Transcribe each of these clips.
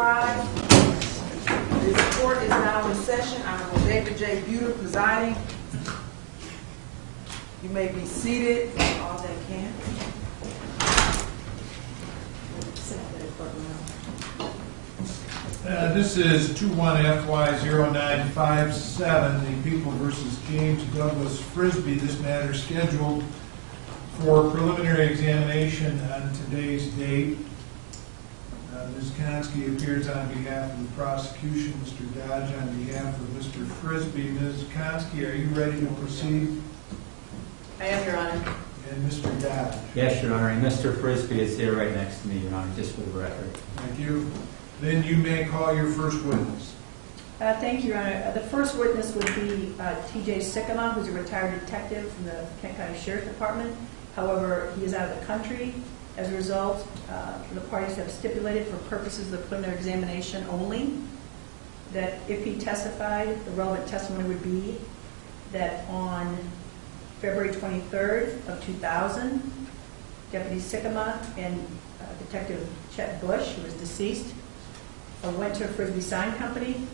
5. This court is now in session. Honorable David J. Buter presiding. You may be seated, all that can. This is 21FY0957, the People versus James Frisbie. This matter is scheduled for preliminary examination on today's date. Ms. Konski appears on behalf of the prosecution, Mr. Dodge on behalf of Mr. Frisbie. Ms. Konski, are you ready to proceed? I am, Your Honor. And Mr. Dodge? Yes, Your Honor, and Mr. Frisbie is here right next to me, Your Honor, just for the record. Thank you. Then you may call your first witness. Thank you, Your Honor. The first witness would be T.J. Sikkema, who's a retired detective from the Kent County Sheriff's Department. However, he is out of the country. As a result, the parties have stipulated for purposes of the preliminary examination only that if he testified, the relevant testimony would be that on February 23rd of 2000, Deputy Sikkema and Detective Chet Bush, who was deceased, went to a Frisbie Sign Company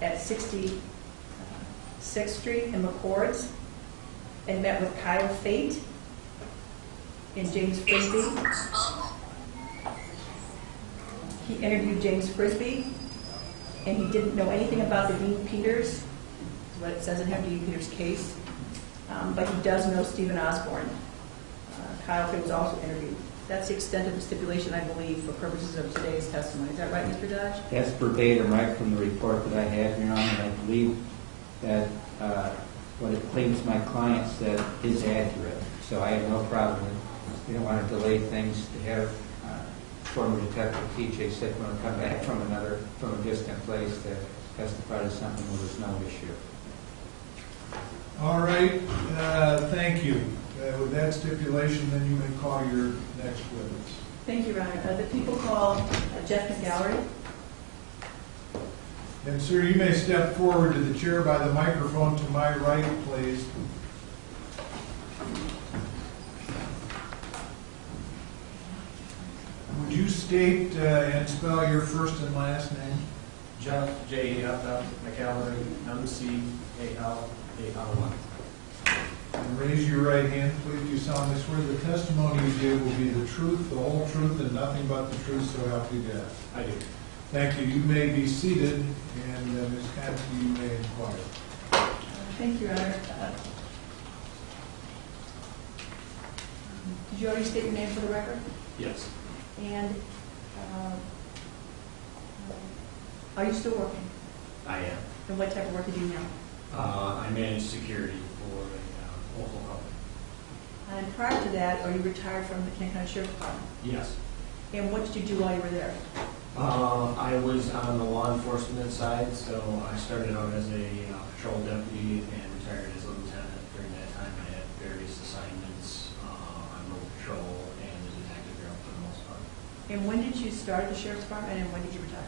at 66th Street in McCords and met with Kyle Fate and James Frisbie. He interviewed James Frisbie, and he didn't know anything about the Deanie Peters, is what it says in him, Deanie Peters' case, but he does know Stephen Osborne. Kyle Fate was also interviewed. That's the extent of the stipulation, I believe, for purposes of today's testimony. Is that right, Mr. Dodge? That's verbatim right from the report that I have, Your Honor. I believe that what it claims my client said is accurate, so I have no problem with it. We don't want to delay things to have former Detective T.J. Sikkema come back from a distant place to testify to something where there's no issue. All right, thank you. With that stipulation, then you may call your next witness. Thank you, Your Honor. The people call Jeff McCallery. And sir, you may step forward to the chair by the microphone to my right, please. Would you state and spell your first and last name? Jeff, J-E-F-F, McCallery, M-C-A-L-A-R-Y. And raise your right hand, please. Do you solemnly swear the testimony you give will be the truth, the whole truth, and nothing but the truth, so help you God? I do. Thank you. You may be seated, and Ms. Konski, you may inquire. Thank you, Your Honor. Did you already state your name for the record? Yes. And are you still working? I am. And what type of work do you do now? I manage security for a local company. And prior to that, are you retired from the Kent County Sheriff's Department? Yes. And what did you do while you were there? I was on the law enforcement side, so I started out as a patrol deputy and retired as a lieutenant. During that time, I had various assignments on road patrol and the detective bureau for the most part. And when did you start at the Sheriff's Department, and when did you retire?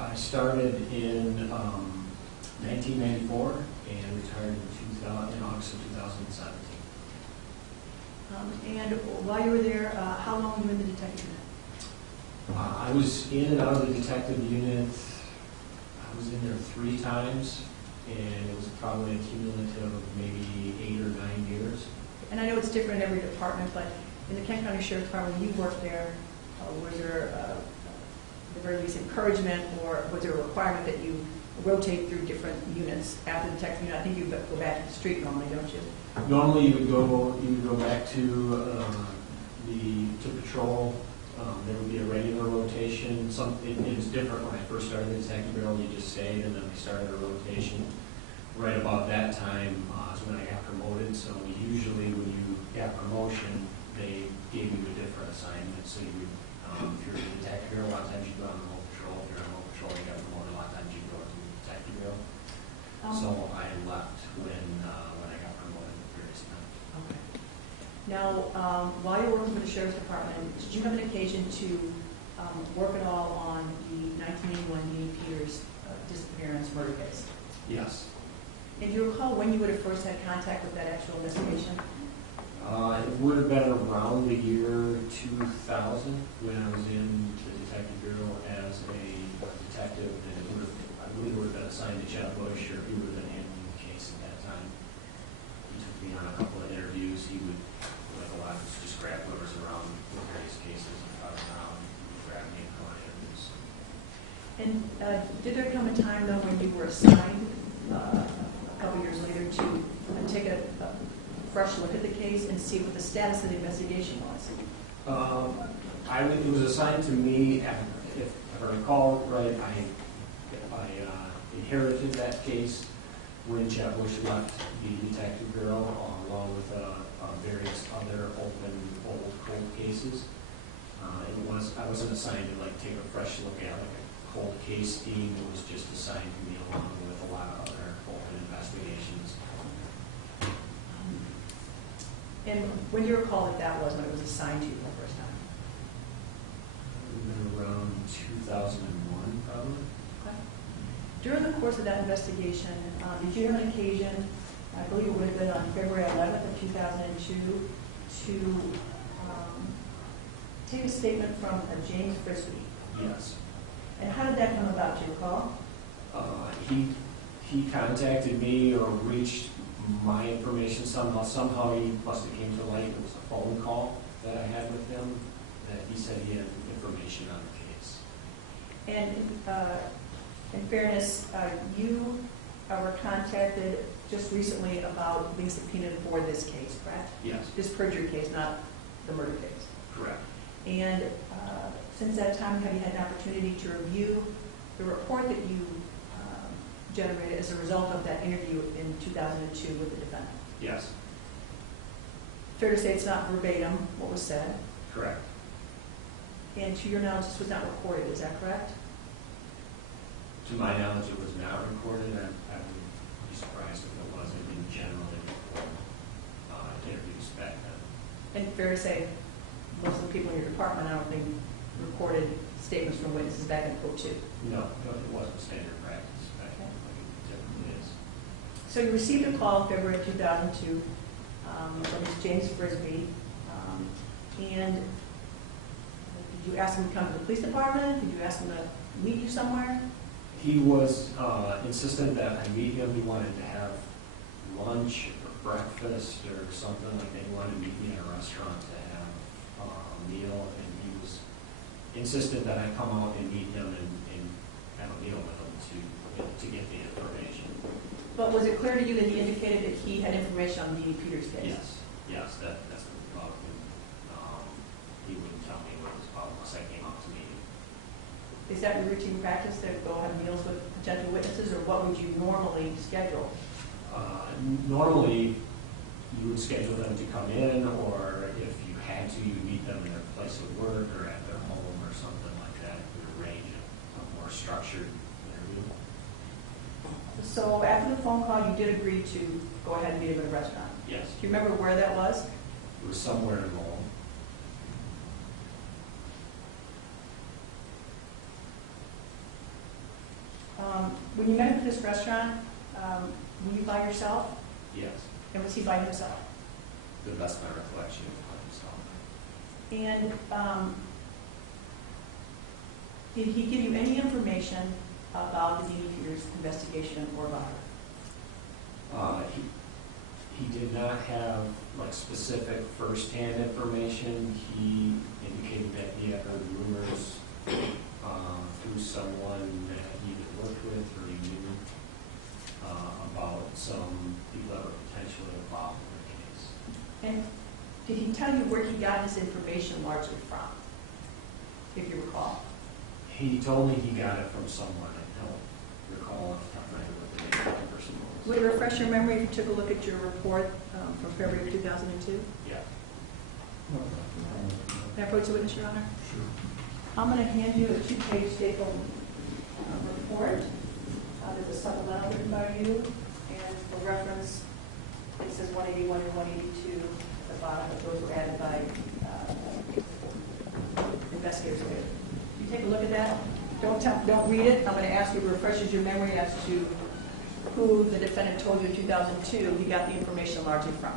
I started in 1994 and retired in August of 2017. And while you were there, how long were you in the detective unit? I was in and out of the detective unit. I was in there 3 times, and it was probably a cumulative of maybe 8 or 9 years. And I know it's different in every department, but in the Kent County Sheriff's Department, when you worked there, was there at the very least encouragement, or was there a requirement that you rotate through different units after the detective unit? I think you go back to the street normally, don't you? Normally, you would go back to patrol. There would be a regular rotation. It was different when I first started in the detective bureau. You just stayed, and then we started a rotation. Right about that time is when I got promoted. So usually, when you got promotion, they gave you a different assignment. So you would, if you're in the detective bureau, a lot of times you go on the road patrol. If you're on road patrol, you got promoted. A lot of times you go to the detective bureau. So I left when I got promoted various times. Okay. Now, while you were working for the Sheriff's Department, did you have an occasion to work at all on the 1981 Deanie Peters disappearance murder case? Yes. And do you recall when you would have first had contact with that actual investigation? It would have been around the year 2000 when I was in the detective bureau as And did there come a time, though, when you were assigned a couple years later to take a fresh look at the case and see what the status of the investigation was? It was assigned to me, if I recall right, I inherited that case when Chad Bush left the detective bureau, along with various other open old cold cases. I wasn't assigned to take a fresh look at a cold case team. It was just assigned to me along with a lot of other open investigations. And when do you recall that was when it was assigned to you the first time? Around 2001, probably. Okay. During the course of that investigation, did you have an occasion, I believe it would have been on February 11th of 2002, to take a statement from James Frisbie? Yes. And how did that come about, do you recall? He contacted me or reached my information somehow. Somehow he must have came to light. It was a phone call that I had with him that he said he had information on the case. And in fairness, you were contacted just recently about being subpoenaed for this case, correct? Yes. This perjury case, not the murder case. Correct. And since that time, have you had an opportunity to review the report that you generated as a result of that interview in 2002 with the defendant? Yes. Fair to say it's not verbatim what was said? Correct. And to your knowledge, this was not recorded, is that correct? To my knowledge, it was not recorded. I would be surprised if it wasn't in general interviews back then. And fair to say, most of the people in your department, I don't think, recorded statements from witnesses back in 2002. No, it wasn't standard practice back then, like it typically is. So you received a call in February of 2002 from James Frisbie, and did you ask him to come to the police department? Did you ask him to meet you somewhere? He was insistent that I meet him. He wanted to have lunch or breakfast or something like that. He wanted to meet me at a restaurant to have a meal, and he was insistent that I come out and meet him and have a meal with him to get the information. But was it clear to you that he indicated that he had information on the Deanie Peters case? Yes, that's what we thought. He wouldn't tell me what it was about unless I came out to meet him. Is that your routine practice, to go have meals with potential witnesses, or what would you normally schedule? Normally, you would schedule them to come in, or if you had to, you'd meet them in their place of work or at their home or something like that. You would arrange a more structured interview. So after the phone call, you did agree to go ahead and meet him at a restaurant? Yes. Do you remember where that was? It was somewhere in Lowell. When you met him at this restaurant, were you by yourself? Yes. And was he by himself? The best of my recollection of myself. And did he give you any information about the Deanie Peters investigation or about her? He did not have specific first-hand information. He indicated that he had heard rumors through someone that he had worked with or he knew about some people that were potentially involved in the case. And did he tell you where he got his information largely from, if you recall? He told me he got it from someone. I don't recall off the top of my head what the name of the person was. Would it refresh your memory if you took a look at your report from February of 2002? Yeah. May I approach the witness, Your Honor? Sure. I'm going to hand you a two-page staple report. There's a supplemental written by you, and for reference, it says 181 and 182 at the bottom, but those were added by investigators. You take a look at that. Don't read it. I'm going to ask you to refresh your memory as to who the defendant told you in 2002 he got the information largely from.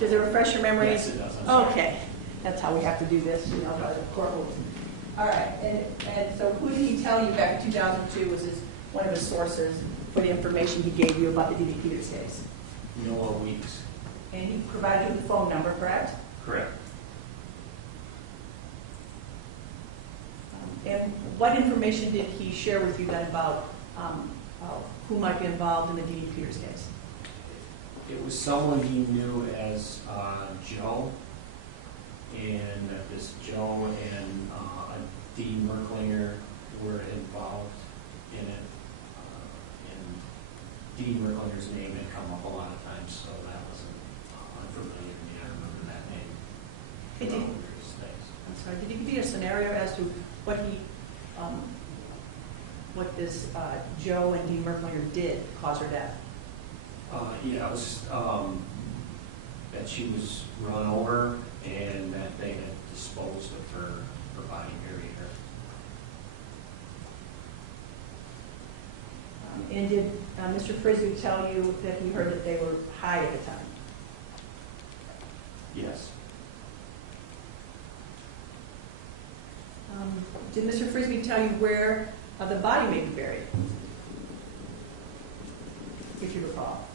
Does it refresh your memory? Yes, it does. I'm sorry. Okay. That's how we have to do this, by the court rules. All right, and so who did he tell you back in 2002 was one of his sources for the information he gave you about the Deanie Peters case? Noah Weeks. And he provided you the phone number, correct? Correct. And what information did he share with you then about who might be involved in the Deanie Peters case? It was someone he knew as Joe, and that this Joe and Dean Merklinger were involved in it. And Dean Merklinger's name had come up a lot of times, so that wasn't unfamiliar to me. I remember that name. Did he- I'm sorry, did he give you a scenario as to what this Joe and Dean Merklinger did to cause her death? Yeah, it was that she was run over and that they had disposed of her body, buried her. And did Mr. Frisbie tell you that he heard that they were high at the time? Yes. Did Mr. Frisbie tell you where the body may be buried? If you recall.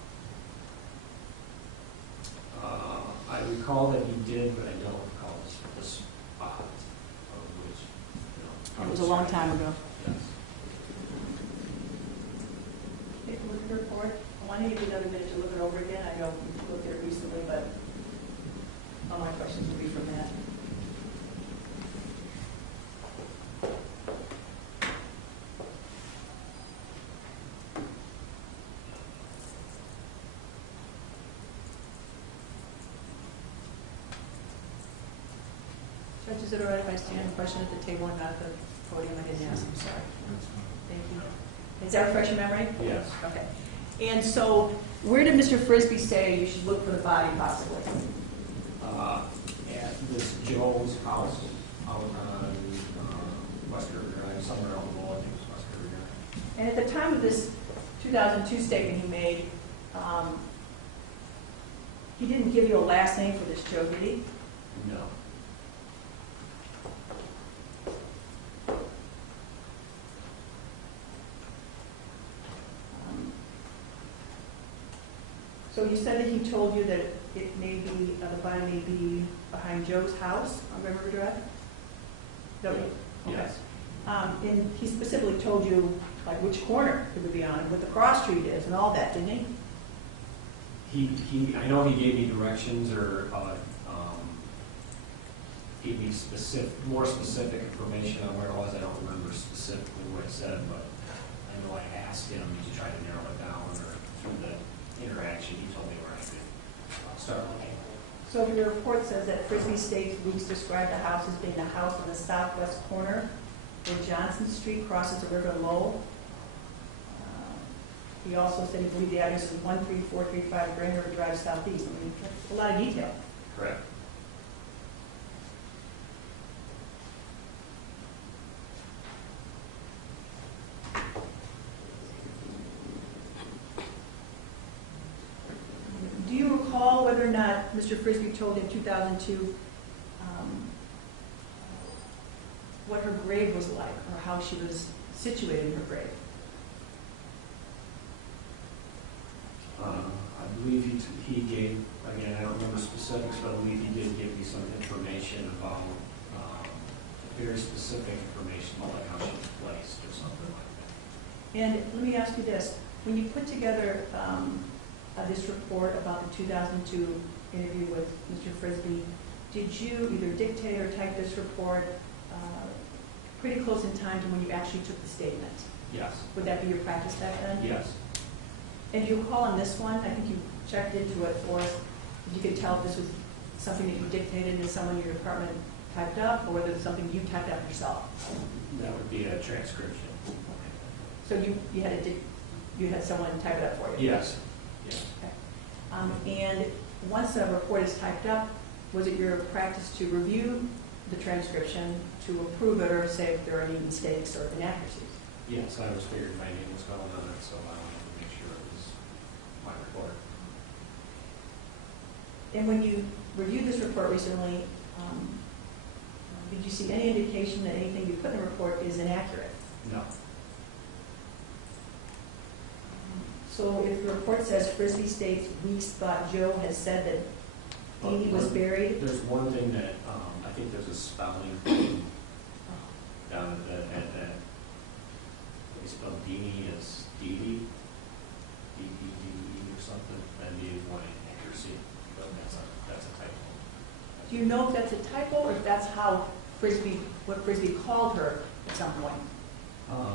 I recall that he did, but I don't recall the spot of which, It was a long time ago. Yes. Take a look at the report. I want to give you another minute to look it over again. I know you looked at it recently, but all my questions will be from that. Judge, is it all right if I stand a question at the table and not at the podium? I didn't ask. I'm sorry. Thank you. Is that refresh your memory? Yes. Okay. And so, where did Mr. Frisbie say you should look for the body possibly? At this Joe's house out on West River Drive, somewhere out the wall, I think it was West River Drive. And at the time of this 2002 statement he made, he didn't give you a last name for this Joe, did he? No. So you said that he told you that it may be, the body may be behind Joe's house on River Drive? No? Yes. And he specifically told you, like, which corner it would be on, what the cross street is, and all that, didn't he? I know he gave me directions or gave me more specific information on where it was. I don't remember specifically what he said, but I know I asked him to try to narrow it down, or through the interaction, he told me where I could start looking. So your report says that Frisbie states Weeks described the house as being the house on the southwest corner where Johnson Street crosses the River Lowell. He also said he believed the address is 13435 Grand River Drive Southeast. I mean, that's a lot of detail. Correct. Do you recall whether or not Mr. Frisbie told you in 2002 what her grave was like, or how she was situated in her grave? I believe he gave, again, I don't remember specifics, but I believe he did give me some information about, very specific information about like how she was placed or something like that. And let me ask you this. When you put together this report about the 2002 interview with Mr. Frisbie, did you either dictate or type this report pretty close in time to when you actually took the statement? Yes. Would that be your practice back then? Yes. And do you recall on this one, I think you checked into it for us, if you could tell if this was something that you dictated and someone in your department typed up, or whether it's something you typed up yourself? That would be a transcription. So you had someone type it up for you? Yes. Yes. Okay. And once a report is typed up, was it your practice to review the transcription, to approve it, or say if there are any mistakes or inaccuracies? Yes, I was figured my name was going on it, so I wanted to make sure it was my report. And when you reviewed this report recently, did you see any indication that anything you put in the report is inaccurate? No. So if the report says Frisbie states Weeks thought Joe had said that Deanie was buried, There's one thing that, I think there's a spelling down at that, they spell Deanie as Dee-Dee, D-E-D-E or something, that needed one inaccuracy, but that's a typo. do you know if that's a typo or if that's how Frisbie, what Frisbie called her at some point?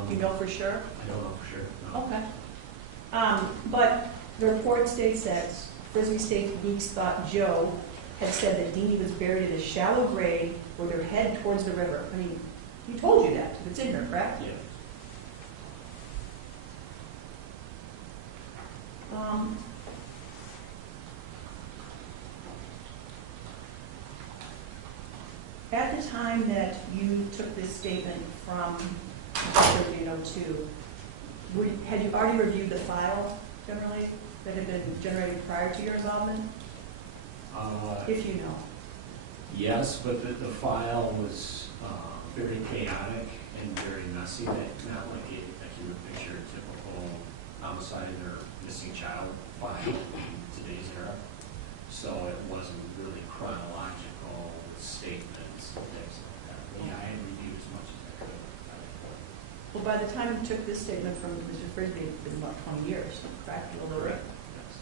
Do you know for sure? I don't know for sure, no. Okay. But the report states that Frisbie states Weeks thought Joe had said that Deanie was buried in a shallow grave with her head towards the river. I mean, he told you that, it's in there, correct? Yeah. At the time that you took this statement from 1302, had you already reviewed the file generally that had been generated prior to your involvement? If you know. Yes, but the file was very chaotic and very messy, not like you would picture a typical homicide or missing child file in today's era. So it wasn't really chronological with statements and things like that. But yeah, I had reviewed as much as I could. Well, by the time you took this statement from Mr. Frisbie, it's been about 20 years, correct? A little bit. Correct, yes.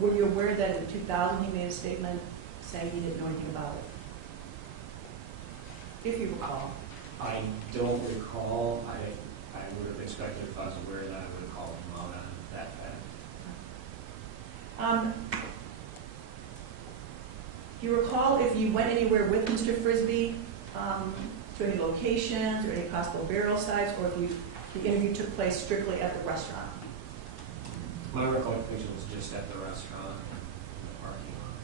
Were you aware that in 2000 he made a statement saying he didn't know anything about it? If you recall. I don't recall. I would have expected if I was aware that I would have called him out on that fact. Do you recall if you went anywhere with Mr. Frisbie to any locations or any possible burial sites, or if the interview took place strictly at the restaurant? My recollection was just at the restaurant in the parking lot.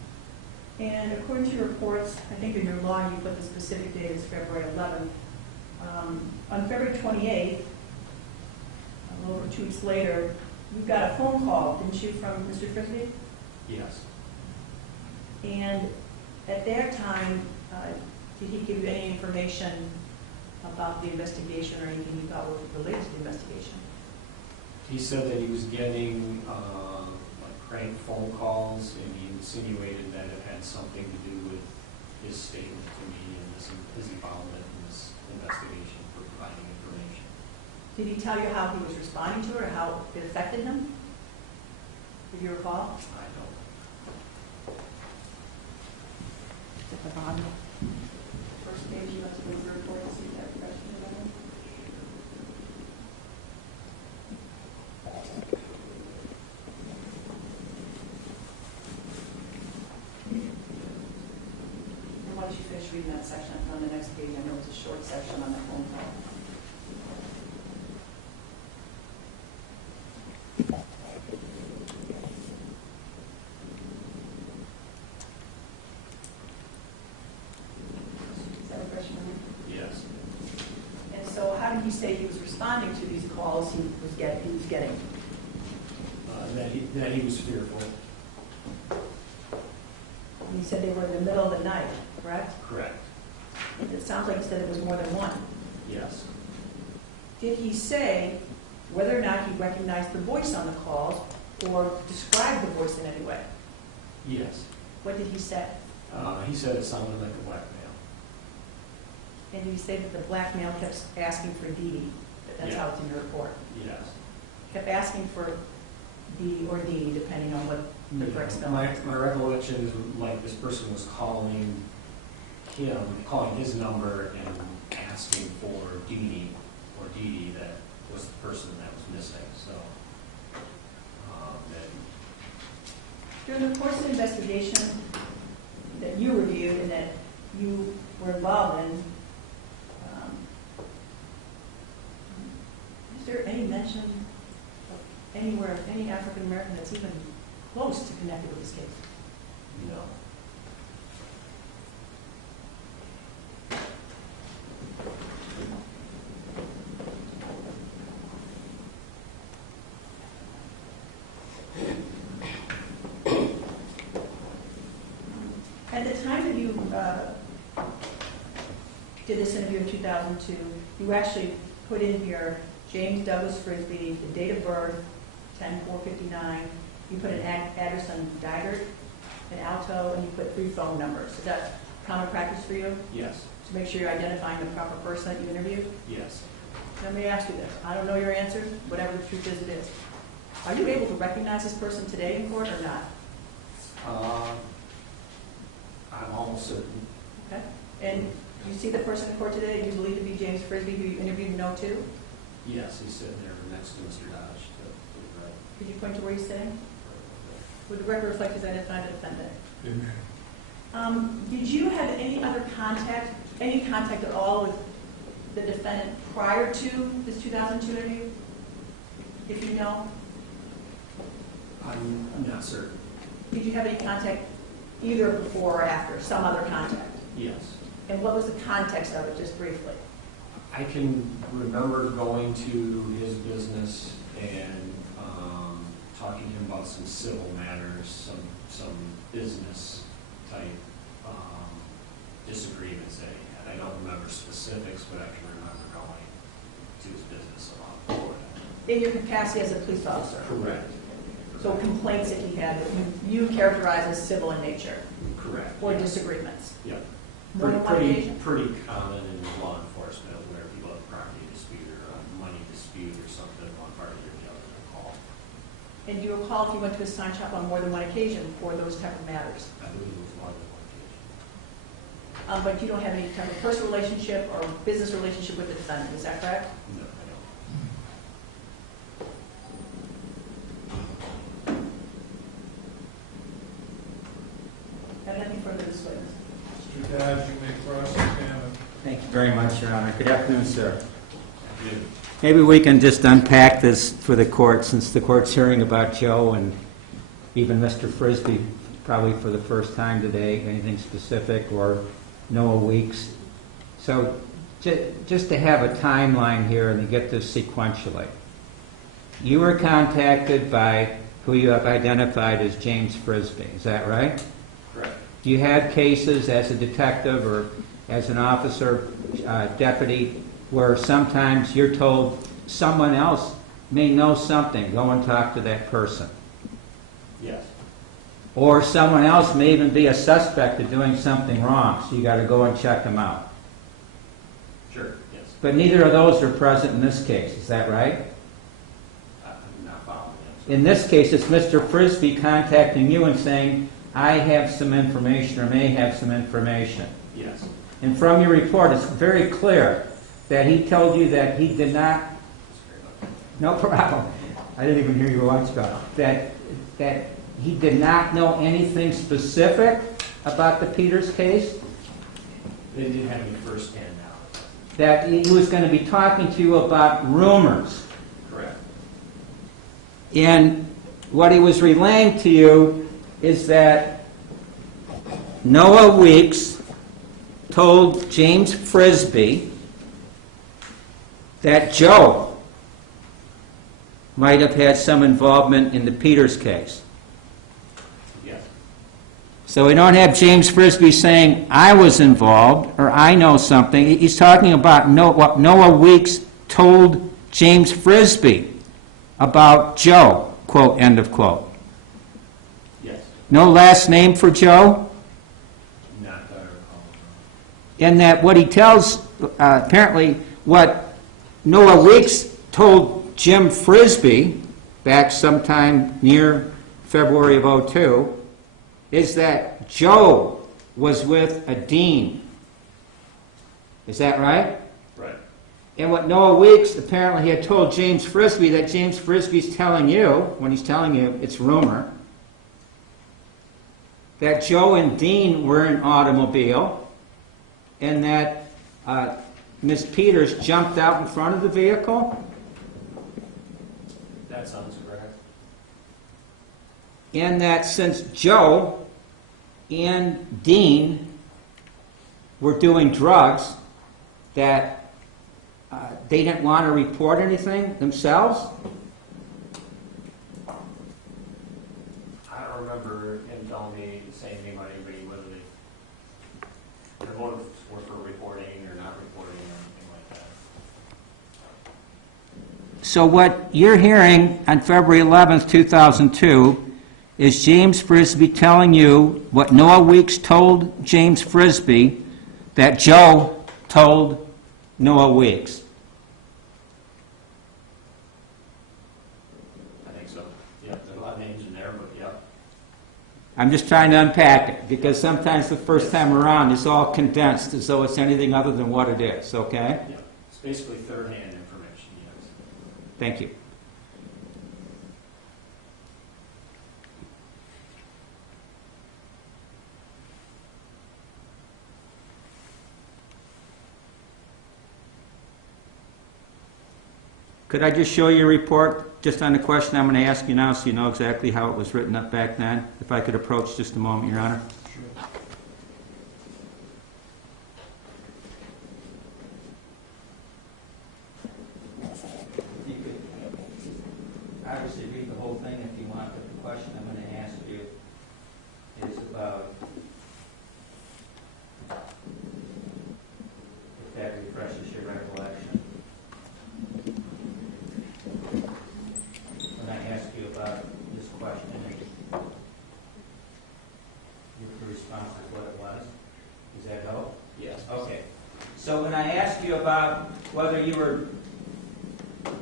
And according to your reports, I think in your log you put the specific date as February 11th. On February 28th, a little over 2 weeks later, you got a phone call, didn't you, from Mr. Frisbie? Yes. And at that time, did he give you any information about the investigation or anything you thought was related to the investigation? He said that he was getting like crank phone calls, and he insinuated that it had something to do with his statement to me and his involvement in this investigation for providing information. Did he tell you how he was responding to it or how it affected him? Do you recall? I don't. At the bottom, first page, you have to go through the report and see that question about it. And once you finish reading that section on the next page, I know it's a short section on the phone call. Is that a question? Yes. And so how did he say he was responding to these calls he was getting? That he was fearful. And he said they were in the middle of the night, correct? Correct. And it sounds like he said it was more than one. Yes. Did he say whether or not he recognized the voice on the calls or described the voice in any way? Yes. What did he say? He said it sounded like a black male. And did he say that the black male kept asking for Deanie? That's how it's in your report. Yes. Kept asking for Deanie or Deanie, depending on what the correct spelling My is. recollection is like this person was calling his number and asking for Deanie or Dee, that was the person that was missing, so. During the course of the investigation that you reviewed and that you were involved in, is there any mention of anywhere, any African American that's even close to connected with this case? No. At the time that you did this interview in 2002, you actually put in here James Douglas Frisbie, the date of birth, 10/4/59. You put an address on Dygert, an Alto, and you put 3 phone numbers. Is that common practice for you? Yes, To make sure you're identifying the proper person that you interviewed? yes. Let me ask you this. I don't know your answers. Whatever the truth is, it is. Are you able to recognize this person today in court or not? I'm almost certain. Okay? And you see the person in court today that you believe to be James Frisbie, who you interviewed in 02? Yes, he's sitting there next to Mr. Dodge. To the right. Could you point to where he's sitting? Would the record reflect his identified the defendant? Did you have any contact at all with the defendant prior to this 2002 interview? If you know? I'm not certain. Did you have any contact either before or after, some other contact? Yes. And what was the context of it, just briefly? I can remember going to his business and talking to him about some civil matters, some business type disagreements that he had. I don't remember specifics, but I can remember going to his business a lot. In your capacity as a police officer? Correct. So complaints that he had that you characterize as civil in nature? Correct. Or yes. disagreements? Yeah. More than one occasion? Pretty common in law enforcement where people have a property dispute or a money dispute or something, one party or the other will call. And do you recall if you went to his sign shop on more than one occasion for those type of matters? I believe it was more than one occasion. But you don't have any type of personal relationship or business relationship with the defendant, is that correct? No, I don't. Have anything further to this witness? Mr. Dodge, you may cross-examine. Thank you very much, Your Honor. Good afternoon, sir. Thank you. Maybe we can just unpack this for the court, since the court's hearing about Joe and even Mr. Frisbie probably for the first time today, anything specific, or Noah Weeks. So just to have a timeline here and to get this sequentially. You were contacted by who you have identified as James Frisbie, is that right? Correct. You had cases as a detective or as an officer, deputy, where sometimes you're told someone else may know something, go and talk to that person. Yes. Or someone else may even be a suspect of doing something wrong, so you got to go and check them out. Sure, yes. But neither of those are present in this case, is that right? I'm not following it. In this case, it's Mr. Frisbie contacting you and saying, I have some information or may have some information. Yes. And from your report, it's very clear that he told you that he did not, no problem, I didn't even hear you once ago, that he did not know anything specific about the Peters case, They didn't have any first-hand knowledge. that he was going to be talking to you about rumors. Correct. And what he was relaying to you is that Noah Weeks told James Frisbie that Joe might have had some involvement in the Peters case. Yes. So we don't have James Frisbie saying, I was involved, or I know something. He's talking about what Noah Weeks told James Frisbie about Joe, quote, end of quote. Yes. No last name for Joe? Not that I recall. And that what he tells, apparently, what Noah Weeks told Jim Frisbie back sometime near February of '02 is that Joe was with a dean. Is that right? Right. And what Noah Weeks apparently had told James Frisbie, that James Frisbee's telling you, when he's telling you it's rumor, that Joe and Dean were in an automobile and that Ms. Peters jumped out in front of the vehicle, That sounds correct. and that since Joe and Dean were doing drugs, that they didn't want to report anything themselves? I don't remember him telling me, saying anything about anybody, whether the motives were for reporting or not So what you're hearing on February 11th, 2002, is James Frisbie telling you what Noah Weeks told James Frisbie that Joe told Noah Weeks. I think so. Yep, there are a lot of names in there, but yep. I'm just trying to unpack it, because sometimes the first time around, it's all condensed as though it's anything other than what it is, okay? Yep. It's basically third-hand information, yes. Thank you. Could I just show you a report, just on the question I'm going to ask you now, so you know exactly how it was written up back then? If I could approach just a moment, Your Honor. Sure. You could obviously read the whole thing if you want, but the question I'm going to ask you is about, if that refreshes your recollection. When I ask you about this question, your response is what it was? Does that help? Yes. Okay. So when I asked you about whether you were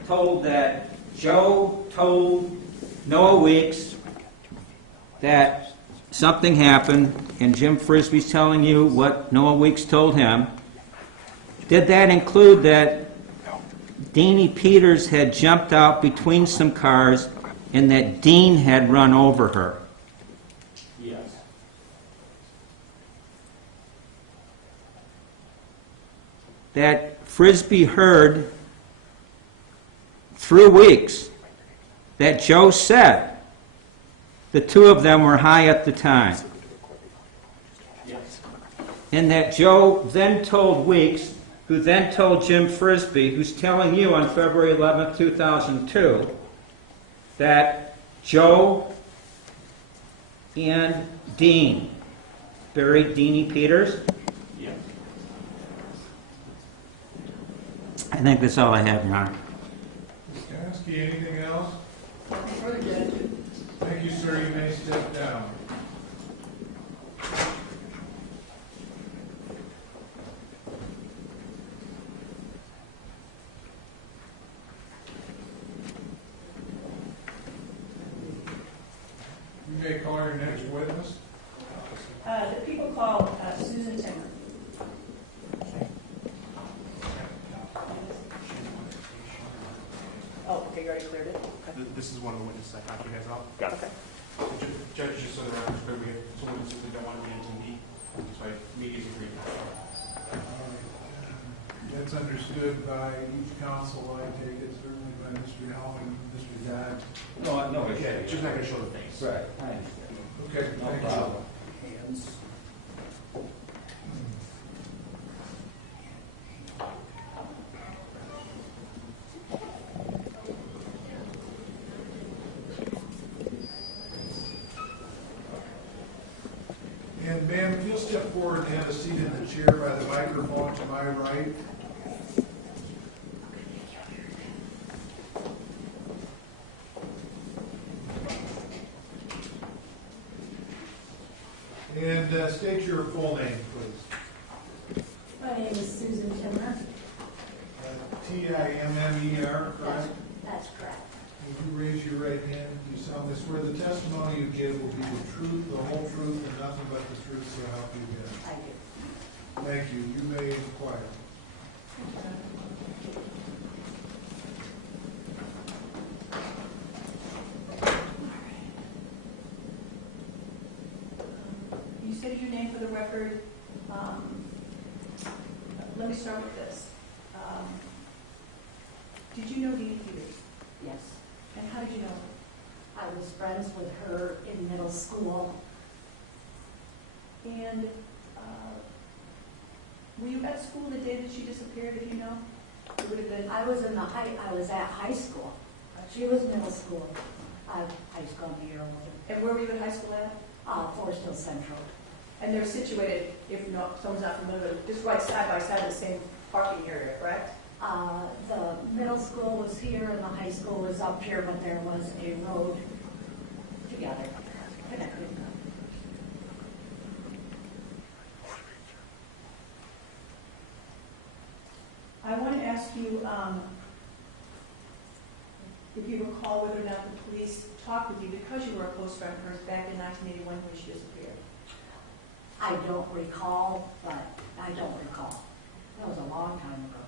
told that Joe told Noah Weeks that something happened, and Jim Frisbie's telling you what Noah Weeks told him, did that include that Deanie Peters had jumped out between some cars and that Dean had run over her? Yes. That Frisbie heard through Weeks that Joe said the two of them were high at the time, Yes. and that Joe then told Weeks, who then told Jim Frisbie, who's telling you on February 11th, 2002, that Joe and Dean buried Deanie Peters? Yes. I think that's all I have, Your Honor. Can I ask you anything else? Further, Judge. Thank you, sir. You may step down. You may call your next witness. The people called Susan Timmer. Oh, okay, you already cleared it? Okay. This is one of the witnesses I talked to you guys about. Got it. Judge, just so the record's clear, we have some witnesses that don't want to be into me, so media's agreed. That's understood by each counsel, I take it, certainly by Mr. Hellman, Mr. Dodd. No, Yeah, just not going to show the face. Right, I understand. Okay, No thank you. problem. And ma'am, if you'll step forward and have a seat in the chair by the microphone to my right. And state your full name, please. My name is Susan Timmer. Timmer, correct? That's correct. Would you raise your right hand? Do you solemnly swear the testimony you give will be the truth, the whole truth, and nothing but the truth, so help you God? I do. Thank you. You may inquire. You said your name for the record. Let me start with this. Did you know Deanie Peters? Yes. And how did you know her? I was friends with her in middle school. And were you at school the day that she disappeared, if you know? It would have been... I was at high school. She was middle school. I was going to be year older. And where were you in high school at? Forest Hill Central. And they're situated, if not, someone's not familiar, just right side by side in the same parking area, correct? The middle school was here and the high school was up here, but there was a road together, connected. I want to ask you if you recall whether or not the police talked with you because you were a close friend of hers back in 1981 when she disappeared. I don't recall, but I don't recall. That was a long time ago.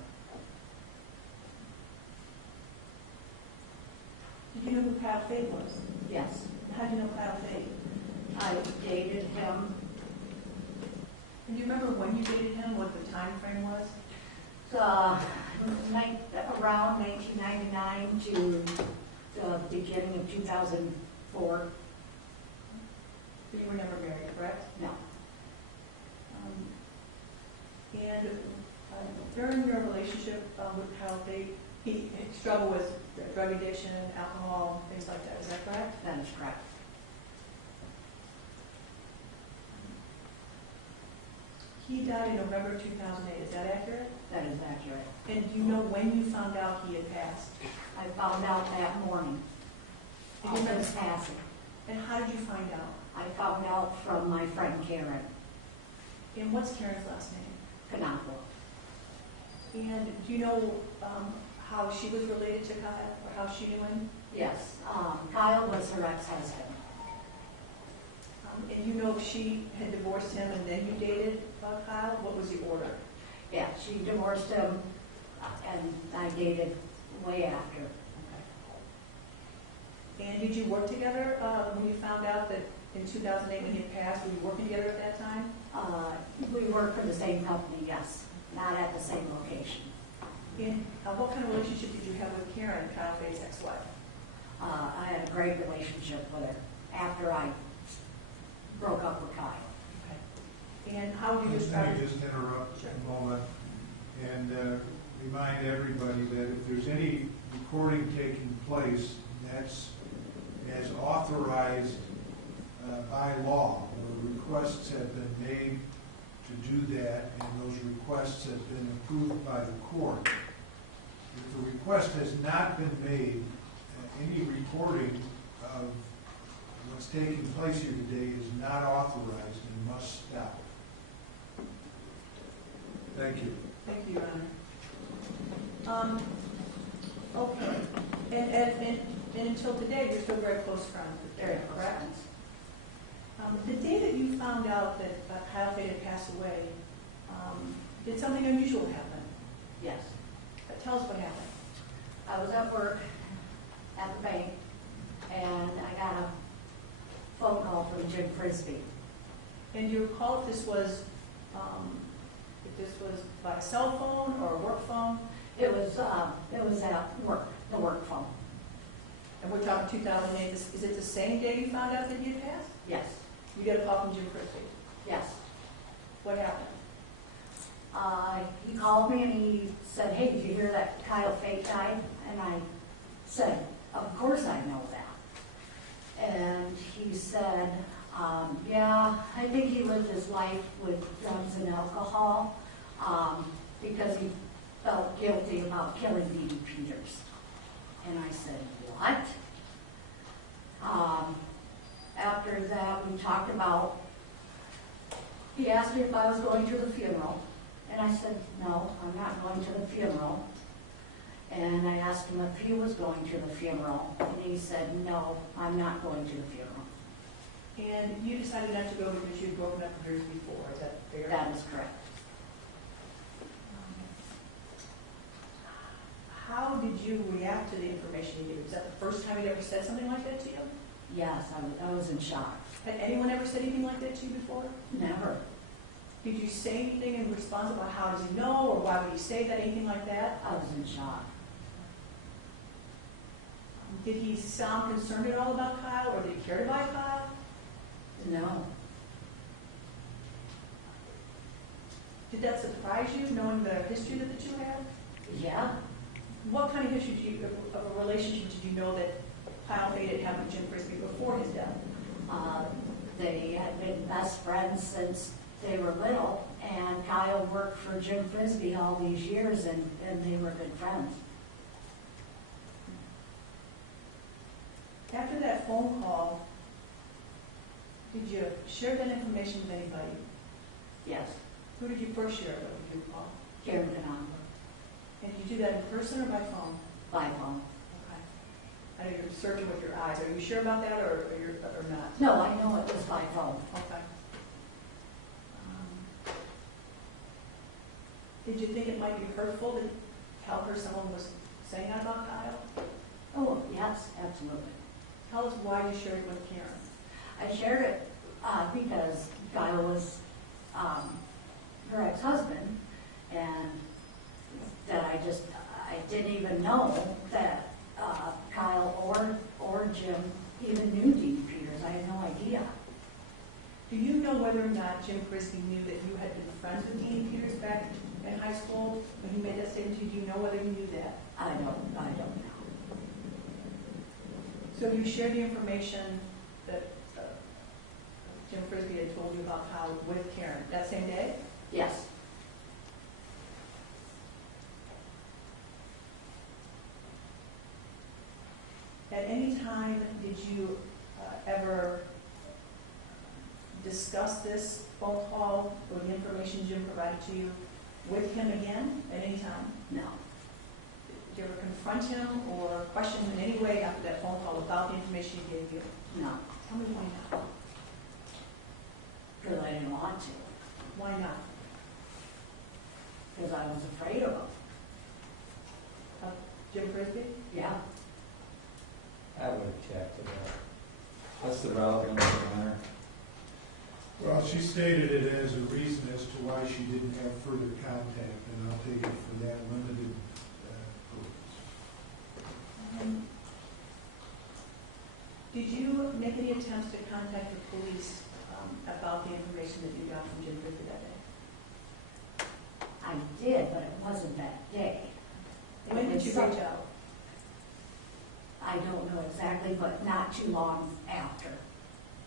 Did you know who Kyle Fade was? Yes, How do you know Kyle Fade? I dated him And do you remember when you dated him, what the time frame was? around 1999 to the beginning of 2004. So you were never married, correct? No, And during your relationship with Kyle Fade, he struggled with drug addiction, alcohol, things like that. Is that correct? that is correct. He died in November 2008. Is that accurate? That is accurate. And do you know when you found out he had passed? I found out that morning And of you his passing. And how did you find out? I found out from my friend Karen And what's Karen's last name? Knoblauch. And do you know how she was related to Kyle, or how she knew him? Yes, Kyle was her ex-husband. And you know if she had divorced him and then you dated Kyle? What was the order? Yeah, she divorced him, and I dated way after. And did you work together when you found out that in 2008 when he had passed? Were you working together at that time? We worked for the same company, yes, not at the same location. And what kind of relationship did you have with Karen, Kyle Fade's ex-wife? I had a great relationship with her after I broke up with Kyle. And how would you Let describe? me just interrupt a moment and remind everybody that if there's any recording taking place, that's as authorized by law, or requests have been made to do that, and those requests have been approved by the court. If the request has not been made, any recording of what's taking place here today is not authorized and must stop. Thank you. Thank you, Your Honor. Okay. And until today, you're still very close friends with Very Karen, close correct? friends. The day that you found out that Kyle Fade had passed away, did something unusual happen? Yes. Tell us what happened. I was at work at the bank, and I got a phone call from James Frisbie. And do you recall if this was by cell phone or a work phone? It was at work, the work phone. And we're talking 2008. Is it the same day you found out that he had passed? Yes, You got a call from Jim Frisbie. yes. What happened? He called me and he said, "Hey, did you hear that Kyle Fade died?" And I said, "Of course I know that." And he said, "Yeah, I think he lived his life with drugs and alcohol because he felt guilty about killing Deanie Peters." And I said, "What?" After that, we talked about, he asked me if I was going to the funeral. And I said, "No, I'm not going to the funeral." And I asked him if he was going to the funeral. And he said, "No, I'm not going to the funeral." And you decided not to go because you'd broken up with yours before. Is that fair? That is correct. How did you react to the information he gave? Was that the first time he ever said something like that to you? Yes, I was in shock. Had anyone ever said anything like that to you before? Never. Did you say anything in response about how does he know, or why would he say that, anything like that? I was in shock. Did he sound concerned at all about Kyle, or did he care about Kyle? No. Did that surprise you, knowing the history that the two had? Yeah. What kind of history of a relationship did you know that Kyle Fade had had with Jim Frisbie before his death? They had been best friends since they were little, And Kyle worked for Jim Frisbie all these years, and they were good friends. After that phone call, did you share that information with anybody? Yes, Who did you first share it with? Did you call? Karen Canamba, And did you do that in person or by phone? by phone. Okay. I know you're searching with your eyes. Are you sure about that or not? No, I know it was by phone. Okay. Did you think it might be hurtful to tell her someone was saying that about Kyle? Oh, yes, absolutely. Tell us why you shared it with Karen. I shared it because Kyle was her ex-husband, and that I didn't even know that Kyle or Jim even knew Deanie Peters. I had no idea. Do you know whether or not Jim Frisbie knew that you had been friends with Deanie Peters back in high school when he made that statement to you? Do you know whether he knew that? I don't know. So you shared the information that Jim Frisbie had told you about Kyle with Karen that same day? Yes. At any time, did you ever discuss this phone call or the information Jim provided to you with him again at any time? No. Did you ever confront him or question him in any way after that phone call about the information he gave you? No. Tell me why not. Because I didn't want to. Why not? Because I was afraid of him. Jim Frisbie? Yeah. I would object to that. What's the relevance, Your Honor? Well, she stated it as a reason as to why she didn't have further contact, and I'll take it for that limited purpose. Did you make any attempts to contact the police about the information that you got from Jim Frisbie that day? I did, but it wasn't that day. When did you reach out? I don't know exactly, but not too long after.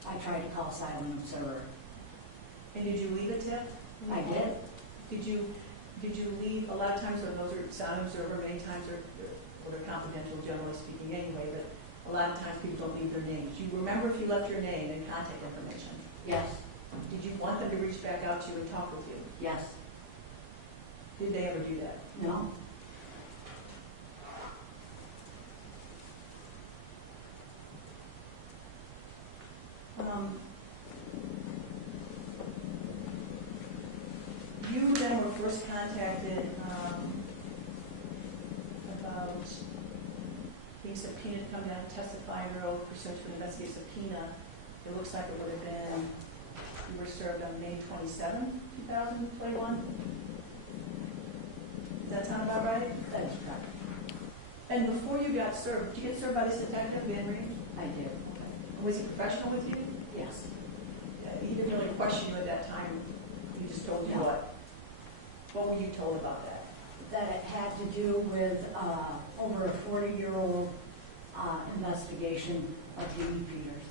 I tried to call Silent Observer. And did you leave a tip? I did. Did you leave, a lot of times when those are sound observer, many times they're confidential, generally speaking anyway, but a lot of times people don't leave their names. Do you remember if you left your name and contact information? Yes. Did you want them to reach back out to you and talk with you? Yes. Did they ever do that? No. You then were first contacted about being subpoenaed to come down and testify under oath pursuant to an investigative subpoena. It looks like it would have been, you were served on May 27, 2021. Does that sound about right? That is correct. And before you got served, did you get served by this detective, Van Reed? I did. Was he professional with you? Yes. He didn't really question you at that time. He just told you No. what? What were you told about that? That it had to do with over a 40-year-old investigation of Deanie Peters.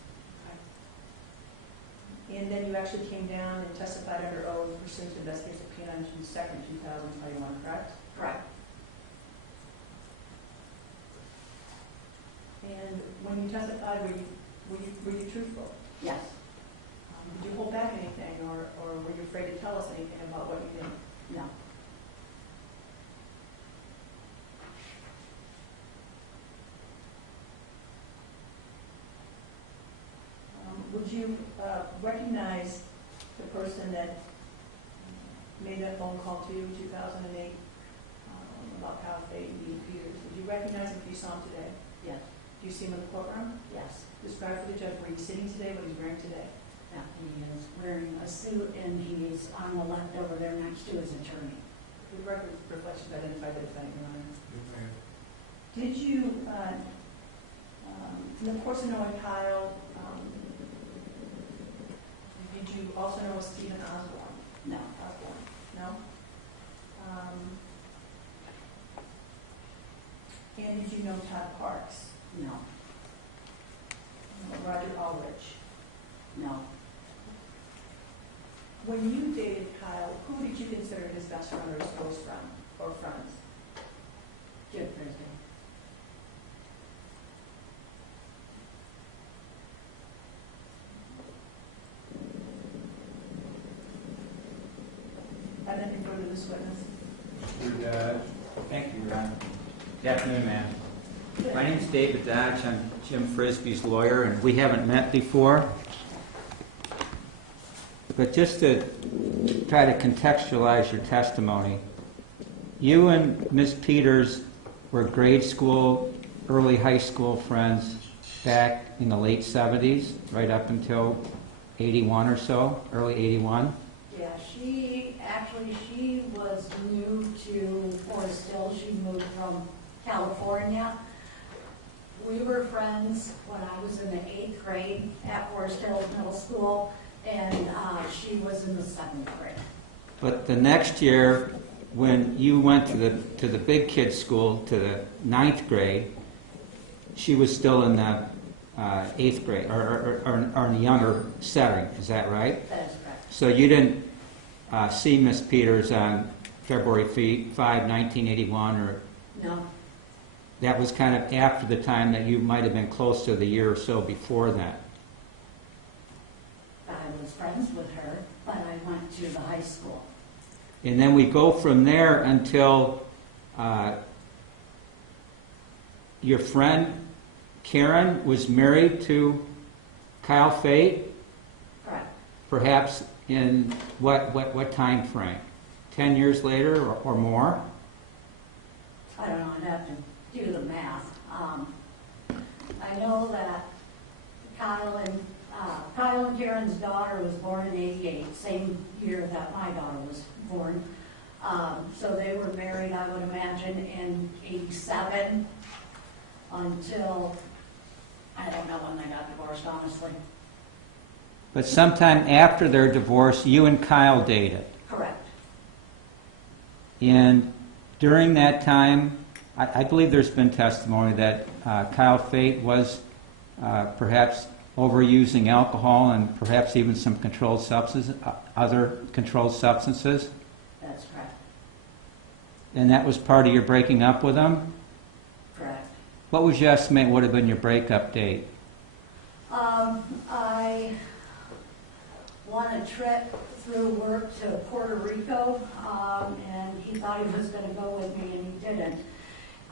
And then you actually came down and testified under oath pursuant to investigative subpoena on June 2nd, 2021, correct? Correct. And when you testified, were you truthful? Yes. Did you hold back anything, or were you afraid to tell us anything about what you did? No. Would you recognize the person that made that phone call to you in 2008 about Kyle Fate and Deanie Peters? Would you recognize him if you saw him today? Yes. Do you see him in the courtroom? Yes. Describe for the judge where he's sitting today, what he's wearing today. Yeah, he is wearing a suit, and he's on the left over there next to his attorney. The record reflects you've identified the defendant, Your Honor. Yes, ma'am. Did you, in the course of knowing Kyle, did you also know Stephen Osborne? No. Osborne, no? And did you know Todd Parks? No. Roger Ulrich? No. When you dated Kyle, who did you consider his best friend or his close friend or friends? Jim Frisbie. And then you go to this witness. Thank you, Your Honor. Good afternoon, ma'am. My name's David Dodge. I'm Jim Frisbie's lawyer, and we haven't met before. But just to try to contextualize your testimony, you and Ms. Peters were grade school, early high school friends back in the late 70s, right up until 81 or so, early 81. Yeah, she was new to Forest Hill. She moved from California. We were friends when I was in the 8th grade at Forest Hill Middle School, and she was in the 7th grade. But the next year, when you went to the big kids' school, to the 9th grade, she was still in the 8th grade, or in a younger setting. Is that right? That is correct. So you didn't see Miss Peters on February 5, 1981, or No, that was kind of after the time that you might have been close to the year or so before that. I was friends with her, but I went to the high school. And then we go from there until your friend Karen was married to Kyle Fate, Correct. perhaps in what time frame? 10 years later or more? I don't know, I'd have to do the math. I know that Kyle and Karen's daughter was born in '88, same year that my daughter was born. So they were married, I would imagine, in '87 until, I don't know when they got divorced, honestly. But sometime after their divorce, you and Kyle dated. Correct. And during that time, I believe there's been testimony that Kyle Fate was perhaps overusing alcohol and perhaps even some controlled substances, other controlled substances. That's correct. And that was part of your breaking up with him? Correct. What would you estimate would have been your breakup date? I won a trip through work to Puerto Rico, and he thought he was going to go with me, and he didn't.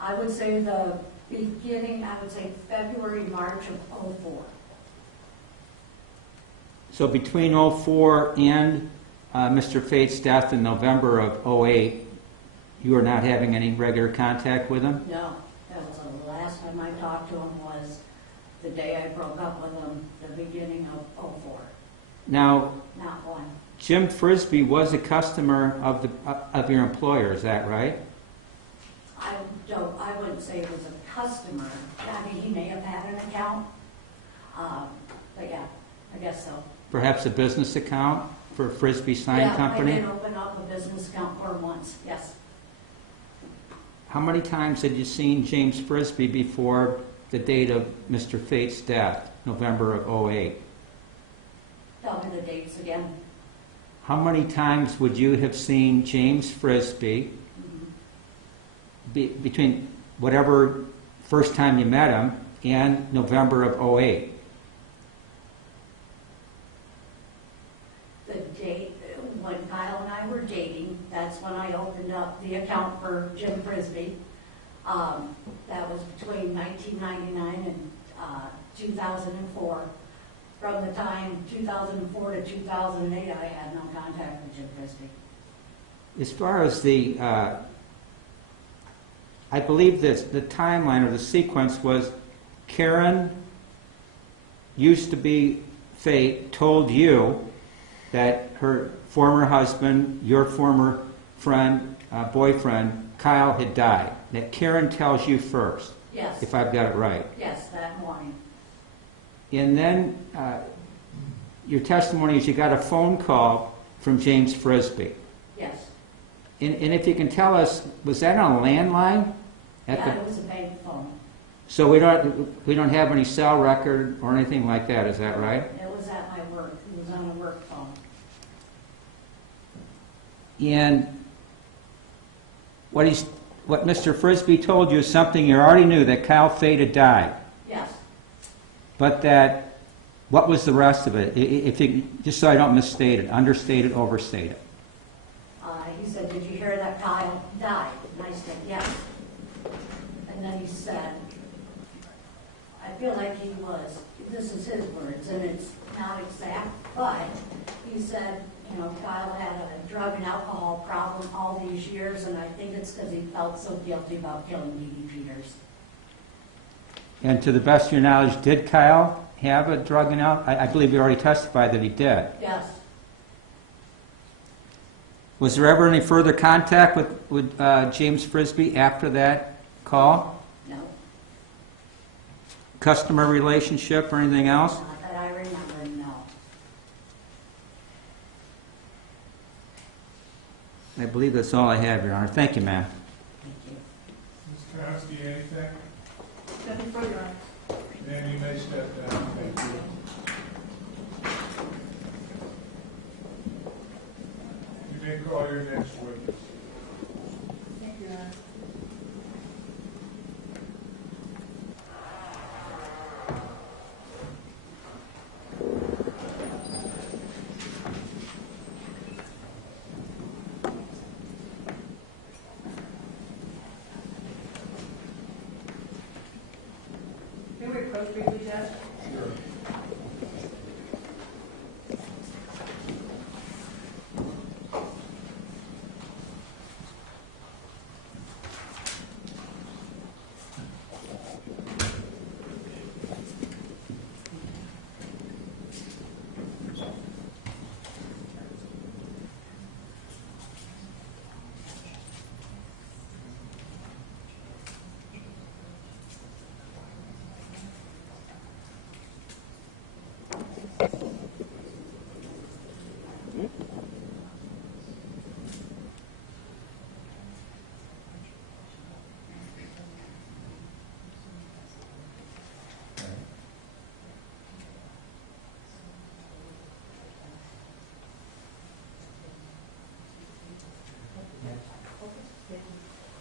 I would say the beginning, I would say February, March of '04. So between '04 and Mr. Fate's death in November of '08, you were not having any regular contact with him? No, that was the last time I talked to him was the day I broke up with him, the beginning of '04. Now, Not one. Jim Frisbie was a customer of your employer, is that right? I wouldn't say it was a customer. I mean, he may have had an account, but yeah, I guess so. Perhaps a business account for Frisbie Sign Company? Yeah, I did open up a business account for him once, yes. How many times had you seen James Frisbie before the date of Mr. Fate's death, November of '08? Tell me the dates again. How many times would you have seen James Frisbie between whatever first time you met him and November of '08? The date, when Kyle and I were dating, that's when I opened up the account for Jim Frisbie. That was between 1999 and 2004. From the time 2004 to 2008, I had no contact with Jim Frisbie. As far as the, I believe this, the timeline or the sequence was Karen used to be Fate, told you that her former husband, your former friend, boyfriend, Kyle had died. That Karen tells you first, Yes. if I've got it right. Yes, that morning. And then your testimony is you got a phone call from James Frisbie. Yes. And if you can tell us, was that on a landline? Yeah, it was a bank phone. So we don't have any cell record or anything like that, is that right? It was at my work. It was on a work phone. And what Mr. Frisbie told you is something you already knew, that Kyle Fate had died. Yes. But that, what was the rest of it? If you, just so I don't misstate it, understate it, overstate it. He said, did you hear that Kyle died? And I said, yes. And then he said, I feel like he was, this is his words, and it's not exact, but he said, you know, Kyle had a drug and alcohol problem all these years, and I think it's because he felt so guilty about killing Deanie Peters. And to the best of your knowledge, did Kyle have a drug and alcohol? I believe you already testified that he did. Yes. Was there ever any further contact with James Frisbie after that call? No. Customer relationship or anything else? Not that I remember, no. I believe that's all I have, Your Honor. Thank you, ma'am. Thank you. Ms. Konsky, anything? Nothing further, Your Honor. Ma'am, you may step down. Thank you. You may call your next witness. Thank you, Your Honor. May we approach briefly, Judge? Sure.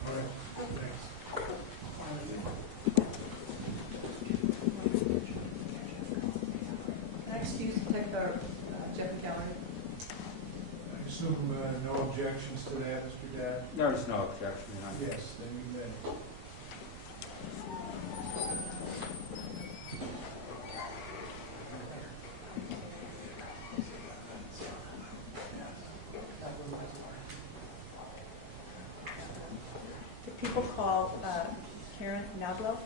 All right. Thanks. Next, use Detective Jeff McCallery. I assume no objections to that, Mr. Dad? There's no objection, Your Honor. Yes, then you may. Did people call Karen Knoblauch?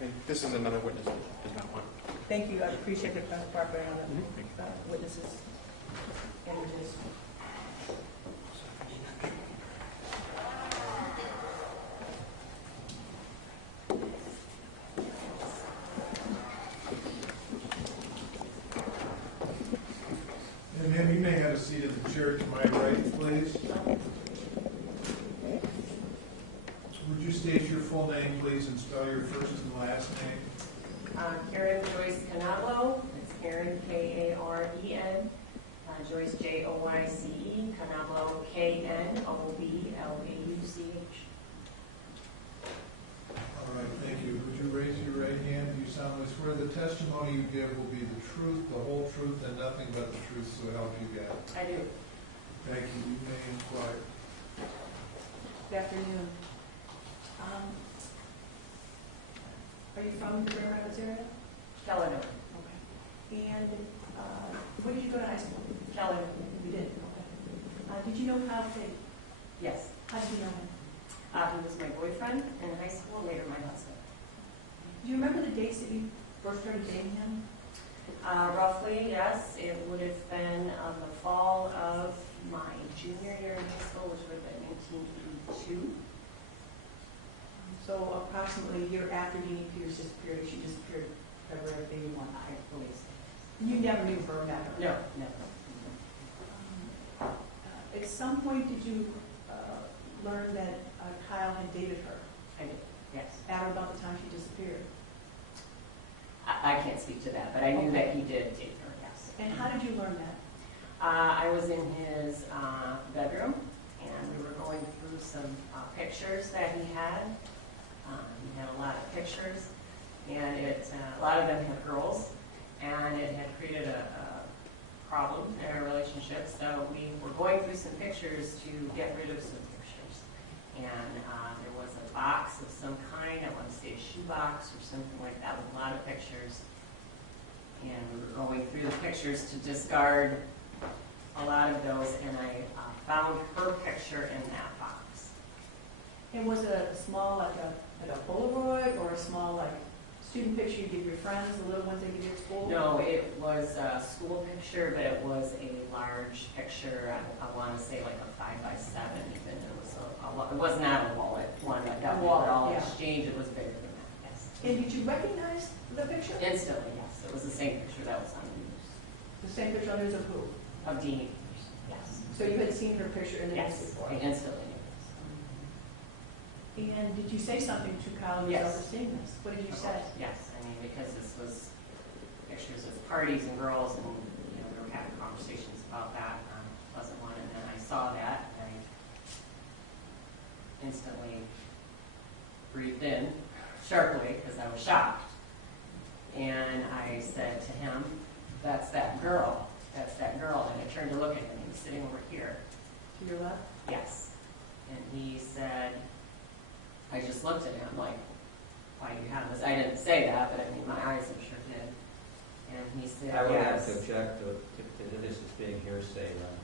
And this is another witness that does not want. Thank you, I appreciate the cooperating on the witnesses' images. And ma'am, you may have a seat at the chair to my right, please. Would you state your full name, please, and spell your first and last name? Karen Joyce Knoblauch, it's Karen Karen, Joyce Joyce, Knoblauch Knoblauch. All right, thank you. Would you raise your right hand? Do you solemnly swear the testimony you give will be the truth, the whole truth, and nothing but the truth, so help you God? I do. Thank you. You may inquire. Good afternoon. Are you from the Grand Rapids area? Keller, Okay. And where did you go to high school? Keller, You did? Okay. Did you know Kyle Fate? yes. How did you know him? He was my boyfriend in high school, later my husband. Do you remember the dates that you first started dating him? Roughly, yes, it would have been the fall of my junior year in high school, which would have been 1982. So approximately a year after Deanie Peters disappeared, she disappeared February of '81, I believe. You never knew her, never? No, never. At some point, did you learn that Kyle had dated her I did, yes. at or about the time she disappeared? I can't speak to that, but I knew that he did date her, yes. And how did you learn that? I was in his bedroom, and we were going through some pictures that he had. He had a lot of pictures, and a lot of them had girls, and it had created a problem in our relationship. So we were going through some pictures to get rid of some pictures, and there was a box of some kind. I want to say a shoe box or something like that with a lot of pictures, and we were going through the pictures to discard a lot of those, and I found her picture in that box. And was it a small, like a Polaroid, or a small, like, student picture you give your friends, the little ones they give you at school? No, it was a school picture, but it was a large picture. I want to say like a 5x7 even. It was it was not a wallet one that got all yeah. exchange. It was bigger than that, yes. And did you recognize the picture? Instantly, yes. It was the same picture that was on the news. The same picture on news of who? Of Deanie Peters, yes. So you had seen her picture in the news Yes, before? I instantly knew And did you say something to Kyle Yes. after seeing this? What did you this. say? Yes, I mean, because this was pictures of parties and girls, and, you know, we were having conversations about that, pleasant one, and then I saw that, and I instantly breathed in sharply, because I was shocked. And I said to him, that's that girl, and I turned to look at him, he was sitting over here. To your left? Yes. And he said, I just looked at him like, why do you have this? I didn't say that, but I mean, my eyes I'm sure did. And he said, I would have yes. to object to this as being hearsay, then.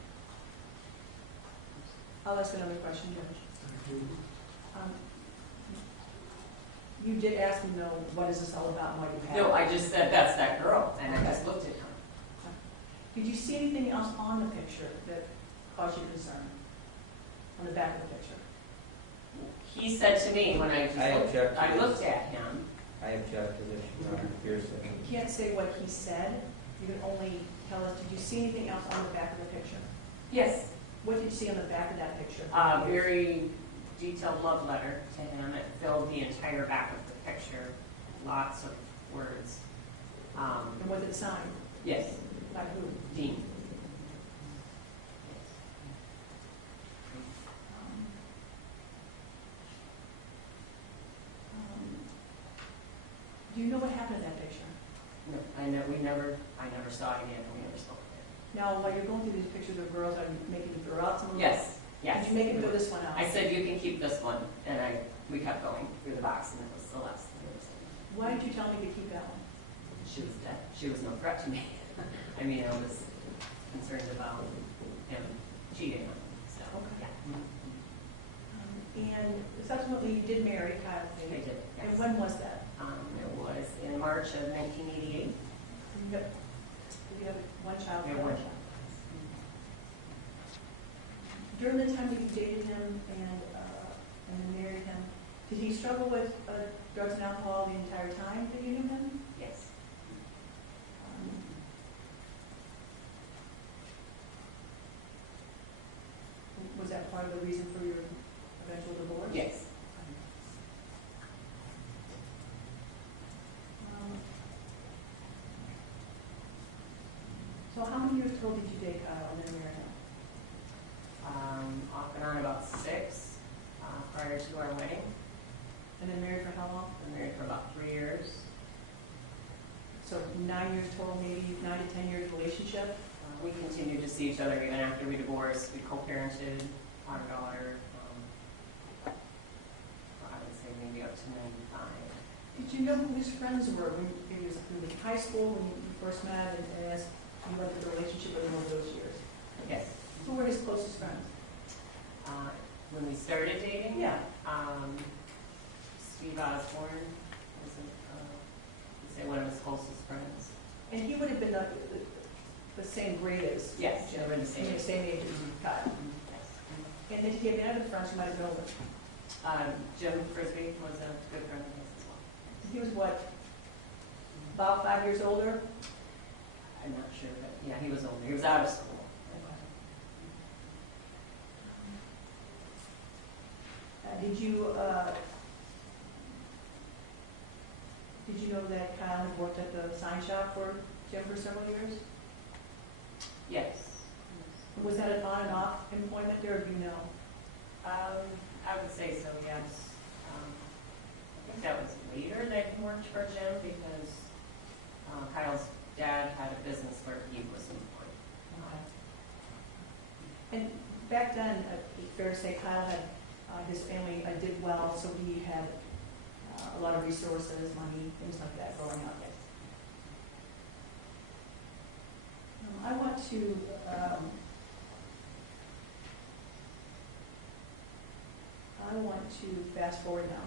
I'll ask another question, Judge. You did ask him, though, what is this all about and why you have No, it? I just said, that's that girl, and I just looked at him. Did you see anything else on the picture that caused you concern? On the back of the picture? He said to me when I object to I this. looked at him, I object to this, Your Honor, hearsay. You can't say what he said. You can only tell us, did you see anything else on the back of the picture? yes, What did you see on the back of that picture? a very detailed love letter to him. It filled the entire back of the picture, lots of words. And was it signed? Yes, By who? Dean. Do you know what happened in that picture? No, I never saw it again. We never spoke again. Now, while you're going through these pictures of girls, are you making them throw out some of them? Yes, yes. Did you make him throw this one out? I said, you can keep this one, and we kept going through the box, and it was the last thing I was saying. Why did you tell me to keep that one? She was dead. She was no threat to me. I mean, I was concerned about him cheating on me, so. Okay. Yeah. And subsequently, you did marry Kyle I Fay. did, And yes. when was that? It was in March of 1988. Did you have one child? We had one child. During the time that you dated him and then married him, did he struggle with drugs and alcohol the entire time that you knew him? Yes. Was that part of the reason for your eventual divorce? Yes. So how many years total did you date Kyle and then marry him? Off and on about 6 prior to our wedding. And then married for how long? Been married for about 3 years. So 9 years total, maybe 9 to 10 years relationship? We continued to see each other even after we divorced. We co-parented our daughter. I would say maybe up to 95. Did you know who his friends were when he was in high school, when you first met, and as you went through the relationship with him over those years? Yes. Who were his closest friends? When we started dating, Yeah. Steve Osborne was say one of his closest friends. And he would have been the same grade as Yes, Jim, they were the same age. same age as Kyle. Yes. And then he had other friends who might have known him. Jim Frisbie was a good friend of his as well. He was what, about 5 years older? I'm not sure, but yeah, he was older. He was out of school. Did you know that Kyle had worked at the sign shop for Jim for several years? Yes. Was that an on and off employment there, or do you know? I would say so, yes. I think that was later that he worked for Jim because Kyle's dad had a business where he was employed. And back then, it's fair to say Kyle had, his family did well, so he had a lot of resources, money, things like that growing up. I want to fast forward now.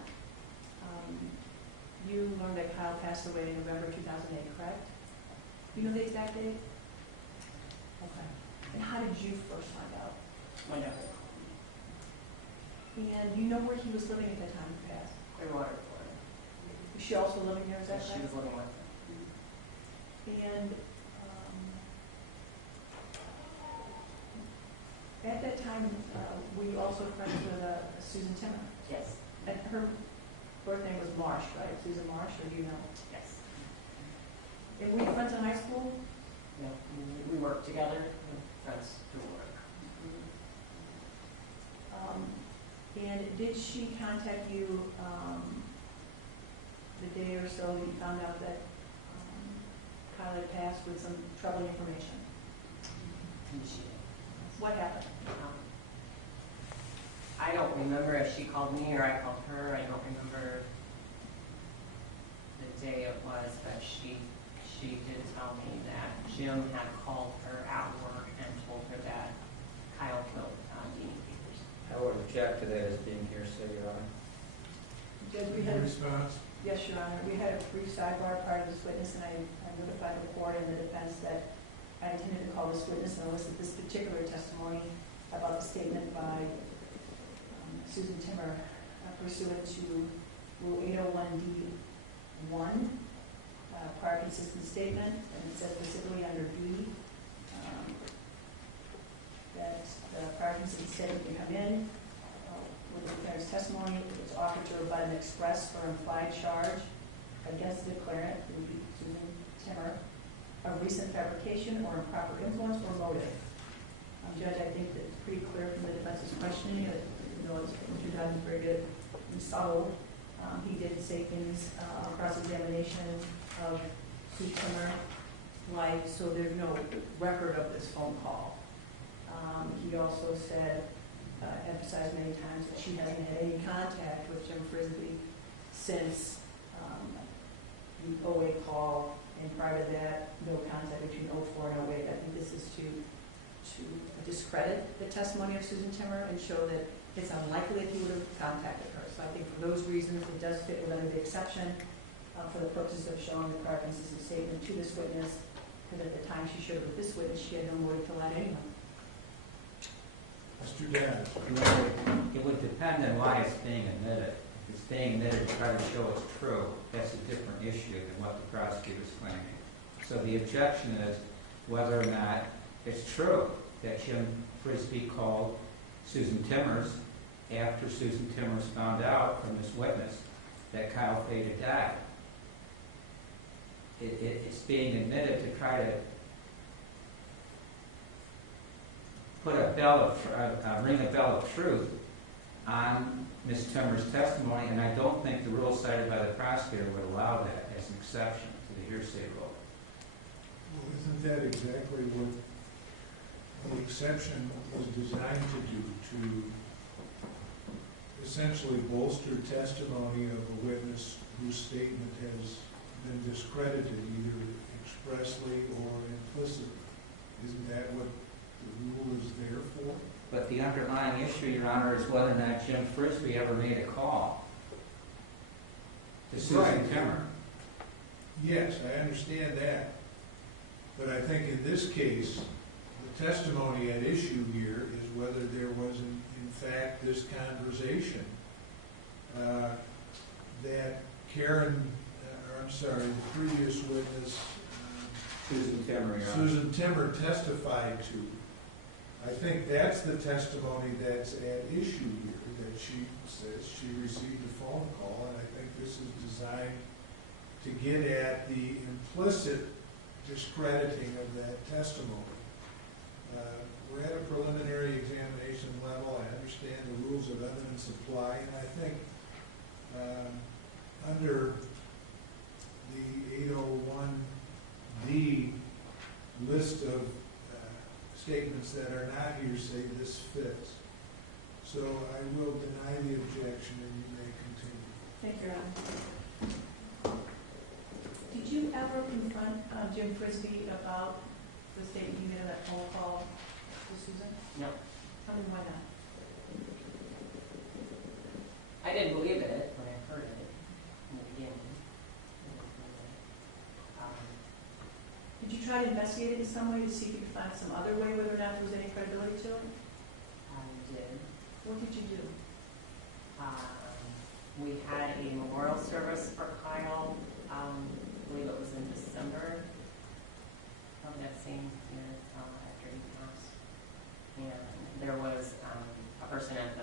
You learned that Kyle passed away in November 2008, correct? Do you know the exact date? Okay. And how did you first find out? My dad called me. And do you know where he was living at that time he passed? Clearwater, Florida. Was she also living there, is that She correct? was living with him. And at that time, were you also friends with Susan Timmer? Yes. And her birth name was Marsh, right? Susan Marsh, or do you know? Yes. And were you friends in high school? Yeah, we worked together, friends through work. And did she contact you the day or so you found out that Kyle had passed with some troubling information? She did. What happened? I don't remember if she called me or I called her. I don't remember the day it was, but she did tell me that Jim had called her at work and told her that Kyle killed Deanie Peters. I would object to that as being hearsay, Your Honor. Judge, we Your had, response? yes, Your Honor, we had a brief sidebar prior to this witness, and I notified the court and the defense that I intended to call this witness and elicit this particular testimony about the statement by Susan Timmer pursuant to Rule 801D1, prior consistent statement, and it says specifically under B that the prior consistent statement can come in with the declarant's testimony. It's offered to rebut an express or implied charge against the declarant, who would be Susan Timmer, of recent fabrication or improper influence or motive. Judge, I think that it's pretty clear from the defense's questioning that Mr. Dunn is very good and subtle. He did say things cross-examination of Sue Timmer, like, so there's no record of this phone call. He also said, emphasized many times that she hasn't had any contact with Jim Frisbie since the 08 call, and prior to that, no contact between 04 and 08. I think this is to discredit the testimony of Susan Timmer and show that it's unlikely that he would have contacted her. So I think for those reasons, it does fit within the exception for the purposes of showing the prior consistent statement to this witness, because at the time she showed with this witness, she had no motive to lie to anyone. Mr. Dunn? It would depend on why it's being admitted. If it's being admitted to try to show it's true, that's a different issue than what the prosecutor's claiming. So the objection is whether or not it's true that Jim Frisbie called Susan Timmers after Susan Timmers found out from this witness that Kyle Fade had died. It's being admitted to try to put ring a bell of truth on Ms. Timmer's testimony, and I don't think the rule cited by the prosecutor would allow that as an exception to the hearsay rule. Well, isn't that exactly what the exception was designed to do, to essentially bolster testimony of a witness whose statement has been discredited either expressly or implicitly? Isn't that what the rule is there for? But the underlying issue, Your Honor, is whether or not Jim Frisbie ever made a call to Susan Timmer. Yes, I understand that. But I think in this case, the testimony at issue here is whether there was in fact this conversation that the previous witness, Susan Timmer, Your Honor. Susan Timmer, testified to. I think that's the testimony that's at issue here, that she says she received a phone call, and I think this is designed to get at the implicit discrediting of that testimony. we're at a preliminary examination level. I understand the rules of evidence apply, and I think under the 801D list of statements that are not hearsay, this fits. So I will deny the objection, and you may continue. Thank you, Your Honor. Did you ever confront Jim Frisbie about the statement you made on that phone call with Susan? No, Tell me why not. I didn't believe it when I heard it in the beginning. Did you try to investigate it in some way to see if you could find some other way, whether or not there was any credibility to it? I did. What did you do? We had a memorial service for Kyle, I believe it was in December of that same year, after he passed. And there was a person at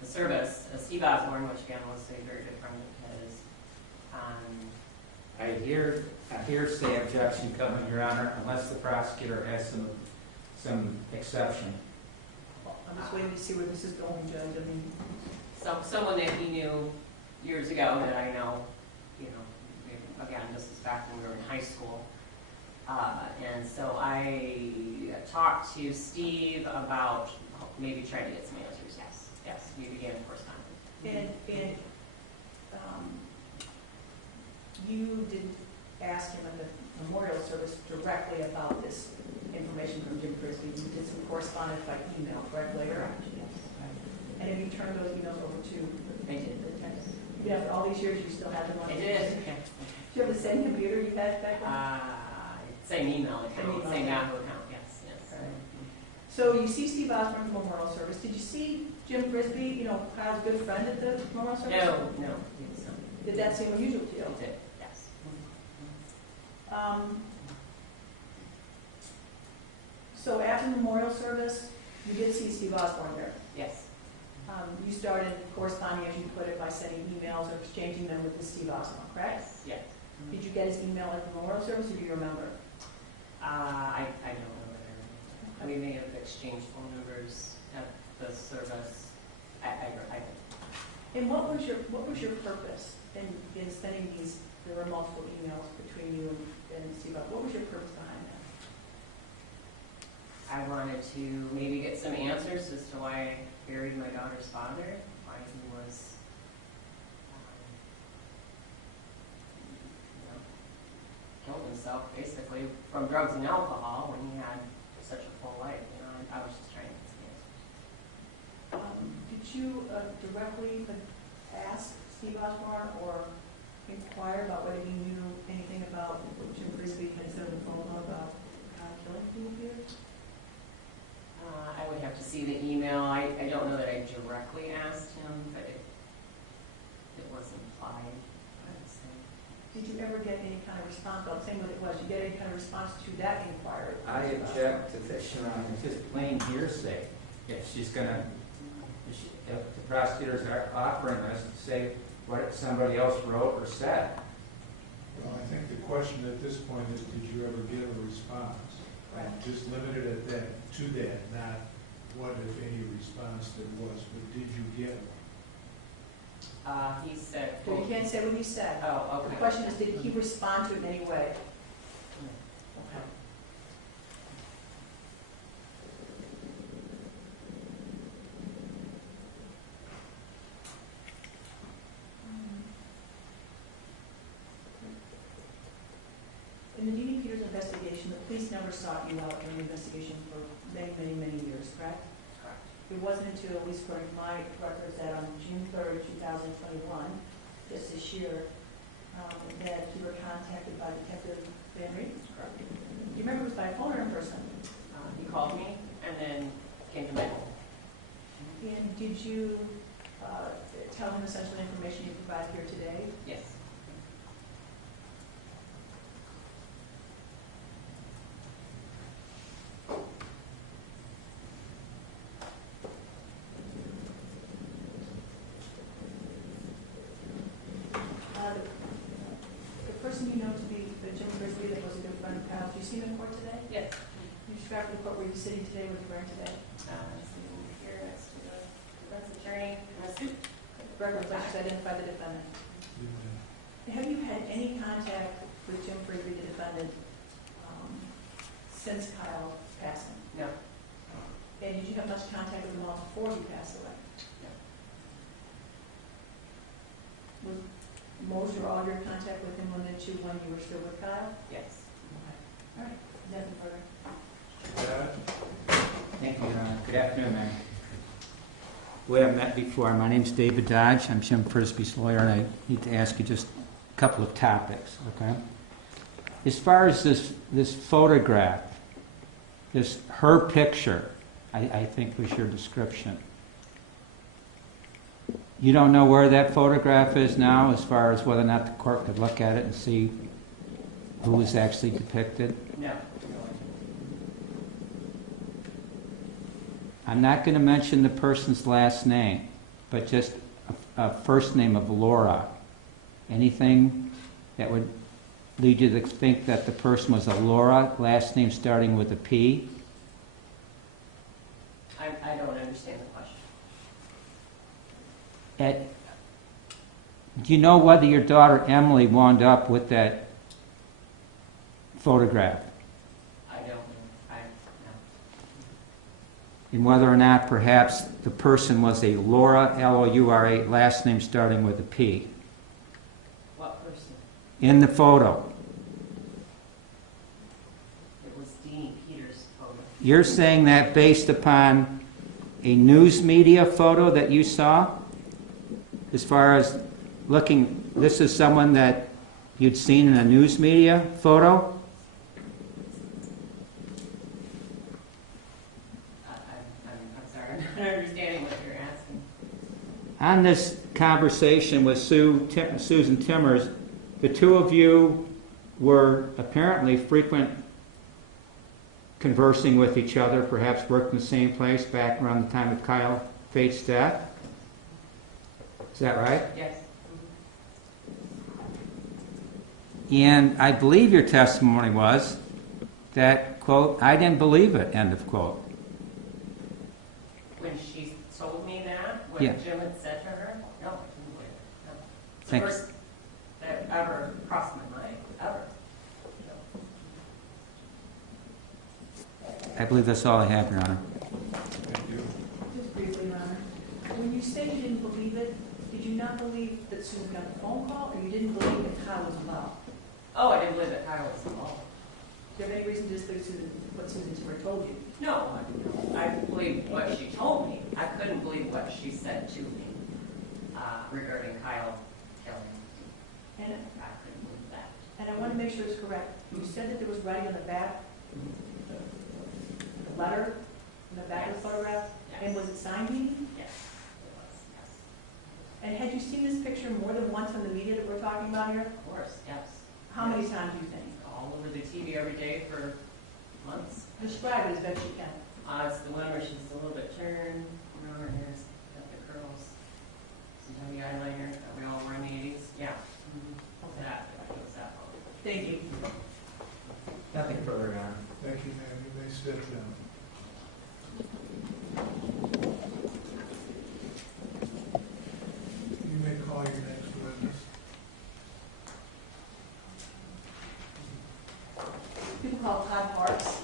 the service, Steve Osborne, which again was a very good friend of his. I hear a hearsay objection coming, Your Honor, unless the prosecutor has some exception. I'm just waiting to see where this is going, Judge. I mean, Someone that he knew years ago that I know, you know, again, this is back when we were in high school. And so I talked to Steve about maybe trying to get some answers. Yes, we began correspondence. and you didn't ask him in the memorial service directly about this information from Jim Frisbie. You did some correspondence by email, correct, later? And have you turned those emails over to I did. the detective? Yeah, after all these years, you still have them on? I did. Do you have the same computer you had back then? Same email Same account, email same account. Yahoo account, yes. Right. So you see Steve Osborne at the memorial service. Did you see Jim Frisbie, you know, Kyle's good friend at the memorial service? No, he was not. Did that seem unusual to you? He did, yes. So after the memorial service, you did see Steve Osborne there. Yes. You started corresponding, as you put it, by sending emails or exchanging them with the Steve Osborne, correct? Yes. Did you get his email at the memorial service, or do you remember? I don't know whether, we may have exchanged phone numbers at the service. I And what was your purpose in sending these? There were multiple emails between you and Steve Osborne. What was your purpose behind that? I wanted to maybe get some answers as to why I buried my daughter's father, why he was, killed himself basically from drugs and alcohol when he had such a full life. You know, I was just trying to get some answers. Did you directly ask Steve Osborne or inquire about whether he knew anything about what Jim Frisbie had said on the phone about killing Deanie Peters? I would have to see the email. I don't know that I directly asked him, but it was implied, I would say. Did you ever get any kind of response? Well, same with it was. Did you get any kind of response to that inquiry? I object to this, Your Honor. It's just plain hearsay. If she's gonna, if the prosecutors are offering us to say what somebody else wrote or said. Well, I think the question at this point is, did you ever get a response? Right. Just limited at that, to that, not what, if any, response there was, but did you get one? He said. So you can't say what he said. Oh, okay. The question is, did he respond to it in any way? Okay. In the Deanie Peters investigation, the police never sought you out during the investigation for many, many, many years, correct? Correct. It wasn't until, at least according to my records, that on June 3rd, 2021, just this year, that you were contacted by Detective Van Reed? Correct. Do you remember it was by phone or in person? He called me and then came to my home. And did you tell him essentially the information you provide here today? Yes. The person you know to be Jim Frisbie that was a good friend of Kyle's, do you see him in court today? Yes. You describe to the court where you're sitting today, what you're wearing today? Sitting here next to the defense attorney in a suit. Record reflects to identify the defendant. Have you had any contact with Jim Frisbie, the defendant, since Kyle's passing? No. And did you have much contact with him all before he passed away? No. Was most or all your contact with him limited to when you were still with Kyle? Yes. All right, nothing further. Thank you, Your Honor. Good afternoon, Mayor. We have met before. My name's David Dodge. I'm Jim Frisbie's lawyer, and I need to ask you just a couple of topics, okay? As far as this photograph, her picture, I think was your description. You don't know where that photograph is now, as far as whether or not the court could look at it and see who was actually depicted? No. I'm not going to mention the person's last name, but just a first name of Laura. Anything that would lead you to think that the person was a Laura, last name starting with a P? I don't understand the question. Do you know whether your daughter Emily wound up with that photograph? I don't know. No. And whether or not perhaps the person was a Laura, L-O-U-R-A, last name starting with a P? What person? In the photo. It was Deanie Peters' photo. You're saying that based upon a news media photo that you saw? As far as looking, this is someone that you'd seen in a news media photo? I'm sorry. I'm not understanding what you're asking. On this conversation with Susan Timmers, the two of you were apparently frequent conversing with each other, perhaps worked in the same place back around the time of Kyle Fate's death. Is that right? Yes. And I believe your testimony was that, quote, I didn't believe it, end of quote. When she told me that, what Yeah. Jim had said to her, no, I didn't believe it. No. It's the Thank you. first that ever crossed my mind, ever. No. I believe that's all I have, Your Honor. Thank you. Just briefly, Your Honor, when you say you didn't believe it, did you not believe that Susan got the phone call, or you didn't believe that Kyle was involved? Oh, I didn't believe that Kyle was involved. Do you have any reason to disbelieve what Susan Timmer told you? No, I believed what she told me. I couldn't believe what she said to me regarding Kyle killing. And, I couldn't believe that. and I want to make sure it's correct. You said that there was writing on the back, the letter on the back of the photograph, Yes. and was it signed, Deanie? Yes, it was, yes. And had you seen this picture more than once on the media that we're talking about here? Of course, yes. How many times do you think? All over the TV every day for months. Describe it as best you can. It's the one where she's a little bit turned, her hair's got the curls, some heavy eyeliner that we all wore in the 80s. Yeah. That, it was that one. Thank you. Nothing further, Your Honor. Thank you, ma'am. You may step down. You may call your next witness. People call Todd Parks.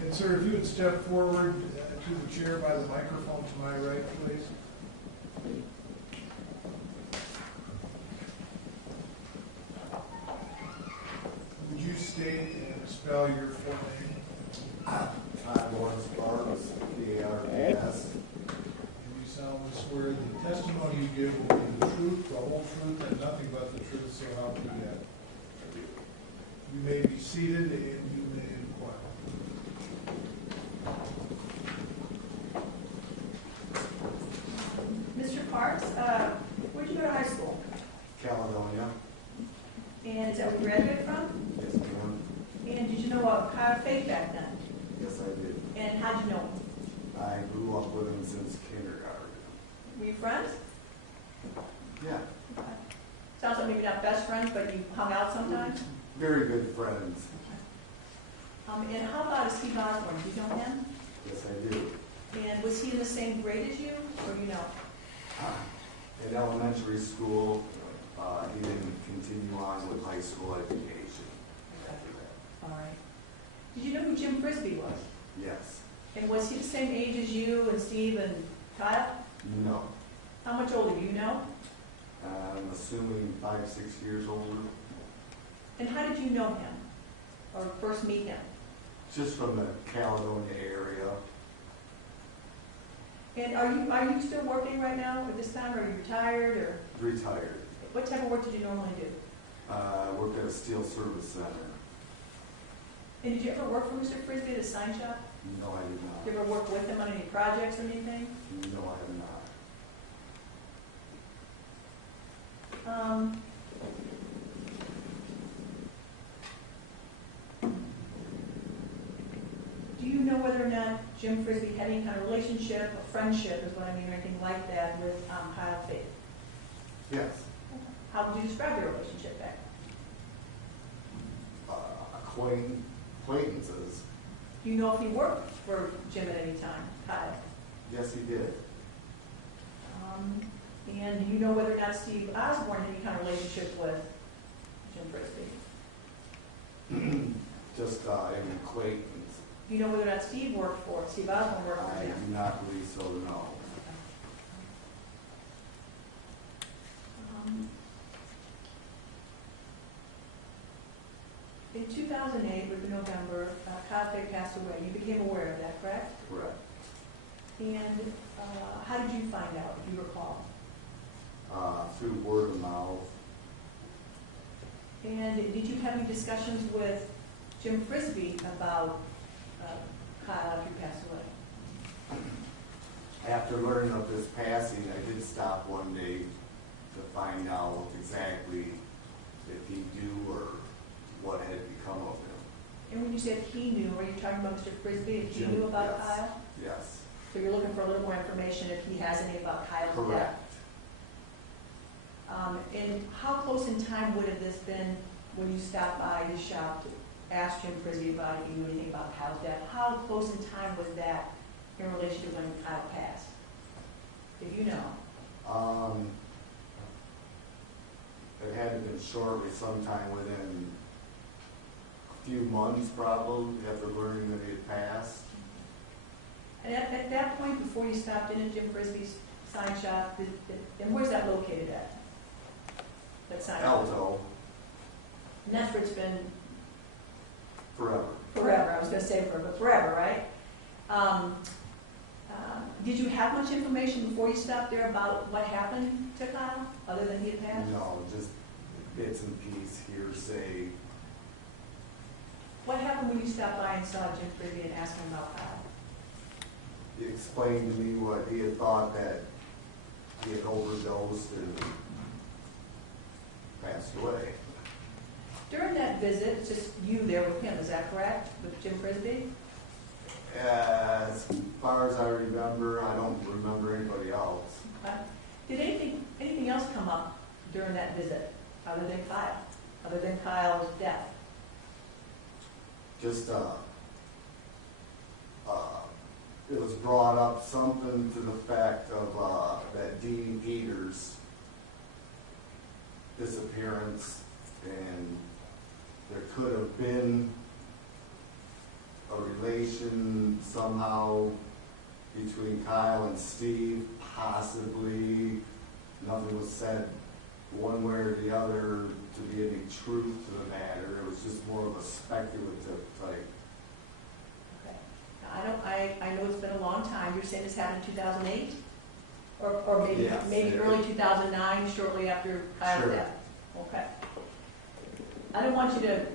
And sir, if you would step forward to the chair by the microphone to my right, please. Would you state and spell your full name? Todd Lawrence Barnes, B-A-R-S. And you solemnly swear the testimony you give will be the truth, the whole truth, and nothing but the truth, so help you God. You may be seated and you may inquire. Mr. Parks, where'd you go to high school? Caledonia. And is that where you graduated from? Yes, ma'am. And did you know Kyle Fate back then? how'd you know him? I grew up with him since kindergarten. Were you friends? Yeah, Sounds like maybe not best friends, but you hung out sometimes? very good friends. And how about Steve Osborne? Do you know him? Yes, I do. And was he in the same grade as you, or you know? In elementary school, he didn't continue on with high school education after that. All right. Did you know who Jim Frisbie was? Yes. And was he the same age as you and Steve and Kyle? No. How much older, do you know? I'm assuming 5, 6 years older. And how did you know him, or first meet him? Just from the Caledonia area. And are you still working right now at this time, or are you retired, or Retired. what type of work did you normally do? Worked at a steel service center. And did you ever work for Mr. Frisbie at a sign shop? No, I did Did you not. ever work with him on any projects or anything? No, I have not. Do you know whether or not Jim Frisbie had any kind of relationship, or friendship is what I mean, or anything like that with Kyle Faith? Yes. How would you describe your relationship back? Acquaintances. Do you know if he worked for Jim at any time, Kyle? Yes, he did. And do you know whether or not Steve Osborne had any kind of relationship with Jim Frisbie? Just an acquaintance. Do you know whether or not Steve worked for, Steve Osborne worked for I him? do not believe so, no. In 2008, with November, Kyle Faith passed away. You became aware of that, correct? Correct. And how did you find out, if you recall? Through word of mouth. And did you have any discussions with Jim Frisbie about Kyle after he passed away? After learning of his passing, I did stop one day to find out exactly if he knew or what had become of him. And when you said he knew, are you talking about Mr. Frisbie, if he Jim, knew about yes. Kyle? Yes, So you're looking for a little more information if he has any about Kyle's death? correct. And how close in time would have this been when you stopped by his shop to ask Jim Frisbie about if he knew anything about Kyle's death? How close in time was that in relation to when Kyle passed? If you know. It had to have been shortly, sometime within a few months probably, after learning that he had passed. And at that point, before you stopped in at Jim Frisbee's sign shop, and where's that located at? That sign shop? Alto, And that's where it's been forever. forever. I was going to say forever, but forever, right? Did you have much information before you stopped there about what happened to Kyle, other than he had passed? No, just bits and pieces, hearsay. What happened when you stopped by and saw Jim Frisbie and asked him about Kyle? He explained to me what he had thought, that he had overdosed and passed away. During that visit, it's just you there with him, is that correct, with Jim Frisbie? As far as I remember, I don't remember anybody else. Did anything else come up during that visit, other than Kyle's death? Just, it was brought up something to the fact of, that Deanie Peters' disappearance, and there could have been a relation somehow between Kyle and Steve, possibly. Nothing was said one way or the other to be any truth to the matter. It was just more of a speculative type. Okay. Now, I know it's been a long time. You're saying this happened in 2008? Or maybe, Yes, maybe it early is. 2009, shortly after Kyle's Sure. death? Okay. I don't want you to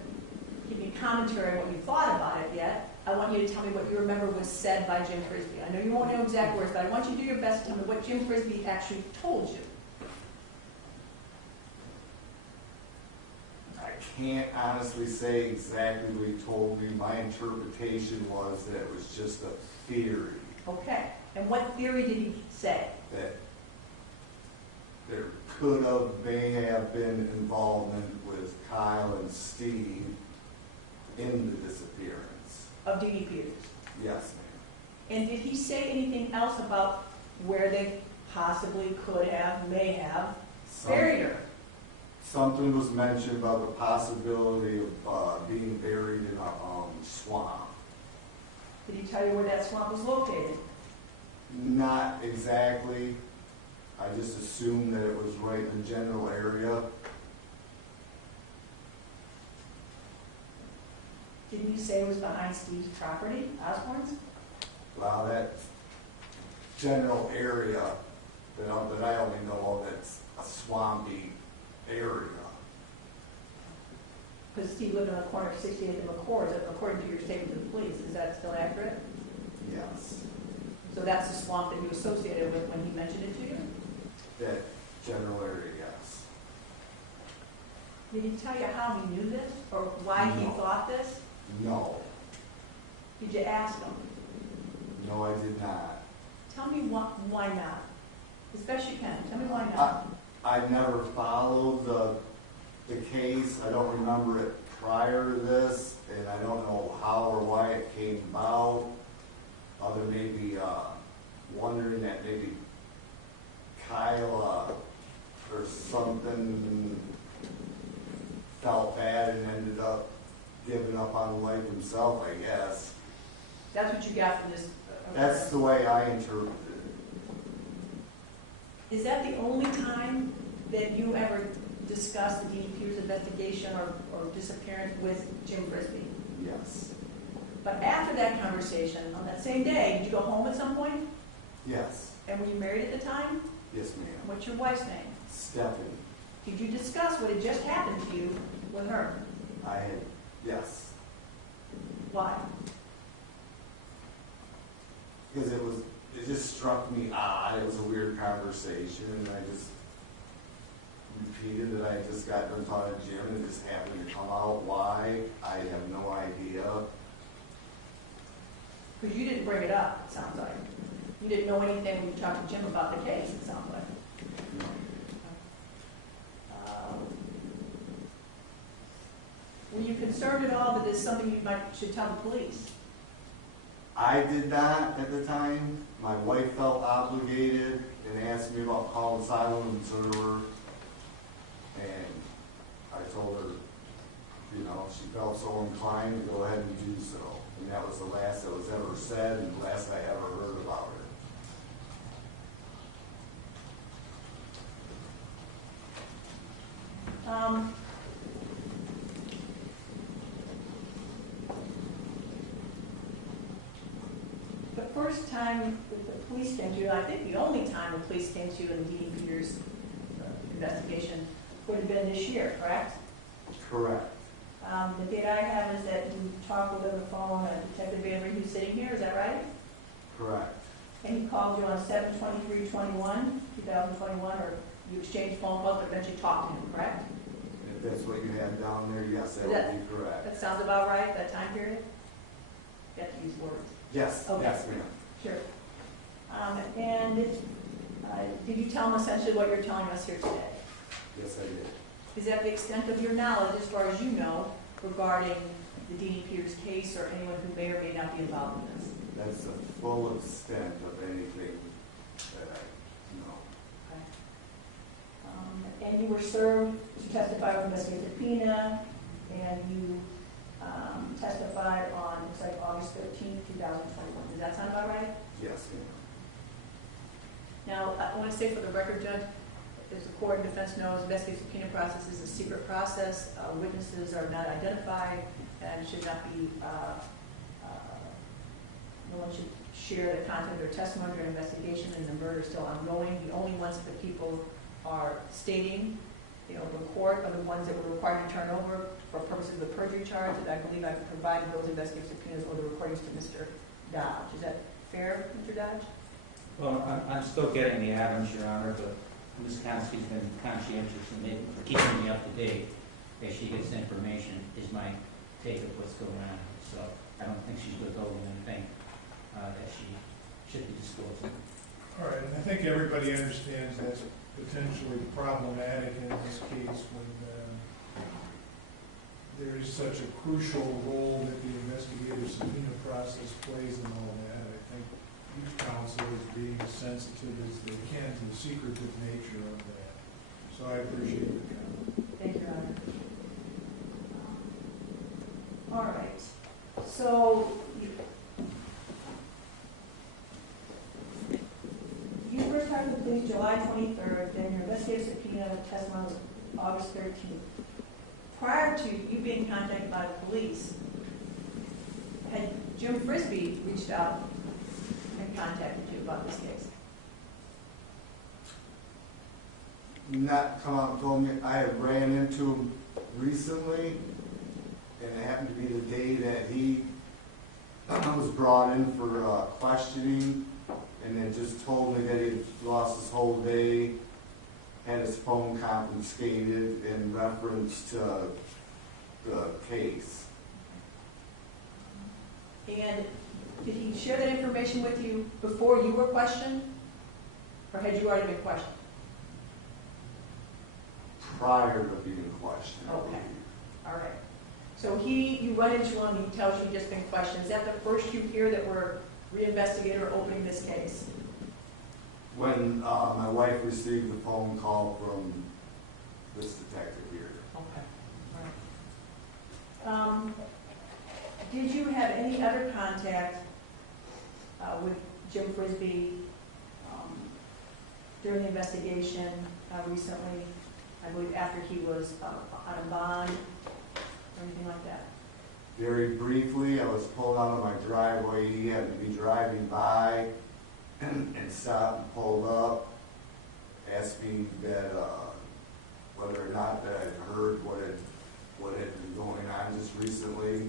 give me commentary on what you thought about it yet. I want you to tell me what you remember was said by Jim Frisbie. I know you won't know exact words, but I want you to do your best to tell me what Jim Frisbie actually told you. I can't honestly say exactly what he told me. My interpretation was that it was just a theory Okay, and what theory did he say? that there may have been involvement with Kyle and Steve in the disappearance. Of Deanie Peters? Yes, ma'am. And did he say anything else about where they possibly could have, may have buried her? Something was mentioned about the possibility of being buried in a swamp. Did he tell you where that swamp was located? Not exactly. I just assumed that it was right in the general area. Didn't you say it was behind Steve's property, Osborne's? Well, that general area that I only know of, it's a swampy area. Because Steve lived on the corner of 68th and McCallery, according to your statement to the police. Is that still accurate? Yes. So that's the swamp that you associated with when he mentioned it to you? That general area, yes. Did he tell you how he knew this, or why he No. thought this? No. Did you ask him? No, I did not. Tell me why not? As best you can. Tell me why not. I never followed the case. I don't remember it prior to this, and I don't know how or why it came about. Other maybe wondering that maybe Kyle or something felt bad and ended up giving up on life himself, I guess. That's what you got from this? That's the way I interpreted it. Is that the only time that you ever discussed the Deanie Peters investigation or disappearance with Jim Frisbie? Yes. But after that conversation, on that same day, did you go home at some point? Yes. And were you married at the time? Yes, ma'am. What's your wife's name? Stephanie. Did you discuss what had just happened to you with her? I had, yes. Why? Because it just struck me odd. It was a weird conversation, and I just repeated that I just got done talking to Jim, and it just happened to come out. Why? I have no idea. Because you didn't bring it up, it sounds like. You didn't know anything when you talked to Jim about the case, it sounds like. Were you concerned at all that there's something you should tell the police? I did not at the time. My wife felt obligated and asked me about calling Silent Observer, and I told her, she felt so inclined to go ahead and do so. And that was the last that was ever said and the last I ever heard about it. The first time the police came to you, I think the only time the police came to you in the Deanie Peters investigation would have been this year, correct? Correct. The data I have is that you talked with him on the phone, Detective Avery, who's sitting here, is that right? Correct. And he called you on 7/23/21, 2021, or you exchanged phone calls, but eventually talked to him, correct? If that's what you have down there, yes, that Is that- would be correct. That sounds about right, that time period? You have to use words. Yes, Okay. yes, ma'am. Sure. And did you tell him essentially what you're telling us here today? Yes, I did. Is that the extent of your knowledge, as far as you know, regarding the Deanie Peters case or anyone who may or may not be involved in this? That's the full extent of anything that I know. Okay. And you were served to testify with investigative subpoena, and you testified on, looks like August 13th, 2021. Does that sound about right? Yes, ma'am. Now, I want to say for the record, Judge, as the court and defense knows, investigative subpoena process is a secret process. Witnesses are not identified and should not be, no one should share the content of their testimony during investigation, and the murder is still ongoing. The only ones that people are stating, the court, are the ones that were required to turn over for purposes of the perjury charge, and I believe I've provided those investigative subpoenas or the recordings to Mr. Dodge. Is that fair, Mr. Dodge? Well, I'm still getting the items, Your Honor, but Ms. Constie's been conscientious for keeping me up to date as she gets information, is my take of what's going on. So I don't think she's withholding anything. that she should be disclosing. All right, and I think everybody understands that's potentially problematic in this case when there is such a crucial role that the investigative subpoena process plays in all that. I think each counsel is being as sensitive as they can to the secretive nature of that. So I appreciate the comment. Thank you, Your Honor. All right, so you first talked to the police July 23rd, then your investigative subpoena testimony was August 13th. Prior to you being contacted by the police, had Jim Frisbie reached out and contacted you about this case? Not come out and told me. I had ran into him recently, and it happened to be the day that he was brought in for questioning, and then just told me that he'd lost his whole day, had his phone confiscated in reference to the case. And did he share that information with you before you were questioned? Or had you already been questioned? Prior to being questioned. Okay. All right. So you run into him, he tells you you've just been questioned. Is that the first you hear that we're reinvestigating or opening this case? When my wife received the phone call from this detective here. Okay. All right. Did you have any other contact with Jim Frisbie during the investigation recently? I believe after he was on a bond or anything like that? Very briefly, I was pulled out of my driveway. He happened to be driving by and stopped and pulled up, asked me that whether or not that I'd heard what had been going on just recently,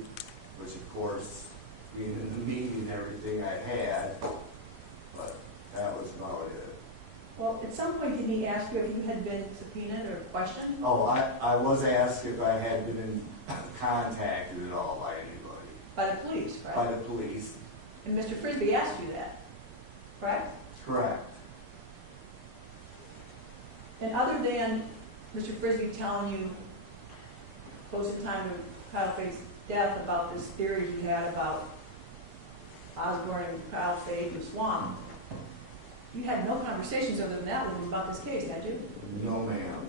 which of course, being in the meeting and everything I had, but that was about it. Well, at some point, did he ask you if you had been subpoenaed or questioned? Oh, I was asked if I had been contacted at all by anybody. By the police, right? By the police. And Mr. Frisbie asked you that, correct? Correct. And other than Mr. Frisbie telling you close to the time of Kyle Faye's death about this theory you had about Osborne and Kyle Faye to swamp, you had no conversations other than that with him about this case, had you? No, ma'am.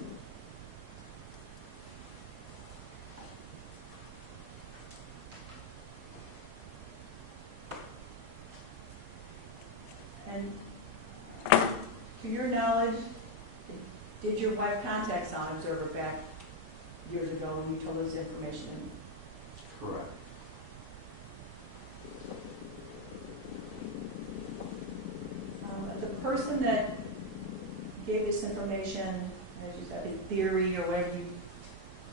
And to your knowledge, did your wife contact Sound Observer back years ago when you told us information? Correct. The person that gave this information, as you said, a theory or whatever you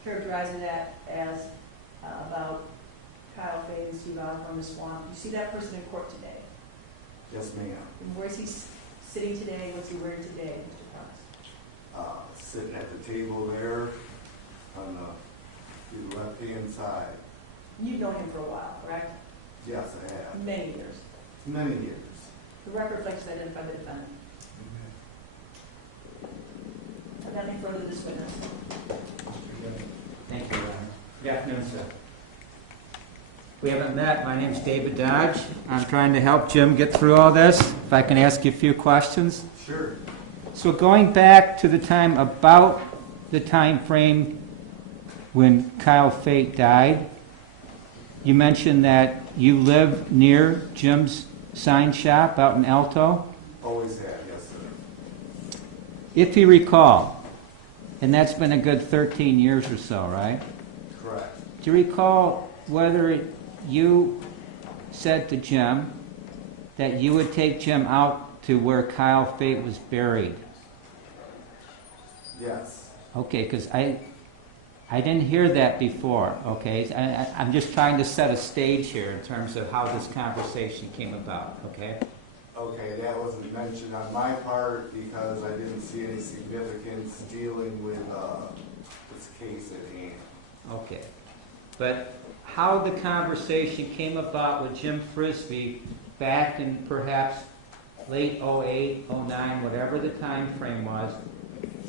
characterize it as about Kyle Faye and Steve Osborne from the swamp, you see that person in court today? Yes, ma'am. And where is he sitting today? What's he wearing today, Mr. Thomas? Sitting at the table there on the left-hand side. You've known him for a while, correct? Yes, I have. Many years. Many years. The record reflects to identify the defendant. Nothing further this witness. Thank you, Your Honor. Good afternoon, sir. We haven't met. My name's David Dodge. I'm trying to help Jim get through all this. If I can ask you a few questions. Sure. So going back to the time, about the time frame when Kyle Faye died, you mentioned that you live near Jim's sign shop out in Alto. Always have, yes, sir. If you recall, and that's been a good 13 years or so, right? Correct. Do you recall whether you said to Jim that you would take Jim out to where Kyle Faye was buried? Yes. Okay, because I didn't hear that before, okay? I'm just trying to set a stage here in terms of how this conversation came about, okay? Okay, that wasn't mentioned on my part because I didn't see any significance dealing with this case at hand. Okay. But how the conversation came about with Jim Frisbie back in perhaps late '08, '09, whatever the time frame was,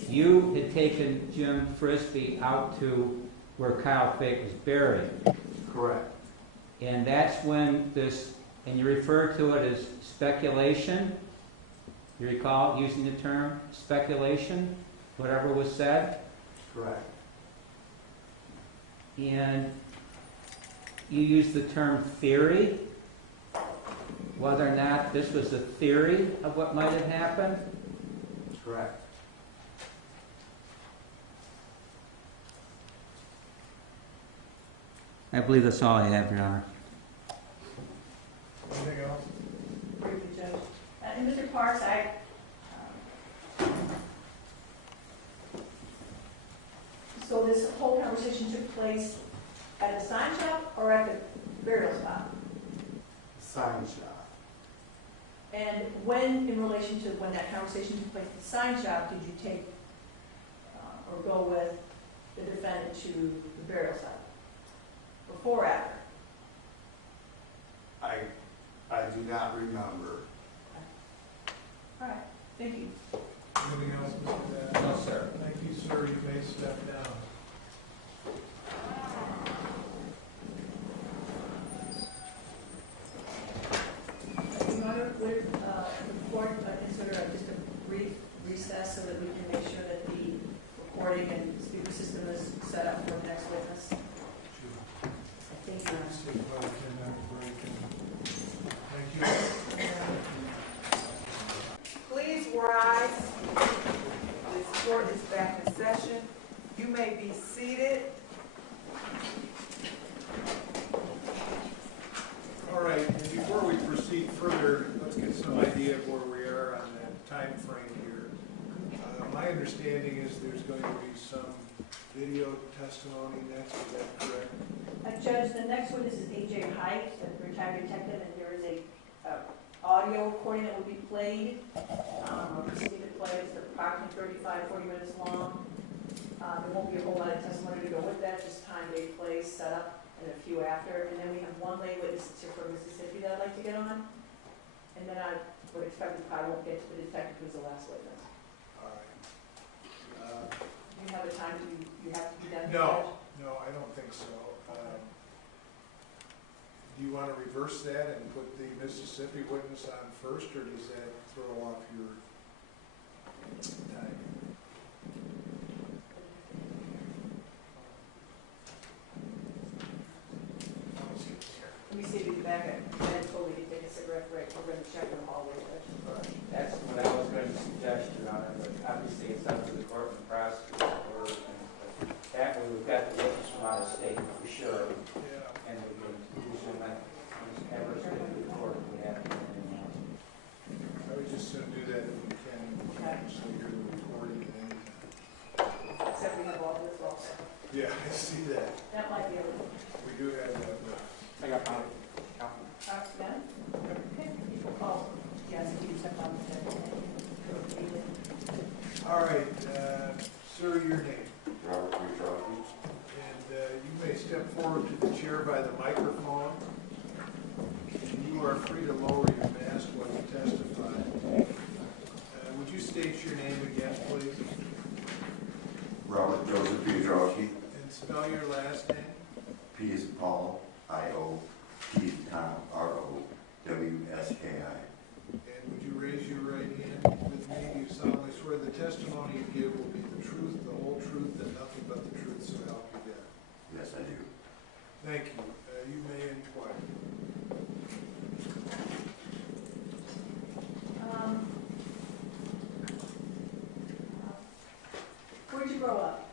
you had taken Jim Frisbie out to where Kyle Fake was buried. Correct. And that's when this, and you refer to it as speculation. You recall using the term speculation, whatever was said? Correct. And you used the term theory, whether or not this was a theory of what might have happened. Correct. I believe that's all I have, Your Honor. Anything else? Briefly, Judge. And Mr. Parks, so this whole conversation took place at the sign shop or at the burial spot? Sign shop. And when, in relation to when that conversation took place at the sign shop, did you take or go with the defendant to the burial site? Before or after? I do not remember. All right, thank you. Anything else, Mr. Bass? No, sir. Thank you, sir. You may step down. Your Honor, would the court consider just a brief recess so that we can make sure that the recording and speaker system is set up for the next witness? Thank you, Your Honor. See if I can have a break. Thank you. Please rise. This court is back in session. You may be seated. All right, and before we proceed further, let's get some idea of where we are on that time frame here. My understanding is there's going to be some video testimony next, is that correct? Judge, the next witness is A.J. Heinz, a retired detective, and there is a audio recording that will be played. Proceeding to play, it's approximately 35-40 minutes long. There won't be a whole lot of testimony to go with that, just time, date, place, setup, and a few after. And then we have one lay witness that's here from Mississippi that I'd like to get on. And then I would expect we probably won't get to the detective who's the last witness. All right. Do you have a time you have to be done? No, I don't think so. Do you want to reverse that and put the Mississippi witness on first, or does that throw off your time? Let me see if you can back it. Then we can take a cigarette break. We're going to check in the hallway. That's what I was going to suggest, Your Honor, but obviously it's up to the court and the prosecutor. That way we've got the witness from out of state for sure, Yeah. and we can resume that ever to the court if we have anything else. I would just soon do that if we can, so you're the recording at any time. Except we have all this also. Yeah, I see that. That might be a little. We do have that. I got mine. Done? Okay. Oh, yes, you can step on the. All right, sir, your name. Robert Peters. And you may step forward to the chair by the microphone. You are free to lower your mask while you testify. Would you state your name again, please? Robert Joseph Peters. And spell your last name? P is Paul, I-O, T is Tom, R-O-W-S-K-I. And would you raise your right hand with me? Do you solemnly swear the testimony you give will be the truth, the whole truth, and nothing but the truth, so help you God? Yes, I do. Thank you. You may inquire. Where'd you grow up?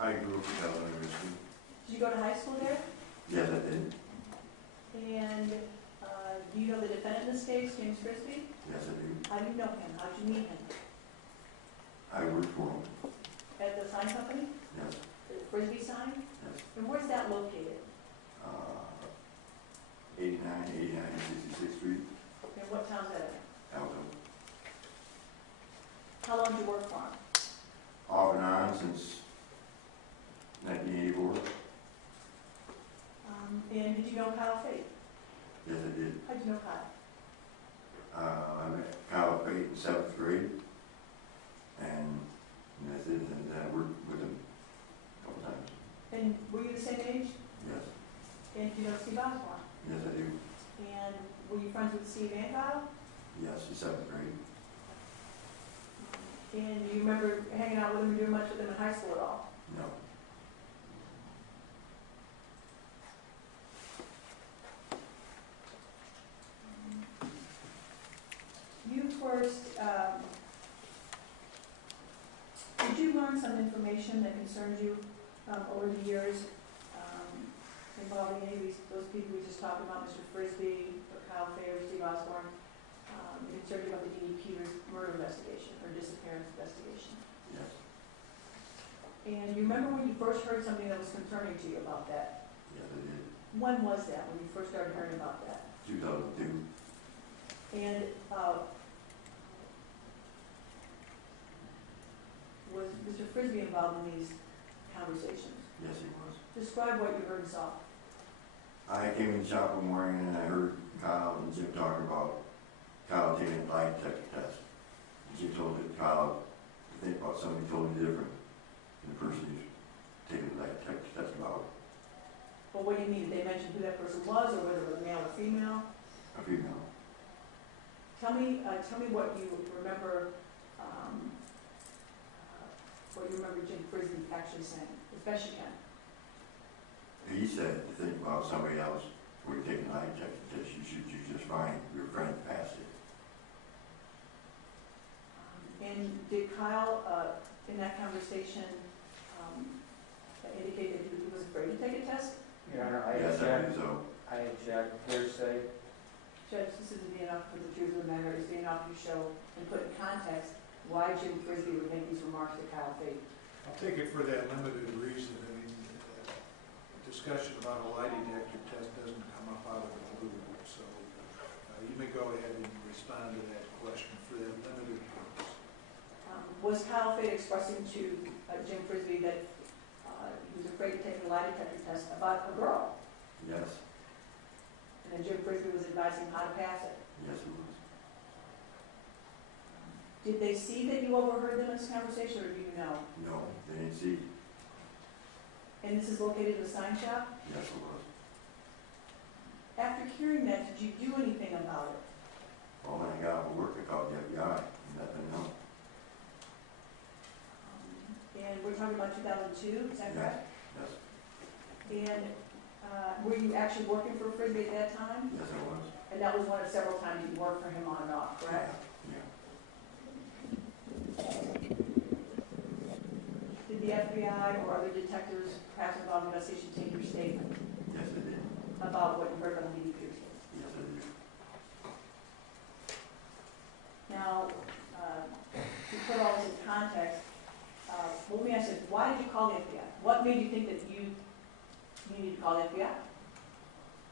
I grew up in Delaware University. Did you go to high school there? Yes, I did. And do you know the defendant in this case, James Frisbie? Yes, I do. How do you know him? How did you meet him? I worked for him. At the sign company? Yes, The Frisbee sign? yes. And where's that located? 89, 66th Street, And what town's that in? Alto. How long did you work for him? Off and on since 1984. And did you know Kyle Fate? Yes, I did. How'd you know Kyle? I met Kyle Fate in 7th grade, and that's it, and I worked with him a couple times. And were you the same age? Yes, And do you know Steve Osborne? yes, I do. And were you friends with Steve and Kyle? Yes, in 7th grade. And do you remember hanging out with him and doing much with him in high school at all? No. You first, did you learn some information that concerns you over the years involving any of those people we just talked about, Mr. Frisbie, or Kyle Fay, or Steve Osborne? It concerned you about the Deanie Peters murder investigation or disappearance investigation. Yes, And you remember when you first heard something that was concerning to you about that? yes, I did. When was that, when you first started hearing about that? 2002. And was Mr. Frisbie involved in these conversations? Yes, he was. Describe what you heard and saw. I came in the shop one morning and I heard Kyle and Jim talking about Kyle taking a lie detector test. And Jim told Kyle to think about somebody totally different than the person who's taking the lie detector test about. Well, what do you mean? Did they mention who that person was, or whether it was male or female? A female. Tell me what you remember. What you remember Jim Frisbie actually saying, as best you can. He said to think about somebody else before you take a lie detector test. You should choose just fine. Your friend passed it. And did Kyle, in that conversation, indicate that he was afraid to take a test? Your Honor, Yes, I believe so. I object, hearsay. Judge, this isn't being enough for the truth of the matter. It's being enough to show and put in context why Jim Frisbie would make these remarks to Kyle Fate. I'll take it for that limited reason. I mean, discussion about a lie detector test doesn't come up out of the blue. So you may go ahead and respond to that question for that limited purpose. Was Kyle Fate expressing to Jim Frisbie that he was afraid to take a lie detector test about a girl? Yes. And then Jim Frisbie was advising him how to pass it? Yes, he was. Did they see that you overheard them in this conversation, or do you know? No, they didn't see. And this is located in the sign shop? Yes, it was. After hearing that, did you do anything about it? Well, when I got off of work, I called the FBI. Nothing else. And we're talking about 2002, is that correct? Yes. And were you actually working for Frisbie at that time? Yes, I was. And that was one of several times you worked for him on and off, correct? Yeah. Did the FBI or other detectives, perhaps involved in the investigation, take your statement Yes, I did. about what you heard on the Deanie Peters case? Yes, I did. Now, to put all this in context, let me ask you, why did you call the FBI? What made you think that you needed to call the FBI?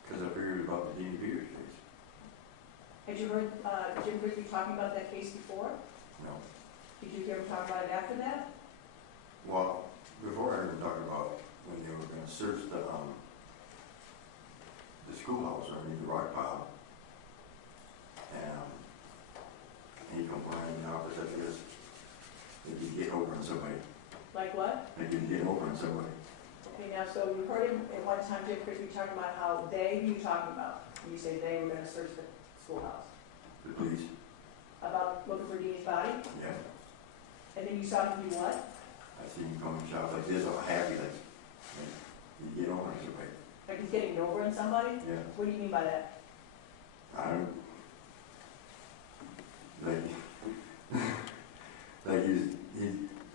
Because I figured about the Deanie Peters case. Had you heard Jim Frisbie talking about that case before? No. Did you hear him talk about it after that? Well, before I heard him talking about when they were going to search the schoolhouse underneath the rock pile, and he complained in the office after this, that he'd get over on somebody. Like what? That he'd get over on somebody. Okay, now, so you heard him at one time, Jim Frisbie, talking about how they, who you talking about? When you say they were going to search the schoolhouse. The police. About looking for Deanie's body? Yeah. And then you saw him do what? I seen him come in shops like this, all happy, like, he'd get over on somebody. Like he's getting over on somebody? Yeah. What do you mean by that? I don't, like,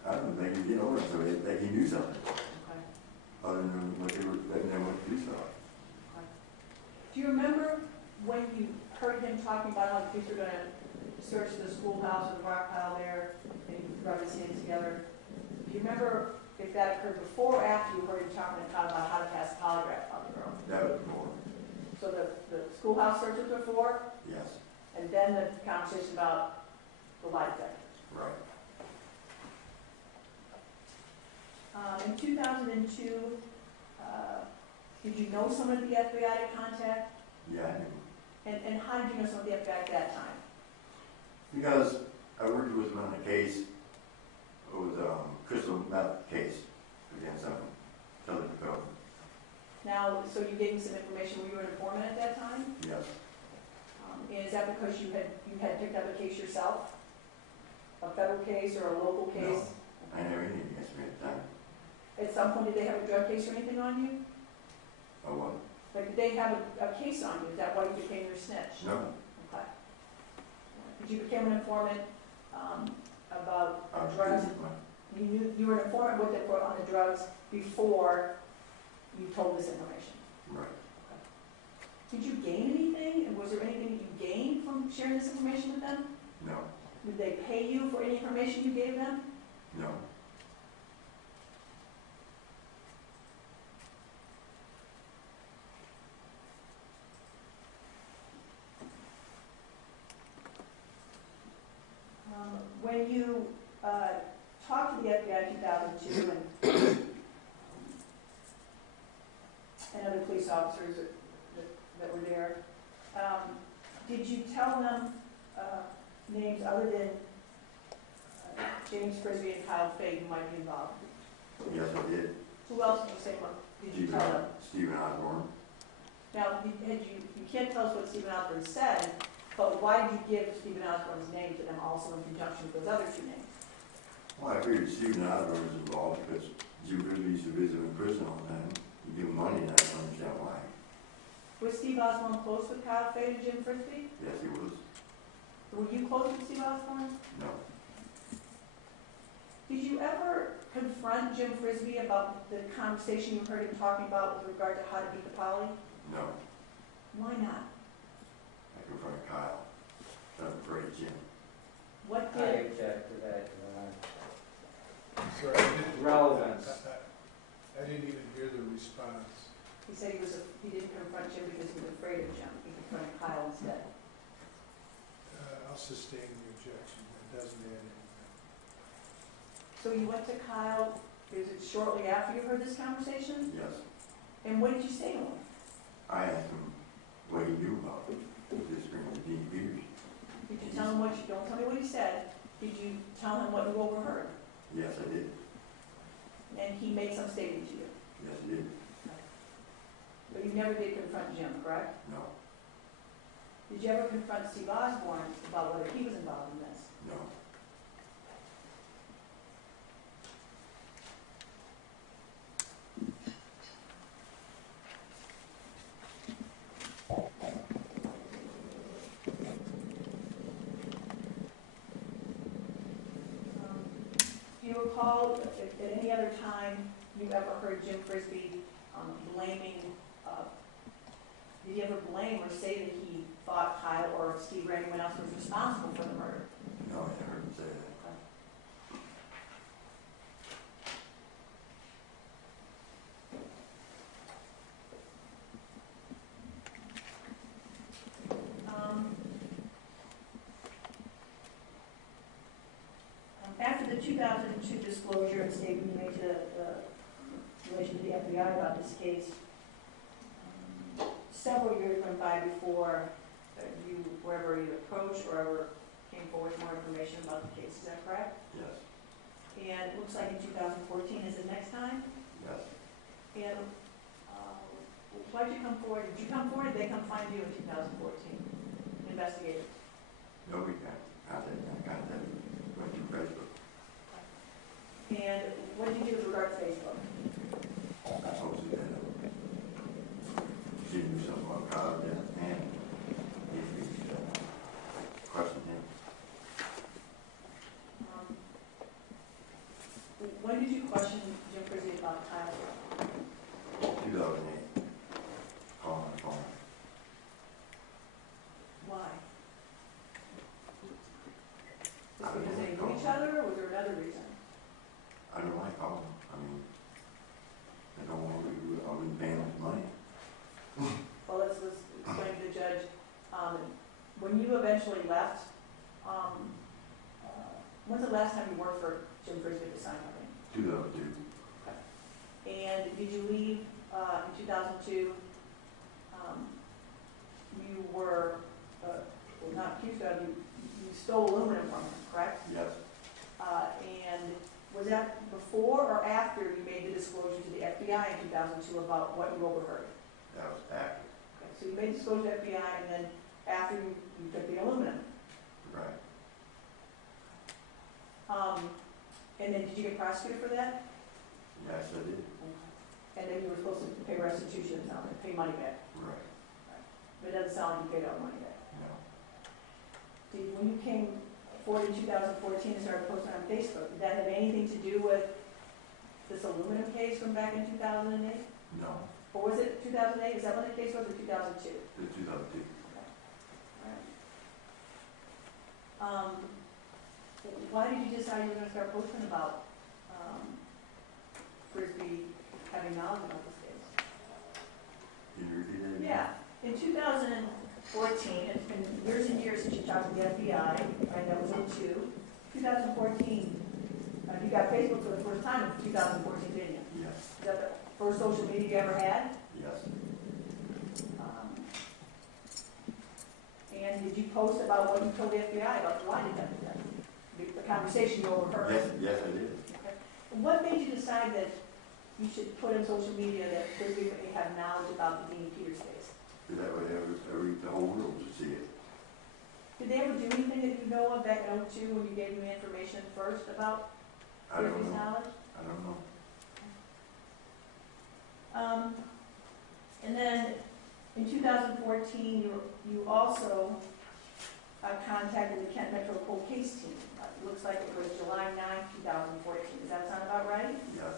I don't know, like he'd get over on somebody, like he knew something, Okay. other than what they were, letting them what the police thought. Okay. Do you remember when you heard him talking about how the police were going to search the schoolhouse or the rock pile there, and you rubbed his hands together? Do you remember if that occurred before or after you heard him talking about how to pass the polygraph on the girl? That was before. So the schoolhouse search was before, Yes, and then the conversation about the lie detector. right. In 2002, did you know someone at the FBI to contact? Yeah, I knew. And how did you know some of the FBI at that time? Because I worked with him on a case, it was a crystal meth case against Kelly McCallery. Now, so you gave me some information, were you an informant at that time? Yes, And is that because you had picked up a case yourself? A federal case or a local case? No. I never anything against me at the time. At some point, did they have a drug case or anything on you? I won. Like, did they have a case on you? Is that why you became your snitch? No, Okay. Did you become an informant about I was drugs? accused of You were an informant with it on the drugs before you told this information? right. Did you gain anything? And was there anything that you gained from sharing this information with them? No, Did they pay you for any information you gave them? no. When you talked to the FBI in 2002 and other police officers that were there, did you tell them names other than James Frisbie and Kyle Fay who might be involved? Yes, I did. Who else did you say? Did you tell them? Stephen Osborne. Now, you can't tell us what Stephen Osborne said, but why did you give Stephen Osborne's name to them also in conjunction with those other two names? Well, I figured Stephen Osborne was involved because Jim Frisbie used to visit him in prison all the time. You give him money, and I don't understand why. Was Steve Osborne close with Kyle Fay and Jim Frisbie? Yes, he was. Were you close with Steve Osborne? No. Did you ever confront Jim Frisbie about the conversation you heard him talking about with regard to how to beat the poly? No. Why not? I confronted Kyle. I'm afraid of Jim. What I did, object to that, Sorry, I didn't. relevance. I didn't even hear the response. he said he didn't confront Jim because he was afraid of Jim. He confronted Kyle instead. I'll sustain the objection, it doesn't add anything. So you went to Kyle, is it shortly after you heard this conversation? Yes. And what did you say to him? I asked him what he knew about this ring with Deanie Peters. Did you tell him what you, don't tell me what he said, did you tell him what you overheard? Yes, I did. And he made some statement to you? Yes, I did. But you never did confront Jim, correct? No. Did you ever confront Steve Osborne about whether he was involved in this? No. Do you recall if at any other time you ever heard Jim Frisbie blaming, did he ever blame or say that he thought Kyle or Steve or anyone else was responsible for the murder? No, I never heard him say that. After the 2002 disclosure and statement you made to in relation to the FBI about this case, several years went by before you were ever either approached or ever came forward with more information about the case. Is that correct? Yes. And it looks like in 2014 is the next time. Yes. And why did you come forward? Did you come forward or did they come find you in 2014? Investigators. Nobody contacted me. Went through Facebook. And what did you do with regard to Facebook? I posted that she knew something about Kyle death and he questioned him. When did you question Jim Frisbie about Kyle? 2008. Calling on the phone. Why? I Just don't because know. they knew each other, or was there another reason? I don't like calling. I mean, I don't want to, I wouldn't pay him his money. Well, let's explain to the judge. When you eventually left, when's the last time you worked for Jim Frisbie at the sign company? 2002. And did you leave in 2002? you were, well, not accused of, you stole aluminum from him, correct? Yes, And was that before or after you made the disclosure to the FBI in 2002 about what you overheard? that was active, Okay, so you made disclosure to the FBI, and then after you took the aluminum. right. And then did you get prosecuted for that? Yes, I did, And then you were supposed to pay restitution, sound like, pay money back. right, But it doesn't sound like you paid all the money back. no. When you came forward in 2014 and started posting on Facebook, did that have anything to do with this aluminum case from back in 2008? No, Or was it 2008? Is that when the case was, or 2002? it's 2002. Right. Why did you decide you were going to start posting about Frisbie having knowledge about this case? Can you repeat that again? Yeah, in 2014, it's been years and years since you talked to the FBI, right, that was in 2014, you got Facebook for the first time in 2014, didn't you? Yes, Is that the first social media you ever had? yes, And did you post about what you told the FBI about the lie detector? The conversation you overheard? yes, I did. Okay. What made you decide that you should put in social media that Frisbie may have knowledge about the Deanie Peters case? Because that way the whole world would see it. Did they ever do anything that you know of back in 2002 when you gave them the information first about I don't Frisbee's know, knowledge? I don't know. And then in 2014, you also contacted the Kent Metro Cold Case Team. It looks like it was July 9, 2014. Does that sound about right? Yes,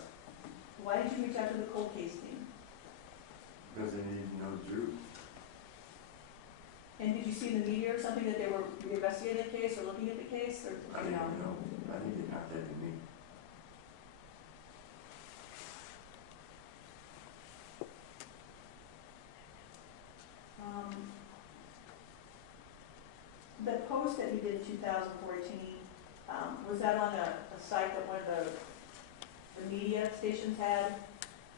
Why did you reach out to the Cold Case Team? because they need to know the truth. And did you see in the media or something that they were investigating the case or looking at the case? Or did I you didn't know? know, I think they contacted me. The post that you did in 2014, was that on a site that one of the media stations had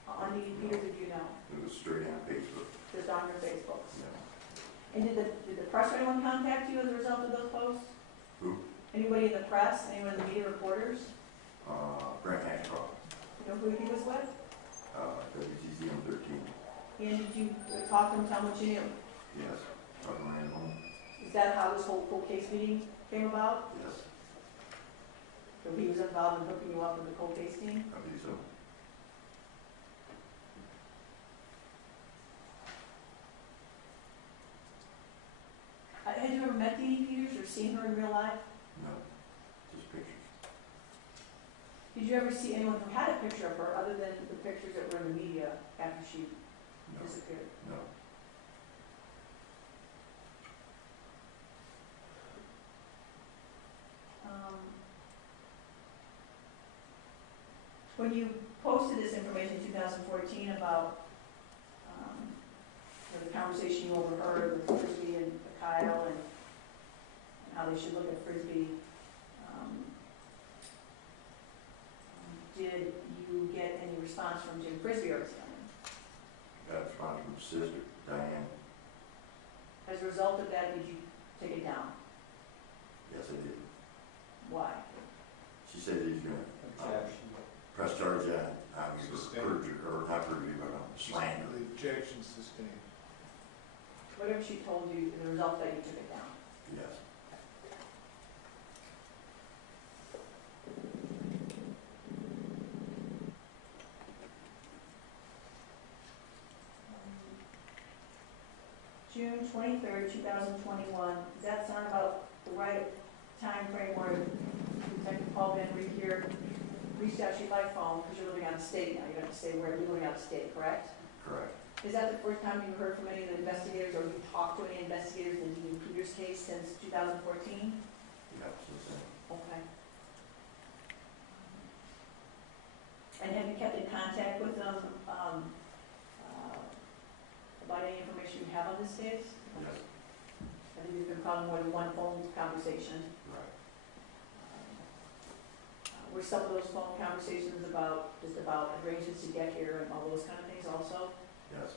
on Deanie Peters, or did you know? It was straight on Facebook. Just on your Facebook? Yeah. And did the press or anyone contact you as a result of those posts? Who? Anybody in the press, anyone in the media reporters? Brent Hancock, You know who he was with? WCCM 13. And did you talk to him, tell him what you knew? Yes, talking right home. Is that how this whole cold case meeting came about? Yes, So he was involved in hooking you up with the cold case team? I believe so. Had you ever met Deanie Peters or seen her in real life? No, just pictures. Did you ever see anyone who had a picture of her other than the pictures that were in the media after she No, disappeared? no. When you posted this information in 2014 about the conversation you overheard with Frisbie and Kyle and how they should look at Frisbie, did you get any response from Jim Frisbie or his family? Got a response from his sister, Diane. As a result of that, did you take it down? Yes, I did. Why? She said he's gonna press charge on perjury, or not perjury, but slander. The objection sustained. Whatever she told you, as a result of that, you took it down. Yes. June 23rd, 2021, does that sound about the right time frame where Detective Paul Van Reek here reached out to you by phone, because you're living out of state now, you don't have to stay where you're living out of state, correct? Correct. Is that the first time you heard from any of the investigators, or you talked to any investigators in the Deanie Peters case since 2014? Yeah, since then. Okay. And have you kept in contact with them about any information you have on this case? Yes. I think there's been probably more than one phone conversation. Right. Were some of those phone conversations about, just about arrangements to get here and all those kind of things also? Yes.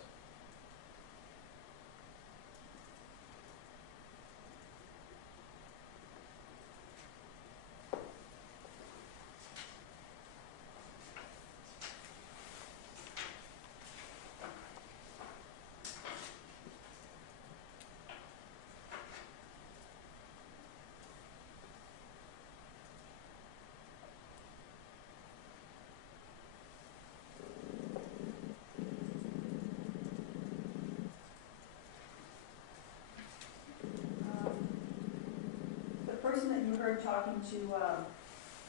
heard talking to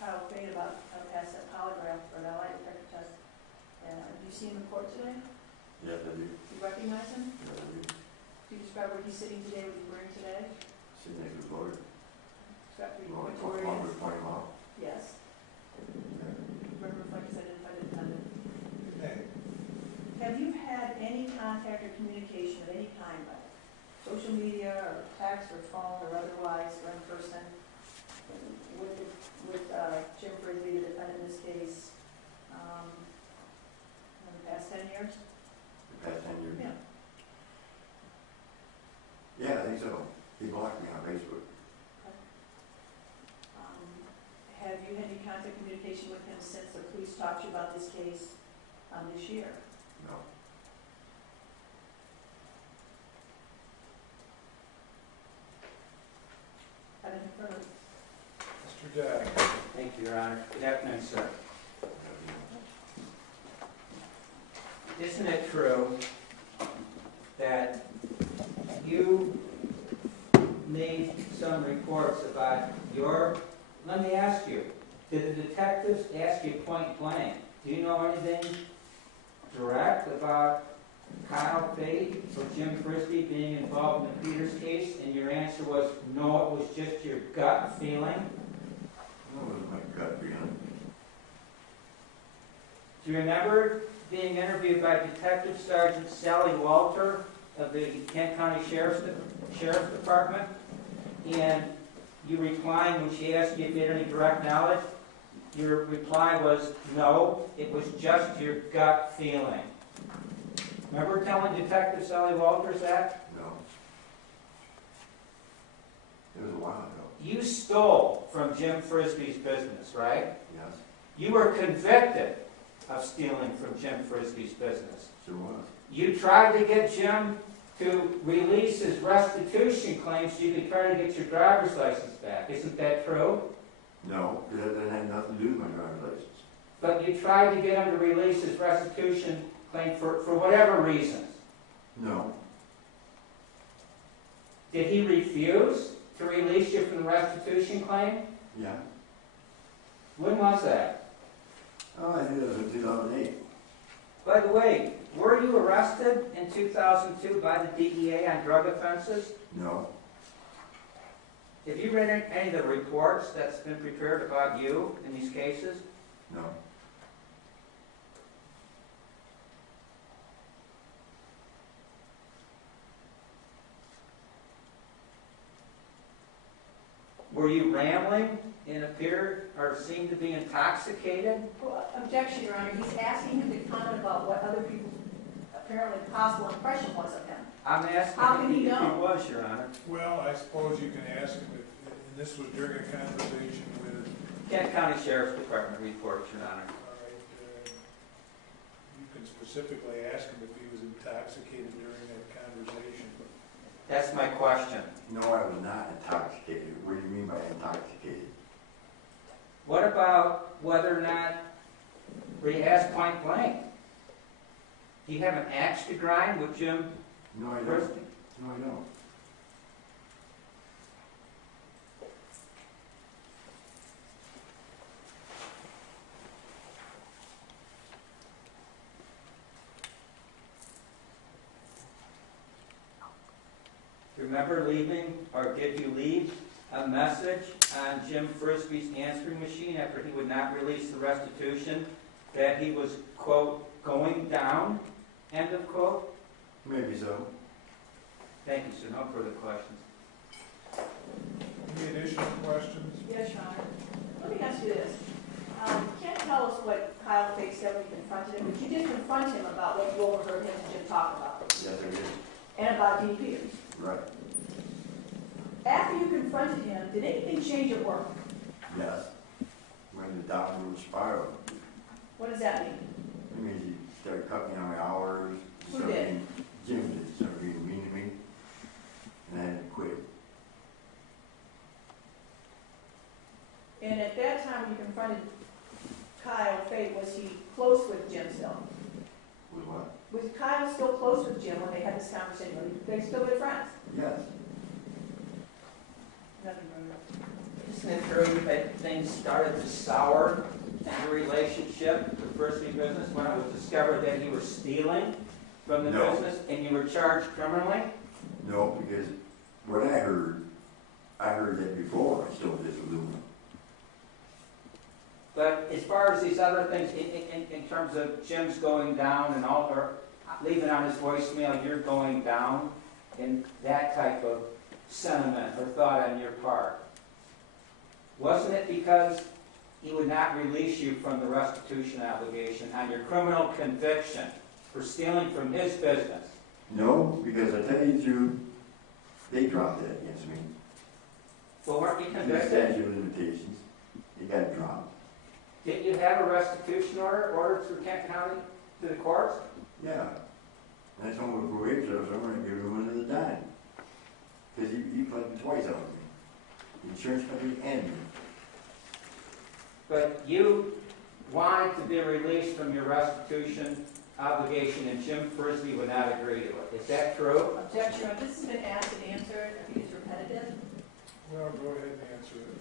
Kyle Fade about past that polygraph for an lie detector test. Do you see him in court today? Yes, I do. Do you recognize him? Yes, I do. Do you describe where he's sitting today, what he's wearing today? Sitting next to his lawyer. Describe You what want he's to wearing. talk to point him out? Yes. Remember, like I said, identified the defendant. Okay. Have you had any contact or communication of any kind, like social media or text or phone or otherwise, or in person, with Jim Frisbie, the defendant in this case, in the past 10 years? The past 10 years? Yeah. Yeah, I think so. He blocked me on Facebook. Have you had any contact communication with him since the police talked to you about this case this year? No. Anything further? Mr. Jack. Thank you, Your Honor. Good afternoon, sir. Isn't it true that you made some reports about let me ask you, did the detectives ask you point blank, do you know anything direct about Kyle Fade or Jim Frisbie being involved in the Peters case? And your answer was, no, it was just your gut feeling. No, it was my gut feeling. Do you remember being interviewed by Detective Sergeant Sally Walter of the Kent County Sheriff's Department? And you replying when she asked you if you had any direct knowledge, your reply was, no, it was just your gut feeling. Remember telling Detective Sally Walters that? No. It was a while ago. You stole from Jim Frisbee's business, right? Yes. You were convicted of stealing from Jim Frisbee's business. Sure was. You tried to get Jim to release his restitution claims so you could try to get your driver's license back. Isn't that true? No, that had nothing to do with my driver's license. But you tried to get him to release his restitution claim for whatever reasons. No. Did he refuse to release you from the restitution claim? Yeah. When was that? Oh, I think it was in 2008. By the way, were you arrested in 2002 by the DEA on drug offenses? No. Have you read any of the reports that's been prepared about you in these cases? No. Were you rambling and appeared or seemed to be intoxicated? Well, objection, Your Honor. He's asking him to comment about what other people's apparently possible impression was of him. I'm asking How can if he he know? was, Your Honor. Well, I suppose you can ask him if, and this was during a conversation with, Kent County Sheriff's Department reports, Your Honor. all right, you can specifically ask him if he was intoxicated during that conversation. That's my question. No, I was not intoxicated. What do you mean by intoxicated? What about whether or not, where he asked point blank, do you have an axe to grind with Jim No, I Frisbie? don't. No, I don't. Remember leaving, or did you leave a message on Jim Frisbee's answering machine after he would not release the restitution that he was, quote, going down, end of quote? Maybe so. Thank you, sir. No further questions. Any additional questions? Yes, Your Honor. Let me ask you this. You can't tell us what Kyle Fake said when you confronted him, but you did confront him about what you overheard him and Jim talk about, Yes, I did. and about Deanie Peters. Right. After you confronted him, did anything change at work? Yes. Went the downward spiral. What does that mean? It means he started cutting me on my hours. Who started did? being- Jim did. Started being mean to me. And I had to quit. And at that time, when you confronted Kyle Fake, was he close with Jim still? With what? Was Kyle still close with Jim when they had this conversation? Were they still good friends? Yes. Nothing further. Isn't it true that things started to sour in your relationship, the Frisbie business, when it was discovered that you were stealing from the No. business and you were charged criminally? No, because what I heard that before I stole this aluminum. But as far as these other things, in terms of Jim's going down and all, or leaving on his voicemail, you're going down, and that type of sentiment or thought on your part, wasn't it because he would not release you from the restitution obligation on your criminal conviction for stealing from his business? No, because I tell you the truth, they dropped that against me. Well, weren't you The convicted? statute of limitations, it got dropped. Didn't you have a restitution order through Kent County to the courts? Yeah. And I told him before he was I'm going to give him another dime. Because he collected twice out of me. The insurance company and me. But you wanted to be released from your restitution obligation, and Jim Frisbie would not agree to it. Is that true? Objection, this has been asked and answered, I think it's repetitive. Well, go ahead and answer it.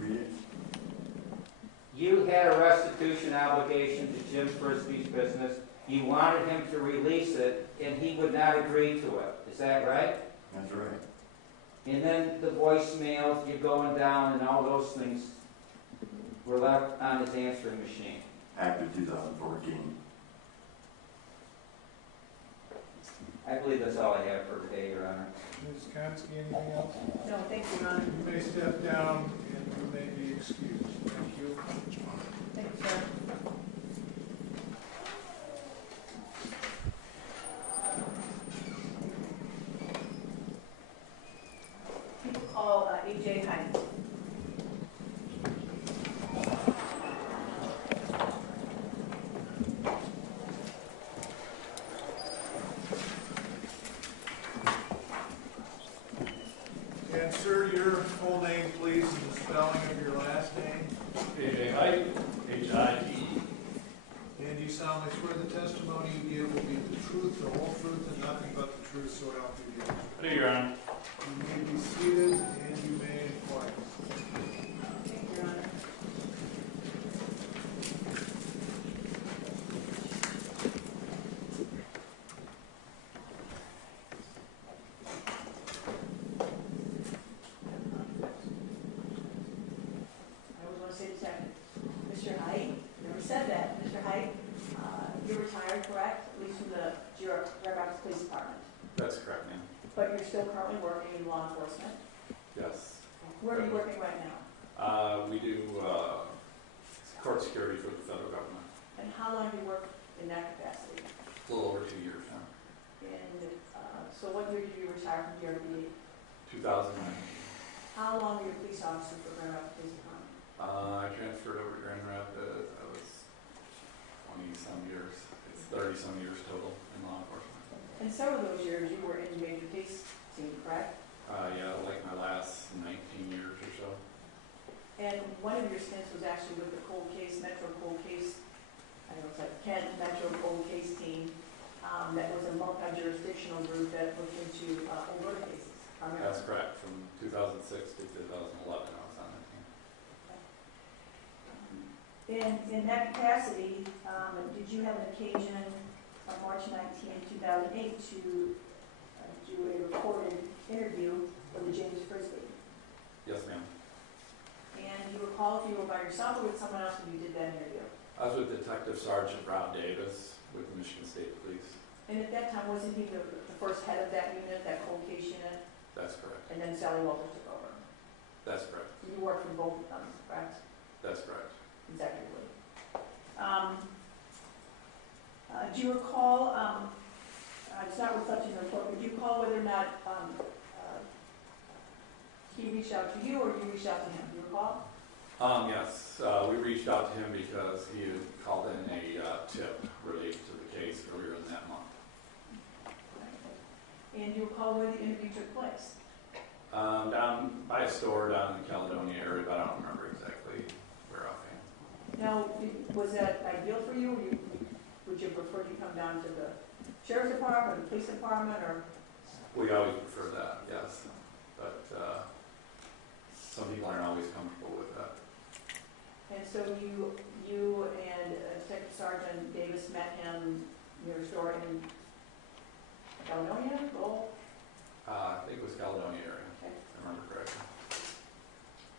Read it. You had a restitution obligation to Jim Frisbee's business. You wanted him to release it, and he would not agree to it. Is that right? That's right. And then the voicemails, you going down, and all those things were left on his answering machine. After 2014. I believe that's all I have for today, Your Honor. Ms. Konski, anything else? No, thank you, Your Honor. You may step down and you may be excused. Thank you. Thank you, sir. People call A.J. Heinz. And sir, your full name, please, and the spelling of your last name. A.J. Height, H-I-T. And you solemnly swear the testimony you give will be the truth, the whole truth, and nothing but the truth, so help you God. I do, Your Honor. You may be seated and you may inquire. Thank you, Your Honor. I always want to say this after. Mr. Height, never said that. Mr. Height, you're retired, correct? At least from the Red Rocks Police Department. That's correct, ma'am. But you're still currently working in law enforcement. Yes. Where are you working right now? We do court security for the federal government. And how long have you worked in that capacity? A little over 2 years now. And so what year did you retire from DRB? 2009. How long were you a police officer for Grand Rapids Police Department? I transferred over to Grand Rapids. I was 20-some years. It's 30-some years total in law enforcement. And several of those years you were in the major case team, correct? Yeah, like my last 19 years or so. And one of your stints was actually with the cold case, Metro Cold Case, I don't know, it's like Kent Metro Cold Case team, that was a multi-jurisdictional group that looked into overt cases. Primarily. That's correct. From 2006 to 2011, I was on that team. In that capacity, did you have an occasion on March 19, 2008 to do a recorded interview with the James Frisbie? Yes, ma'am. And you recall if you were by yourself or with someone else when you did that interview? I was with Detective Sergeant Rob Davis with the Michigan State Police. And at that time, wasn't he the first head of that unit, that cold case unit? That's correct. And then Sally Walters took over? That's correct. So you worked for both of them, correct? That's correct. Executively. Do you recall, it's not reflected in the report, but do you recall whether or not he reached out to you or you reached out to him? Do you recall? Yes, we reached out to him because he had called in a tip related to the case earlier in that month. And do you recall where the interview took place? Down by a store down in the Caledonia area, but I don't remember exactly where offhand. Now, was that ideal for you? Or would you prefer to come down to the sheriff's department or the police department or? We always prefer that, yes. But some people aren't always comfortable with that. And so you and Detective Sergeant Davis met him near a store in Caledonia, Lowell? I think it was Caledonia area, Okay. if I remember correctly.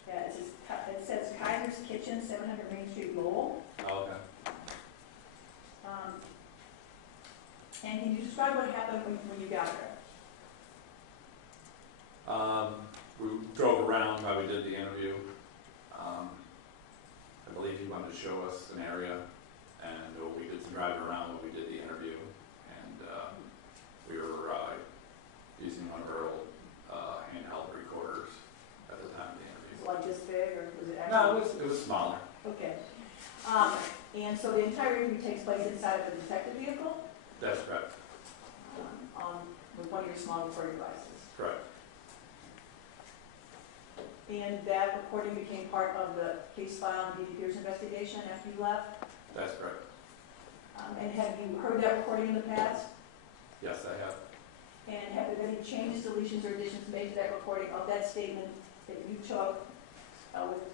Yeah, it says Kaiser's Kitchen, 700 Main Street, Lowell. Oh, okay. And can you describe what happened when you got there? We drove around while we did the interview. I believe he wanted to show us an area, and we did some driving around when we did the interview. And we were using one of our old handheld recorders at the time of the interview. Was it like this big, or was it actually? No, it was smaller. Okay. And so the entire interview takes place inside of a detective vehicle? That's correct. With one of your small recording devices. Correct. And that recording became part of the case file in Deanie Peters investigation after you left? That's correct. And have you heard that recording in the past? Yes, I have. And have there been any changes, deletions, or additions made to that recording of that statement that you took with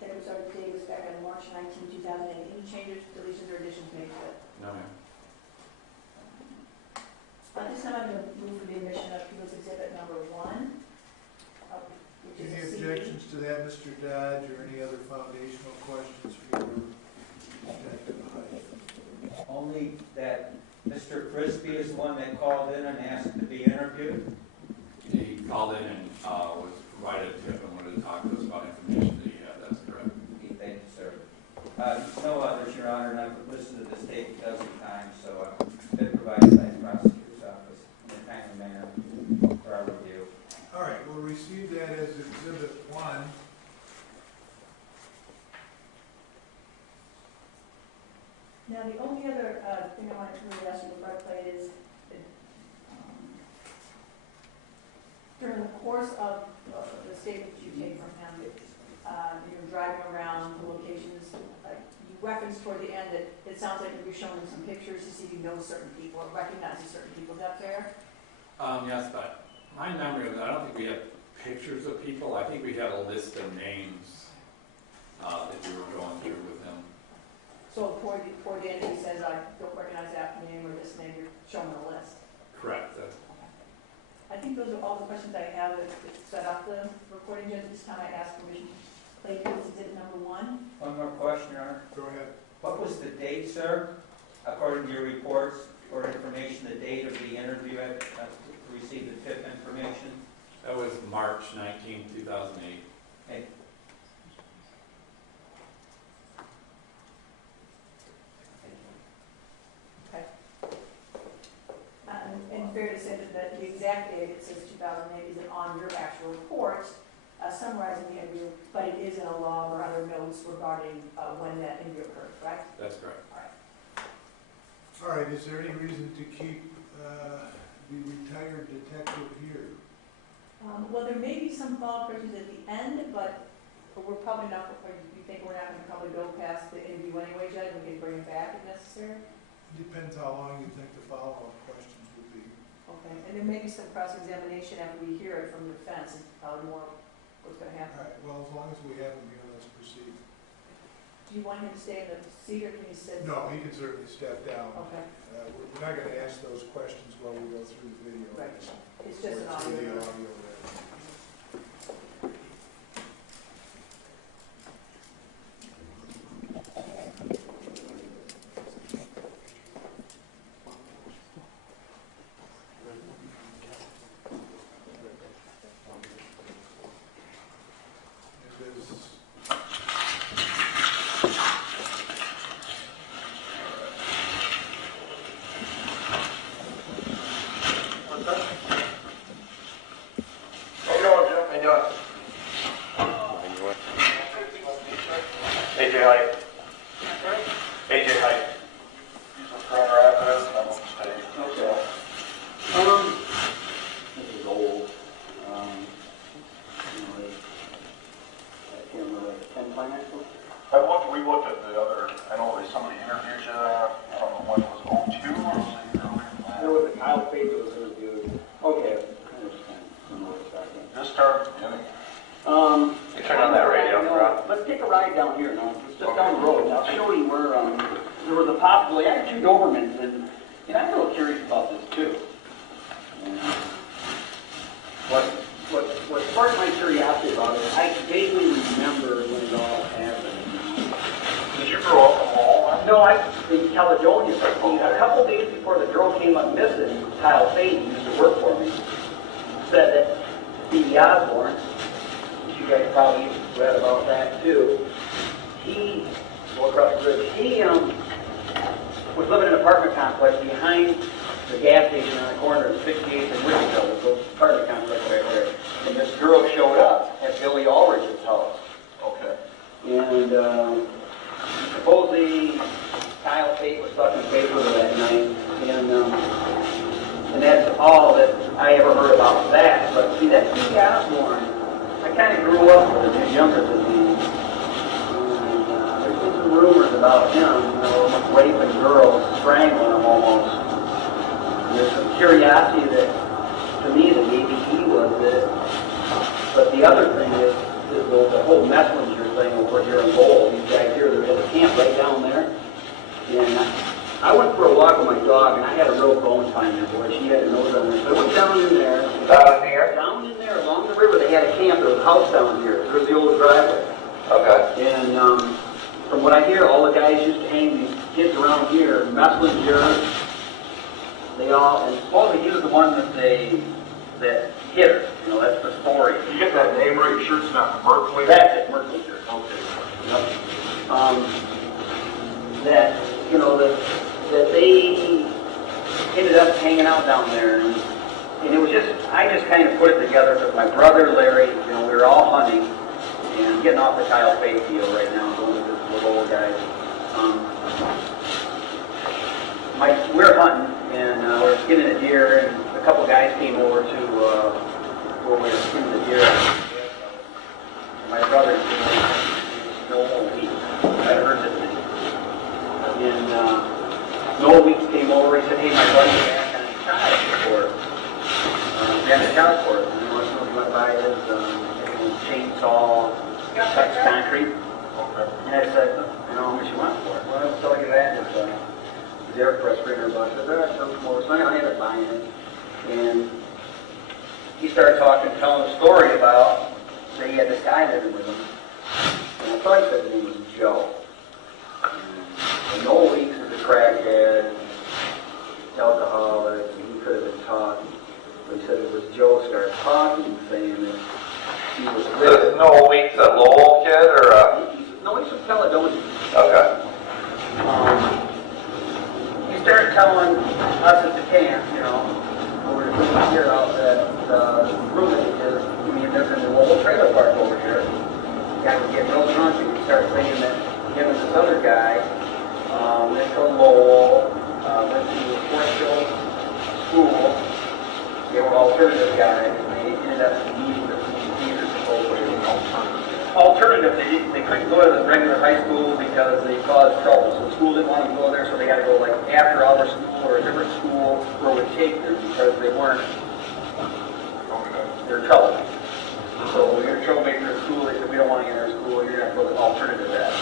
Detective Sergeant Davis back on March 19, 2008? Any changes, deletions, or additions made to it? No, ma'am. This time I'm going to move for the admission of People's Exhibit number 1. Which is Any a CD. objections to that, Mr. Dodge, or any other foundational questions for your Detective Heinz? Only that Mr. Frisbie is the one that called in and asked to be interviewed. He called in and was provided a tip and wanted to talk to us about information that he had. That's correct. Okay, thank you, sir. No others, Your Honor, and I've listened to this tape a dozen times, so I've been provided by the prosecutor's office in a timely manner for our review. All right, we'll receive that as Exhibit 1. Now, the only other thing I wanted to really ask you before I play it is, during the course of the statement that you take from him, you're driving around the locations, you referenced toward the end that it sounds like you're showing him some pictures to see if he knows certain people or recognizes certain people. Is that fair? Yes, but my memory of it, I don't think we had pictures of people. I think we had a list of names that we were going through with him. So toward the end, he says, I don't recognize that name or this name, you're showing a list. Correct. I think those are all the questions I have that set up the recording. Judge, this time I ask permission to play People's Exhibit number 1. One more question, Your Honor. Go ahead. What was the date, sir, according to your reports or information, the date of the interview to receive the tip information? That was March 19, 2008. Okay. Okay. And fair to say that the exact date, it says 2008, isn't on your actual report summarizing the interview, but it is in a log or other notes regarding when that interview occurred, correct? That's correct. All right. All right, is there any reason to keep the retired detective here? Well, there may be some follow-up questions at the end, but we're probably not, you think we're not going to probably go past the interview anyway, Judge? We can bring it back if necessary? Depends how long you think the follow-up questions would be. Okay, and there may be some cross-examination after we hear it from the defense, and probably more what's going to All happen. right, well, as long as we have him here, let's proceed. Do you want him to stay in the seat, or can he sit? No, he can certainly step down. Okay, We're not going to ask those questions while we go through the video. right. It's just an Wait till the audio. audio ready. It is How you doing, Jim? How you doing? AJ Height. AJ Height. He's with Grand Rapids, and I'm with the state. Okay. This is old. I can't remember, like 10 financial? We looked at the other, I know somebody interviewed you, I don't know when it was, 02 or was it earlier than that? There was a Kyle Fate that was interviewed. Okay. Just start at the beginning. a ride down here now. It's just down the road. I'll show you where there was a possibility. I had 2 Dobermans, and I'm a little curious about this too. And what sparked my curiosity about it, I vaguely remember when it all happened. Did you grow up in Lowell? No, I in Caledonia. A couple days before the girl came up missing, Kyle Fayden, who used to work for me, said that Stevie Osborne, which you guys probably read about that too, he, well, across the bridge, he was living in an apartment complex behind the gas station on the corner of 68th and Richville, the apartment complex right there. And this girl showed up at Billy Ulrich's house. Okay. And supposedly Kyle Fate was stuck in paper that night, and that's all that I ever heard about that. But see, that Stevie Osborne, I kind of grew up with him, he's younger than me. And there's been some rumors about him, raping girls, strangling them almost. And there's some curiosity that, to me, that maybe he was it. But the other thing is the whole Messenger thing over here in Lowell. These guys here, there's a camp right down there. And I went for a walk with my dog, and I had a real bone time there, boy. She had a nose on her. So I went down in there. Down here? Down in there, along the river, they had a camp. There was a house down here. There was the old driveway. Okay. And from what I hear, all the guys used to hang these kids around here. Messenger, they all, and supposedly he was the one that hit her. That's the story. You get that name right, you sure it's not Merkley? That's it, Merkley. Okay. Yep. That they ended up hanging out down there, and it was I just kind of put it together because my brother Larry, we were all hunting and getting off the Kyle Fate deal right now, going with the old guys. We're hunting and we're skinning a deer, and a couple guys came over to where we were skinning the deer. My brother Noel Weeks. I heard this name. And Noel Weeks came over. He said, "Hey, my buddy's back on his child support. Back on child support. And he wants to know if you want to buy his chainsaw, cuts concrete." Okay. And I said, "How much you want for it?" "Well, I'll tell you that. His air press ringer bunch." I said, "I'll come over." So I ended up buying it. And he started talking, telling a story about that he had this guy living with him. And I thought he said his name was Joe. And Noel Weeks was a crackhead, alcoholic, and he could have been talking. But he said it was Joe started talking, saying that he was with Noel Weeks, a Lowell kid, or No, he's from Caledonia. Okay. He started telling us at the camp, over here out that room that he did. There's in the Lowell trailer park over here. The guy was getting real drunk, and he started saying that him and this other guy went to Lowell, went to Fort Hill School. They were alternative guys, and they ended up meeting with Deanie Peters supposedly. Alternative, they couldn't go to the regular high school because they caused trouble. So the school didn't want them to go there, so they had to go like after hour school or a different school where it would take them because they weren't, they're trouble. So you're a troublemaker at school, they said, "We don't want you in our school, you're going to go to alternative at."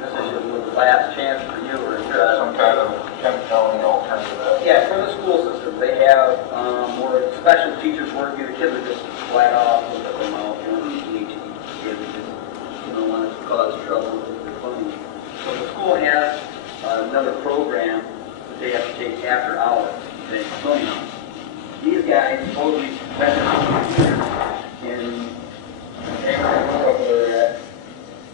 This is the last chance for you, or some kind of County alternative. yeah, for the school system, they have where special teachers work. The kids are just flat off, look at them out. PhD kids just don't want to cause trouble. They're funny. So the school has another program that they have to take after hours. These guys supposedly spend in at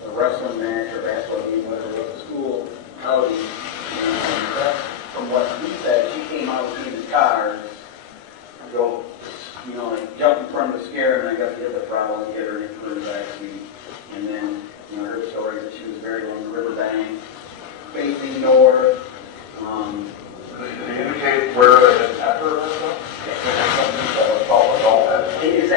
a wrestling match or basketball game, whatever it was, a school outing. And from what he said, she came out in the car and go, like jump in front of the scare, and I got the other throttle and get her in the back seat. And then, her story that she was buried along the riverbank, facing north. Did you indicate where it had her or something? Exactly.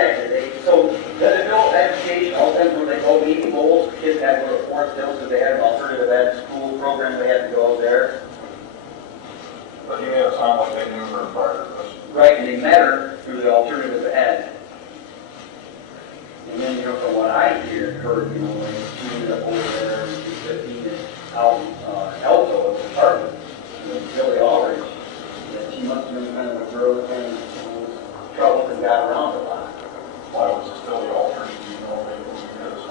heard, you know, when she ended up over there in 15 out in Elko, at the apartment, with Billy Aldrich, that she must have been kind of a girl that kind of was troubled and got around a lot. Why was this Billy Aldrich? Do you know maybe who he is?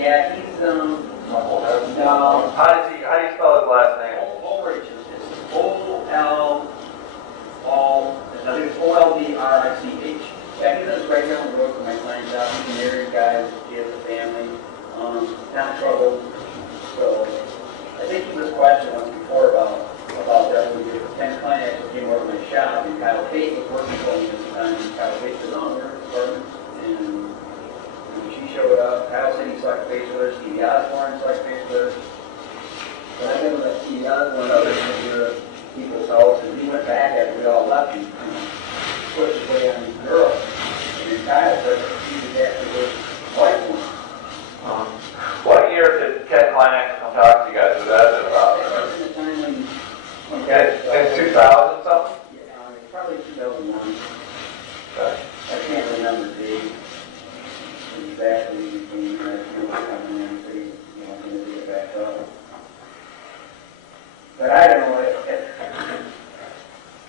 Yeah, he's, Knucklehead? no. How do you spell his last name? Aldrich is O-L, I think it's O-L-D-R-I-C-H. Yeah, he lives right down the road from my client's house. He's a married guy, he has a family, not troubled. So, I think he was questioned once before about that. Ken client actually came over to my shop, and Kyle Tate was working for me at the time. And Kyle Tate said, "Oh, we're in the apartment." And when she showed up, Kyle said he saw face with her, Stevie Osborne saw face with her. But I think that Stevie Osborne, others went to people's house, and he went back after we all left him. Pushed his way on his girl. And then Kyle said he was after his wife one. What year did Ken Klein come talk to you guys? Was that about? In the time when In 2000 something? Yeah, probably 2001. Okay. I can't remember the date exactly when he came here. I can't remember and say, you know, I'm going to get back up. But I don't know.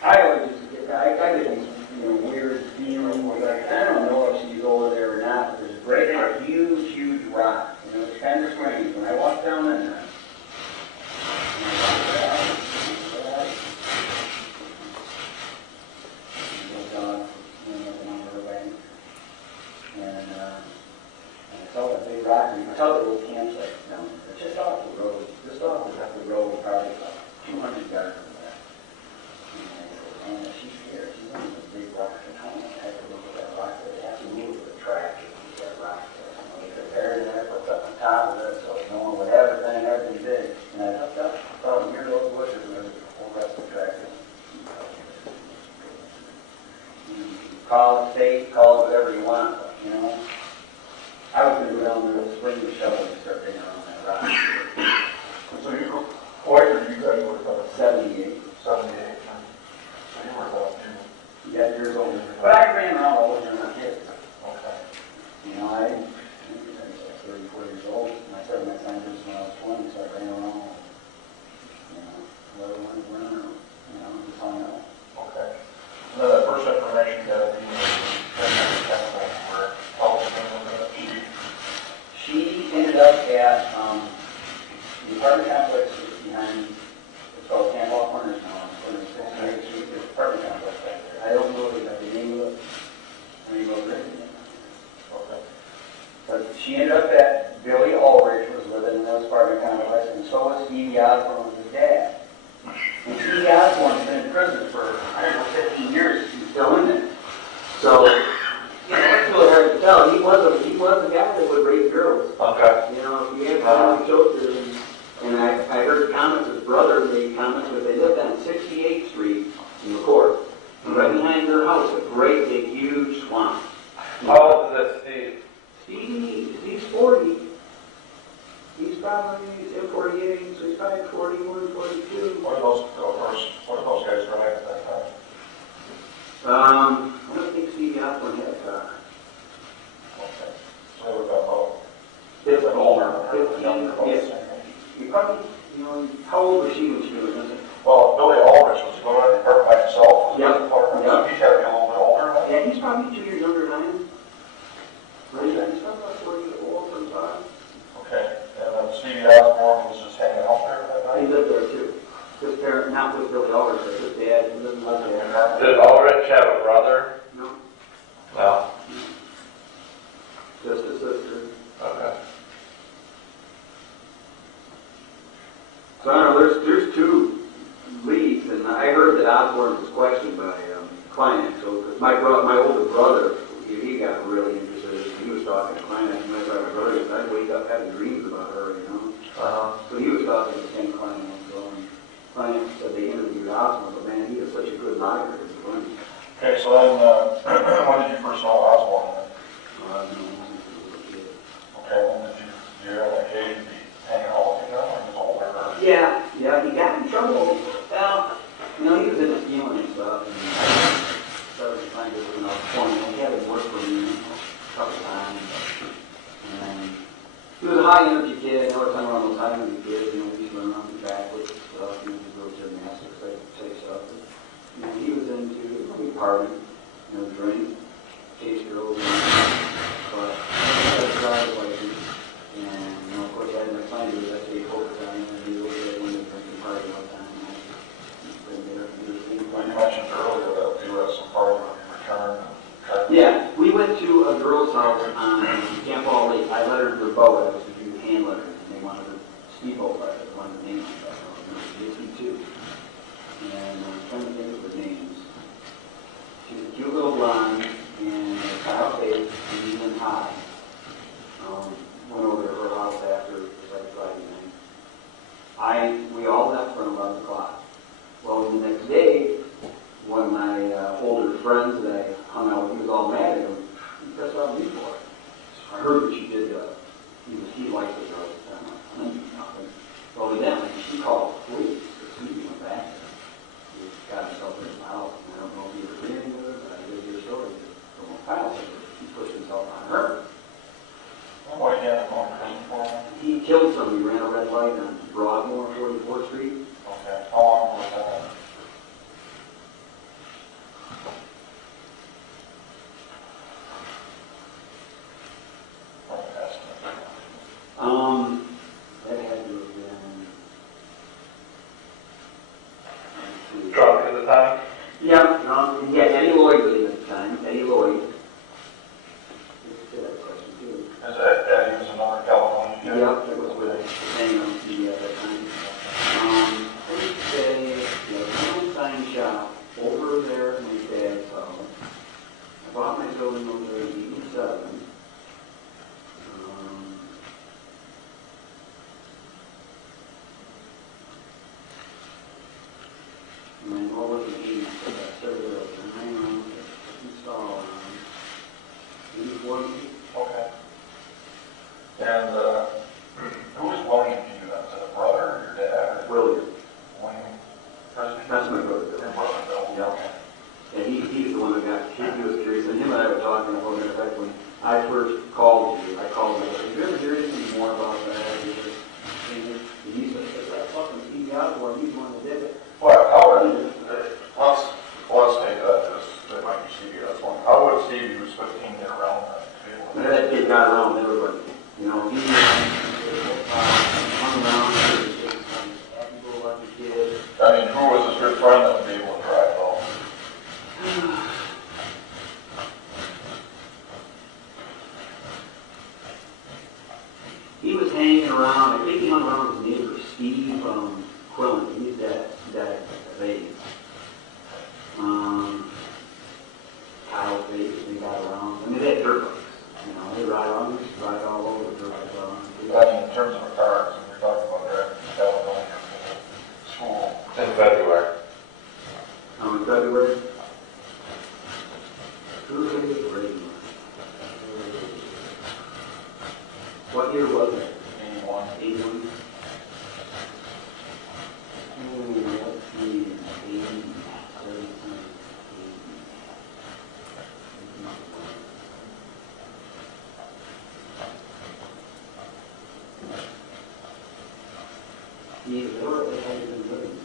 I always just get, I get these, you know, weird feelings. Like, I don't know if she's over there or not, but there's right there a huge, huge rock. You know, it's kind of strange. When I walk down in there, I saw that big rock, and I saw the little campsite down there. It's just off the road. Just off the road, probably about 200 yards from there. And she's scared. She's one of those big rocks at home. I have to look at that rock there. They have to move the track to keep that rock there. You know, they buried it, what's up on top of it, so no one would have everything big. And I looked up, saw near those bushes, and there's the whole rest of the track. Call it state, call it whatever you want, but, you know. I was going to go down there this spring with shovel and start digging around that rock. So what year you guys were about? 78. 78. So you were about 2. Yeah, years old. But I ran around all over my kids. Okay. You know, I was 34 years old, and I started my science when I was 20, so I ran around. You know, whatever I wanted to run around. You know, just hung out. Okay. And then that first information you got at the where all the things were She ended up at the apartment complex behind, it's called Knoblauch Corners now, on 6th Street, there's an apartment complex back there. I don't know the name of it, Okay. but she ended up at Billy Aldrich was living in those apartment complex, and so was Stevie Osborne with his dad. And Stevie Osborne's been in prison for, I don't know, 15 years, he's still in it. So, you know, it's really hard to tell. He was a guy that would raise girls. Okay. You know, he had family children, and I heard comments, his brother made comments, but they lived on 68th Street in McCallery. Right behind their house, a great big huge swamp. How old is this Steve? He's 40. He's probably 48, so he's probably 41, 42. What are those guys driving at that time? I don't think Stevie Osborne had a car. Okay. So they would have about 15, older, 15, younger, about the yes. same age. He probably, you know, how old was she when she was in it? Well, Billy Aldrich was going to the apartment by himself. Yeah. So he's got to be a little bit older, right? Yeah, he's probably 2 years younger than I am. Right, he's probably about 40 years old, 45. Okay. And then Stevie Osborne was just hanging out there that He night? lived there too. His parents, not with Billy Aldrich, but his dad, he lived there. Did Aldrich have a brother? No, No. just a sister. Okay. So I don't know, there's two leads, and I heard that Osborne was questioned by Kleinax. So, because my older brother, he got really interested. He was talking to Kleinax, and my brother, I'd wake up having dreams about her, you know. So he was talking to Ken Kleinax. So Kleinax said they interviewed Osborne, but man, he was such a good liar. It was funny. Okay, so then, when did you first know Osborne? Okay, when did you have an occasion to be hanging out with him now, when he was older? Or? Yeah, he got in trouble. Well, you know, he was in his stealing and stuff, and started to find it when I was 20. He had to work for me a couple times, and He was a high energy kid. I know it's around those high energy kids. You know, he's running around the backwards and stuff. You know, he go gymnastics type stuff. And, you know, he was into a big party, you know, drink, chase girls, but he had a driver's license. And, you know, of course, I had my son do that day overtime, and he was there when they were drinking party one time. And I just been there and do the thing. Well, you mentioned earlier that you had some party when you returned. Yeah, we went to a girl's house on Camp Hall Lake. I lettered their boat. I was to do hand lettering, and they wanted a speedboat letter. They wanted the name on that. I was too. And I was trying to think of the names. She's a cute little blonde, and Kyle Faith, and Ethan High. Went over to her house after, it was like Friday night. We all left for 11 o'clock. Well, the next day, one of my older friends that I hung out with, he was all mad at him. That's what I'm for. I heard that you did, he liked the girl at the time. I didn't do nothing. Well, then, he called the police. He went back. He got himself in his house. And I don't know if he was reading with her, but I did hear a story from a Kyle said he pushed himself on her. What he ended up going to prison for? He killed somebody. He ran a red light on Broadmoor, 44th Street. Okay. How long was that? That had to have been. Drunk at the time? Yeah, yeah, Eddie Lloyd was in at the time. Eddie Lloyd. That question too. Is that Eddie was another California kid? Yeah, that was with hanging on TV at that time. I would say, one sign shop over there at my dad's house. I bought my building over there in 87. And then all of the keys for that server and hang on, install on. 81. Okay. And who was William to you then? Is it a brother or your dad? Or William. William Frisbie? That's my brother. Your brother, Bill? Yeah. And he's the one that got, he was curious, and him and I were talking about it. In fact, when I first called you, I called him, did you ever hear anything more about that? And he said, that fucking TV out one, he's the one that did it. Well, how would, let's take that as, that might be Stevie, that's one. How would Stevie, who was 15, get around that? That kid got around everybody. You know, he hung around, happy go lucky kid. I mean, who was his good friend that would be able to drive though? He was hanging around, I think he hung around with his neighbor, Steve from Quillen. He's that lady. Kyle Faith, they got around. I mean, they had dirt bikes. You know, they ride all over the dirt bikes. I mean, in terms of a car, so we're talking about driving to California to school. In February. In February? Who was the rating? What year was it? 81. 81? Let's see, 80, 17, 80. They hadn't been living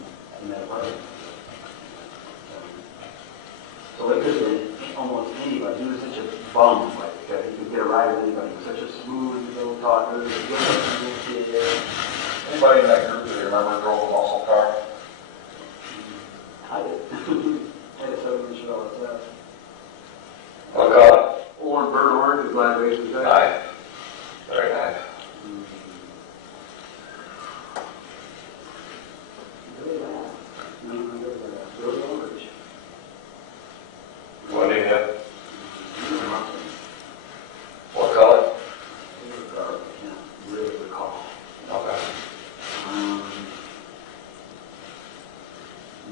in that apartment. So it could have been almost anybody. He was such a bum, like, he could get a ride with anybody. He was such a smooth little talker, good looking kid. Anybody in that group that you remember drove a muscle car? I did. I had a 7-inch all the time. What color? Burnt orange with black race. Nice. Very nice. What do you have? What color? Okay.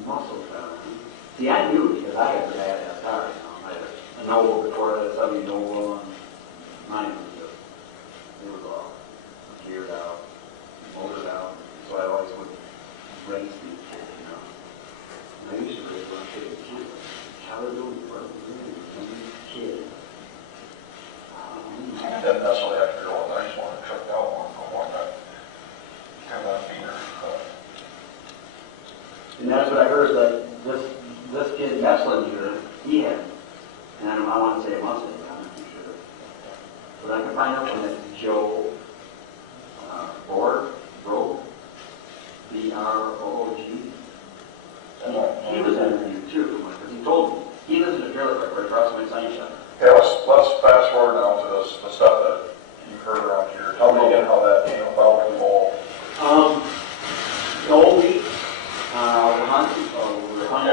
Muscle car. See, I knew because I had a badass car, you know. I had a Knoblauch before that, a 70 Knoblauch, and mine was just, it was all that's what I heard, that this kid Messenger, he had, and I want to say it must have, I'm not too sure. But I can find out when it's Joe Broog, B-R-O-O-G. He was interviewed too, because he told me, he lives in a trailer park right across my science center. Yeah, let's fast forward now to the stuff that you've heard around here. Tell me again how that came about with the ball. The whole week, we're hunting,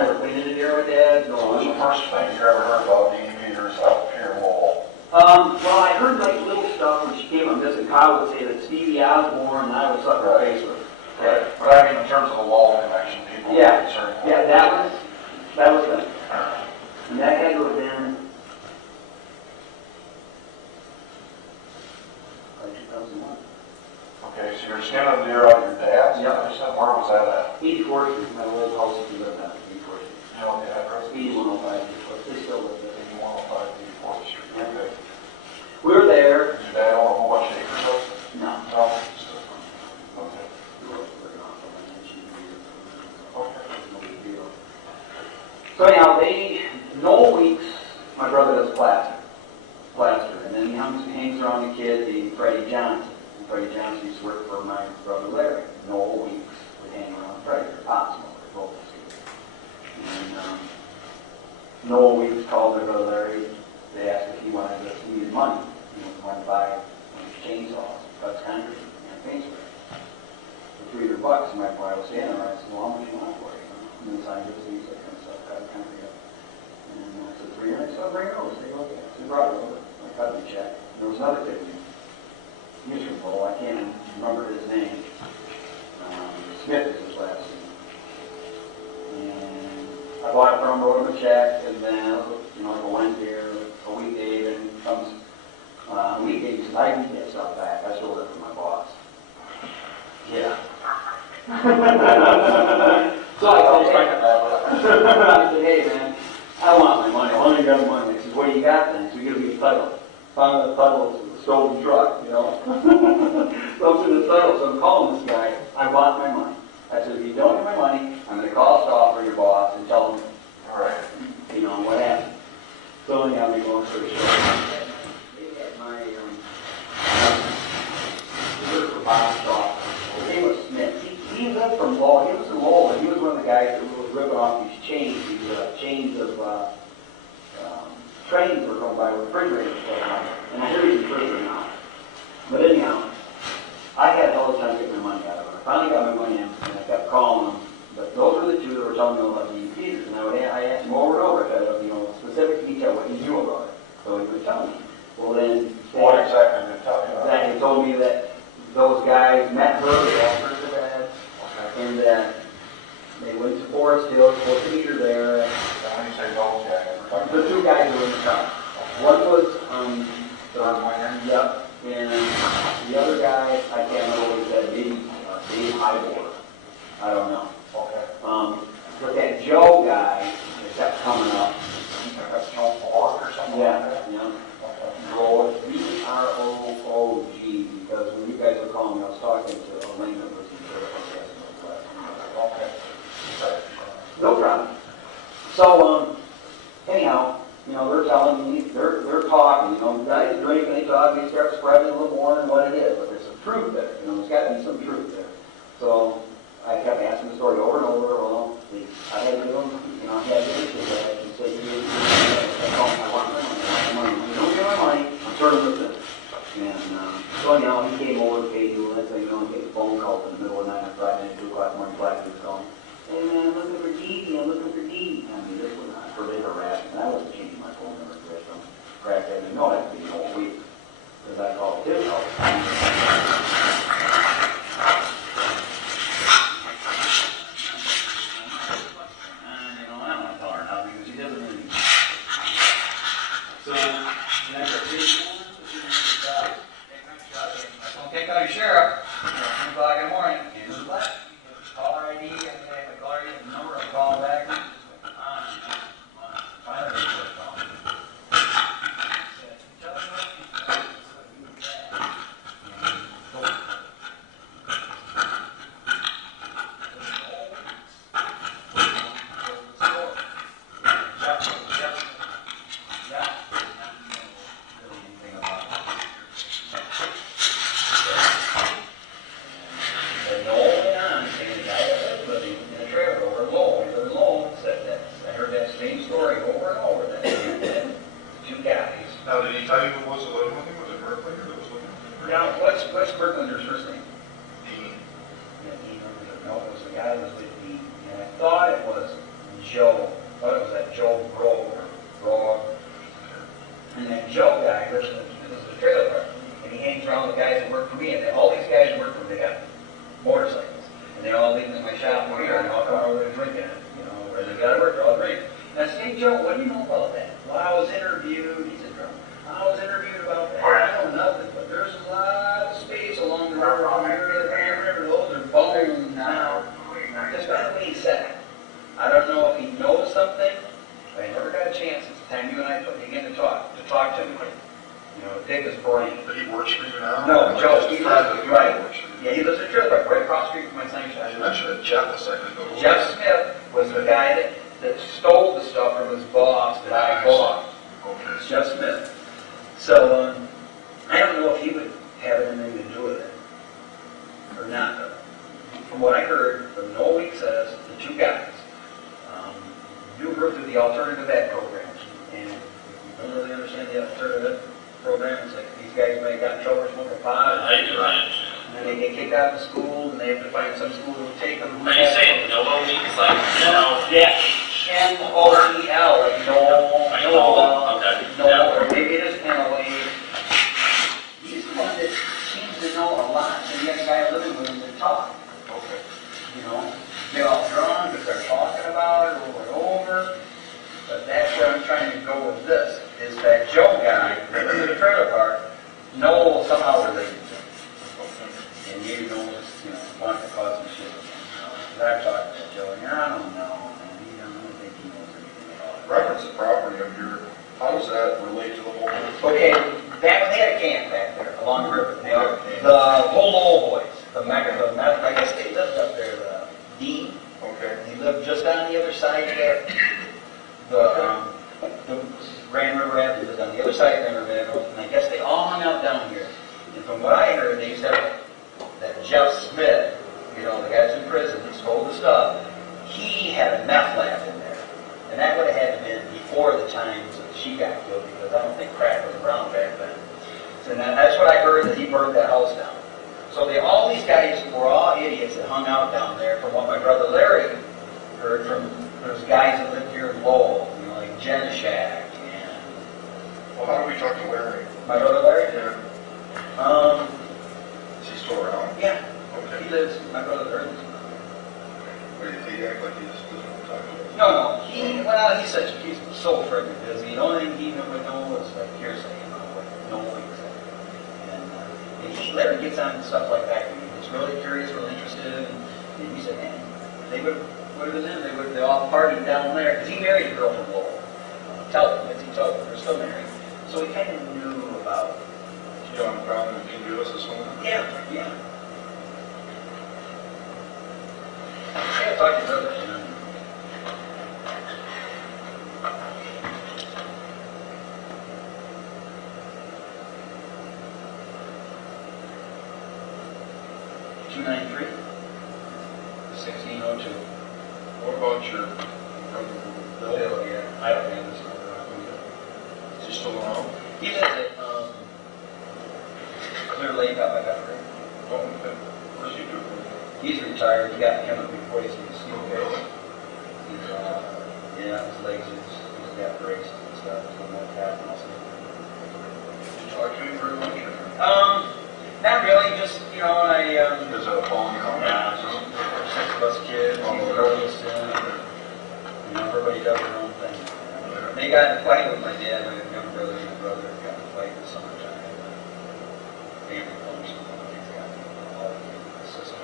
we're cleaning the deer with Dad. So this is the first thing you ever heard about Deanie Peters out here wall. Well, I heard like little stuff when she came up missing. Kyle would say that Stevie Osborne and I would suck her face with. Right. But I mean, in terms of the wall connection, people Yeah. are concerned. Yeah, that was good. And that had to have been like 2001. Okay, so you're skinning a deer out your dad's? Yep. You said, where was that at? 84th Street, my old house that we lived at, 84th Street. You know what the address is? 8105, they still live there. 8105 84th Street. Okay. We were there. Did your dad own a whole bunch of acres of? No. No? Okay. So anyhow, no weeks, my brother does plaster, and then he hangs around the kid, the Freddie Johnson. And Freddie Johnson used to work for my brother Larry. No weeks would hang around Freddie, or possible, or both of us. And no weeks called their brother Larry. They asked if he needed money. He wanted to buy chainsaws, cuts concrete, and paint spray. For $300, my boy was saying, I said, well, how much you want for it? And the sign just said, kind of stuff, cut concrete up. And I said, $300, so I'll bring it over. So they go, okay. So he brought it over. I cut the check. There was another kid, miserable, I can't remember his name. Smith is his last name. And I bought it from him, wrote him a check, and then, like a Wednesday or a weekday, and comes a weekday, he says, I need that stuff back. I sold it for my boss. Yeah. So I said, hey man, I want my money. I want to get my money. He says, what do you got then? So we get a big title. Found the title of the stolen truck, So I'm in the title, so I'm calling this guy. I want my money. I said, if you don't get my money, I'm going to call Stauffer, your boss, and tell him, all right, what happened. So anyhow, we go for the show. My, for Bob Stauffer. His name was Smith. He lived from Lowell. He was in Lowell, and he was one of the guys that was ripping off these chains of trains were going by with refrigerators. And I hear he's in prison now. But anyhow, I had all the time to get my money out of him. I finally got my money in, and I kept calling them. But those were the two that were telling me about Deanie Peters. And I asked him over and over, specific detail what he knew about it. So he would tell me. Well then, what exactly did it tell you? Exactly, he told me that those guys met her, they offered her bed, and that they went to Forest Hill, supposed to meet her there. When you say those guys, The two guys who were in the car. One was, yep, and the other guy, I can't remember what he said, maybe Dave Highboard. I don't know. Okay. But that Joe guy that kept coming up. That's Joe Ford or something like that? Yeah. Broog, B-R-O-O-G, because when you guys were calling me, I was talking to Elena, who was in Okay. No problem. So, anyhow, they're telling me, they're talking, guys drink and they talk, they start spreading a little more than what it is, but there's some truth there, there's got to be some truth there. So, I kept asking the story over and over, I had to give them, I had to answer that, and say, I want my money, you don't get my money, I'm turning this in. And, so anyhow, he came over to pay you, and that's how and get a phone call in the middle of the night on Friday night, 2 o'clock in the morning, Black was calling. Hey man, I'm looking for Deanie, I'm looking for Deanie. I mean, this was not for the harassment. I wasn't changing my phone number for some crap. I didn't know that to be the whole week. Because I called his all the time. I don't want to tell her now because she doesn't really. So, next okay, call your sheriff. 10 o'clock in the morning. In the black. Caller ID, and McCallery, and number, I'll call back. what's Berklinger's first name? Dean. Yeah, Dean. No, it was the guy that was with Dean. And I thought it was Joe. I thought it was that Joe Grog. And that Joe guy lives in the trailer park. And he hangs around with the guys that work for me. And all these guys that work for me, they got motorcycles. And they all leave in my shop over here. And they all come over and drinking it. You know, where they got to work, they're all drinking. And I said, hey, Joe, what do you know about that? Well, I was interviewed. He said, I was interviewed about that. I know nothing, but there's a lot of space along the river from here to the Grand River. Those are bones now. That's about what he said. I don't know if he knows something, but I never got a chance since the time you and I began to talk to him. You know, to pick his brain. But he works for you now? No, Joe, he lives, right. Yeah, he lives in a trailer park right across the street from my sign shop. You mentioned that Jeff a second ago. Jeff Smith was the guy that stole the stuff from his boss that I bought. Okay. Jeff Smith. So, I don't know if he would have anything to do with it or not. But from what I heard, from no week says, the two guys, you heard through the alternative ed programs, and if you don't really understand the alternative program, it's like these guys might have got in trouble for smoking pot, and then they get kicked out of school, and they have to find some school to take them. Are you saying NOEL is like no? Yeah. NOEL, like no, okay. No, or maybe it is NOA. He's the one that seems to know a lot, and you got a guy living with him to talk. Okay. You know, they're all drunk, but they're talking about it over and over. But that's where I'm trying to go with this, is that Joe guy that lives in the trailer park, Noel somehow related to him. Okay. And maybe Noel was, you know, wanting to cause some shit with him. But I've talked to Joe, and I don't know. Reference the property of your, how does that relate to the whole? Okay, they had a camp back there along the river. The whole Lowell boys, I guess they lived up there, the Dean. Okay. He lived just on the other side of the Grand River Avenue, lived on the other side of Grand River Avenue, and I guess they all hung out down here. And from what I heard, they used to have that Jeff Smith, you know, the guy's in prison, he stole the stuff, he had a meth lab in there. And that would have had to been before the times that she got killed, because I don't think crack was around back then. So that's what I heard, that he burned that house down. So all these guys were all idiots that hung out down there. From what my brother Larry heard from, there's guys that lived here in Lowell, you know, like Jenishak and... Well, how do we talk to Larry? My brother Larry? Yeah. Is he still around? Yeah. Okay. He lives, my brother Larry. What do you think? Act like he just doesn't want to talk to you? No, he's so friggin' busy. The only thing he would know is like hearsay, you know, like no one said. And Larry gets on stuff like that. He's really curious, really interested, and he said, man, they would have been in. They all partied down there because he married a girl from Lowell. Mitzi Telton, they're still married. So he kind of knew about. You don't have a problem with him give us this one? Yeah. Yeah, talk to your brother, you know. $293 $1602. What about your brother? Bill, yeah. I don't have this number. Is he still around? He lives at Clear Lake up by Guthrie. Oh, okay. What does he do? He's retired. He got chemically poisoned in steel case. He's, yeah, his legs, he's got braces and stuff. He's got calf muscle. Did you talk to him very much? Not really. Just, you know, Is that a phone call? yeah, just 6 of us kids. He's the oldest son. You know, everybody does their own thing. They got in a fight with my dad. My younger brother and my brother got in a fight in the summertime. Family function. He's got all the sister,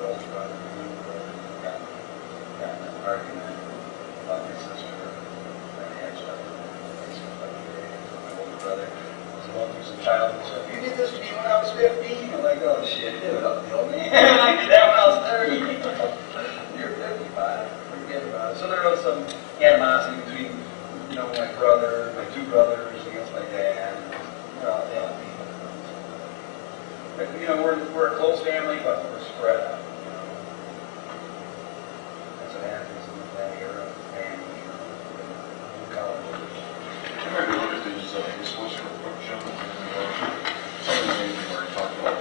the older brother, the younger brother, got in an argument about my sister. And I had stuff. My older brother was going through some childhood stuff. You did this to me when I was 15. I'm like, oh shit, dude, uphill, man. I did that when I was 30. You're 55. Forget about it. So there was some animosity between, you know, my brother, my 2 brothers against my dad. Yeah. But, you know, we're a close family, but we're spread out. You know. That's what happens in that era of family, you know, college. You might look at these explosive quick, Jim. Some of the names we already talked about.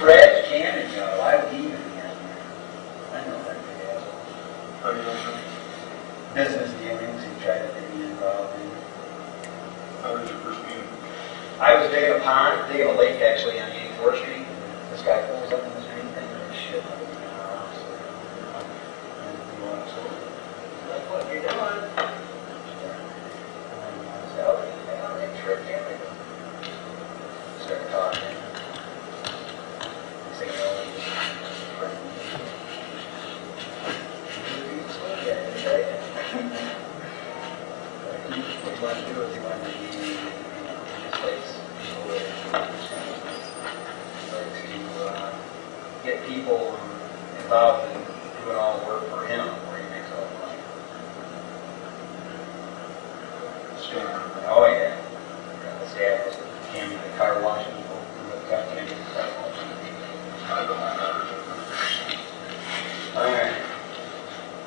Fred Cannon, why would he even be on there? I know that big asshole. How do you know, sir? Business dealings, he tried to get me involved in. How did you first meet him? I was digging a pond, digging a lake actually on 84th Street. This guy pulls up in this green thing and shit. Like, what are you doing? Started talking. He's saying, oh, what he wanted to do is he wanted to be in this place. To get people involved in doing all the work for him, where he makes all the money. Oh, yeah. His dad was came to the car washing people. All right.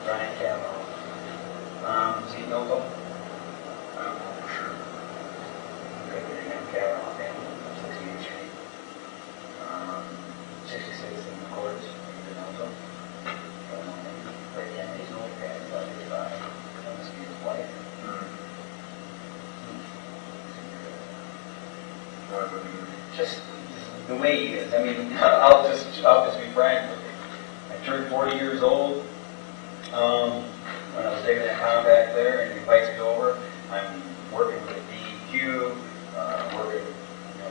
Brian Cavanaugh. Is he local? I don't know for sure. Okay, your name Cavanaugh family, 68th Street. 66 in the courts. You know, so. Right, Kennedy's old guy, about 85. That must be his wife. Why would you? Just the way he is. I mean, I'll just be frank with you. I turned 40 years old when I was digging that pond back there, and he invites me over. I'm working with DEQ, working,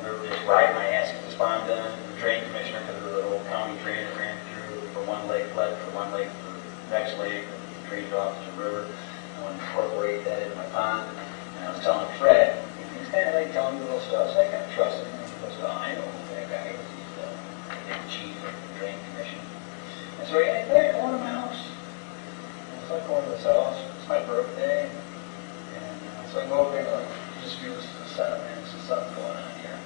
they were just riding my ass with this pond done. The drain commissioner, because there was an old county drain that ran through for one lake, led for one lake, for the next lake, and drained off to the river. I want to incorporate that into my pond. And I was telling Fred, he's kind of like telling me little stuff, so I kind of trust him. He goes, oh, I know who that guy is. He's the chief of the drain commission. And so he had that going to my house. And so I go over to this house. It's my birthday. And so I go over there and just view this setup, man. There's something going on here.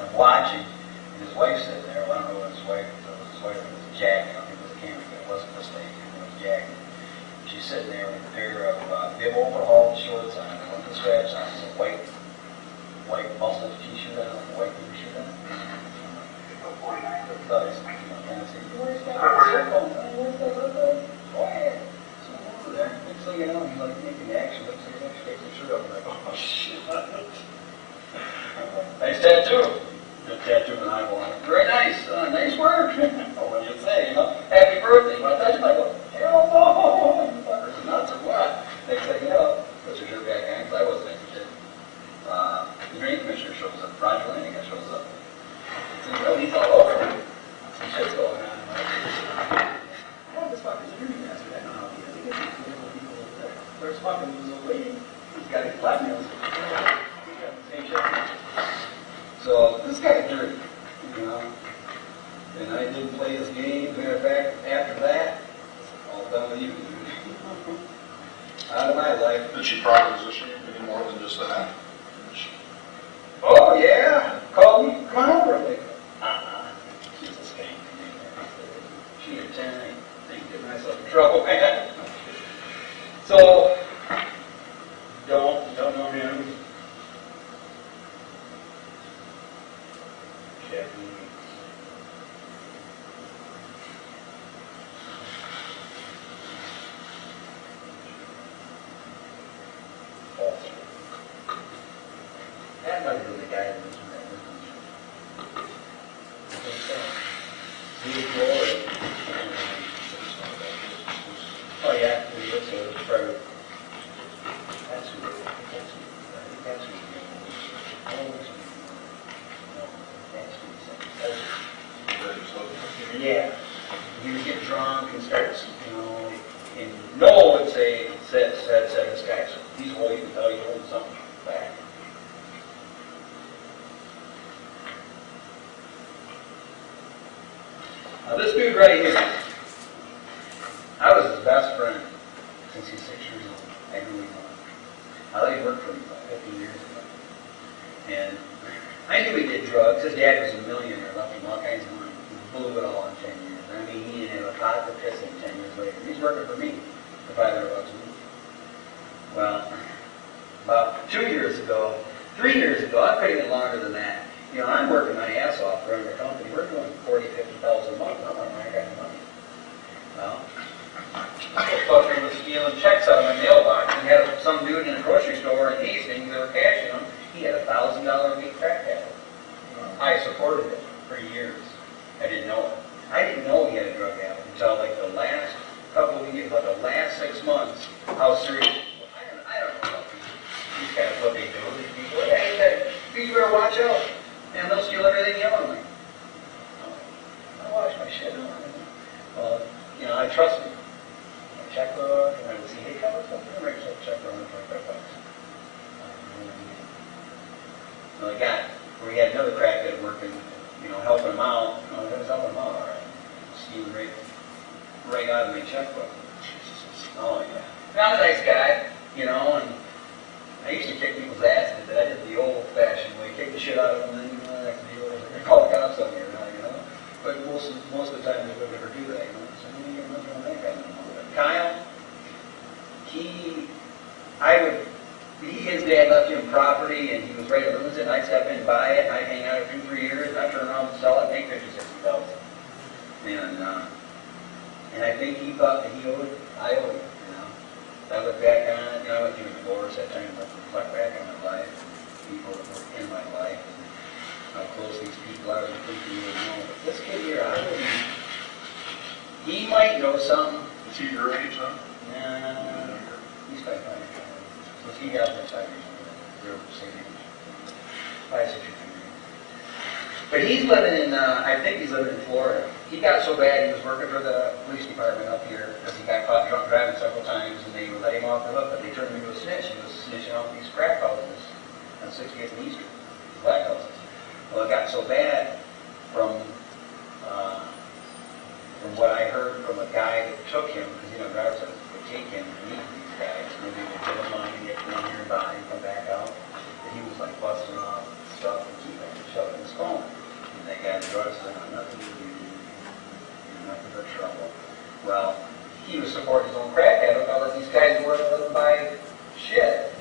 I'm watching, and his wife's sitting there. Well, I don't know what his wife was. His wife was Jack. I don't think it was a camera. It wasn't this lady. It was Jack. She's sitting there with a pair of bib overhauled shorts on, with the straps on, a white muscle t-shirt on, a white t-shirt on. Where's that cell phone? Where's that birthday? Oh, yeah. So I'm over there. Next thing you know, he's like making action. Looks like he's takes his shirt off. I'm like, oh, shit. Nice tattoo. Good tattoo and eyeball on it. Very nice. Nice work. Oh, what do you say? You know, happy birthday. You want to touch my book? Hell no. Fuckers nuts or what? Next thing you know, puts your shirt back on, because I wasn't interested. The drain commissioner shows up. Roger Lanning shows up. Well, he's all over. Some shit's going on. Oh, this fucker's a dream master. I know how he is. He gets these little people over there. There's fucking this old lady. He's got his black nails. He's got the same shit. So, this guy's dirty, you know. And I didn't play his game. As a matter of fact, after that, all done with you. Out of my life. Did she proposition you any more than just that? Oh, yeah. Call me. Come on over. Like, she's a skank. She a 10. I ain't getting myself in trouble, man. So, don't know him. That might have been the guy that was oh yeah, he is a private. That's who it is. That's who it is. Yeah. He would get drunk and start, you know, and no would say, said this guy, so he's holding, he can tell you holding something back. Now this dude right here, I was his best friend since he's 6 years old. I knew him. I thought he worked for me about 15 years ago. And I knew he did drugs. His dad was a millionaire, left him all kinds of money. He blew it all in 10 years. I mean, he didn't have a pot to piss in 10 years later. He's working for me for $500 a week. Well, about 2 years ago, 3 years ago, I've been even longer than that. You know, I'm working my ass off running the company. We're years. I didn't know it. I didn't know he had a drug habit until like the last couple of years, like the last 6 months. How serious? I don't know about these guys, what they do. These people, hey, you better watch out. And they'll steal everything you own. I watch my shit. Well, you know, I trust me. My checkbook, and I would see, hey, come on, I'm going to checkbook on $25. Well, the guy, where he had another crackhead working, you know, helping him out. Oh, that was helping him out, all right. Stealing right out of my checkbook. Oh, yeah. And I'm a nice guy, you know, and I used to kick people's asses, but I did the old-fashioned way, kick the shit out of them, and then, you know, next deal, they call the cops on me or not, you know. But most of the time, they would never do that, you know. So, you know, nothing on that guy no more. But Kyle, his dad left him property, and he was ready to lose it, and I'd step in and buy it, and I'd hang out 2-3 years, and I'd turn around and sell it, and make $50,000-$60,000. And I think he thought that I owed it, you know. So I look back on it, you know, I went through a divorce, I turned to reflect back on my life, people that were in my life, and how close these people are, and think you would know. But this kid here, I wouldn't, he might know something. Is he your age, huh? Nah, he's 5 years. So he got like 5 years older. We're the same age. 5, 6 years older. But he's living in, I think he's living in Florida. He got so bad, he was working for the police department up here because he got caught drunk driving several times, and they let him off the hook, but they turned him into a snitch. He was snitching off these crack houses on 68th and Eastern, black houses. Well, it got so bad from what I heard from a guy that took him, because, you know, drivers would take him and meet these guys, and then they would give him money and get him in here and buy and come back out. And he was like busting off stuff and keeping it, shoving his phone. And that guy drugs and nothing to do, nothing but trouble. Well, he was supporting his own crack habit by letting these guys go and let him buy shit.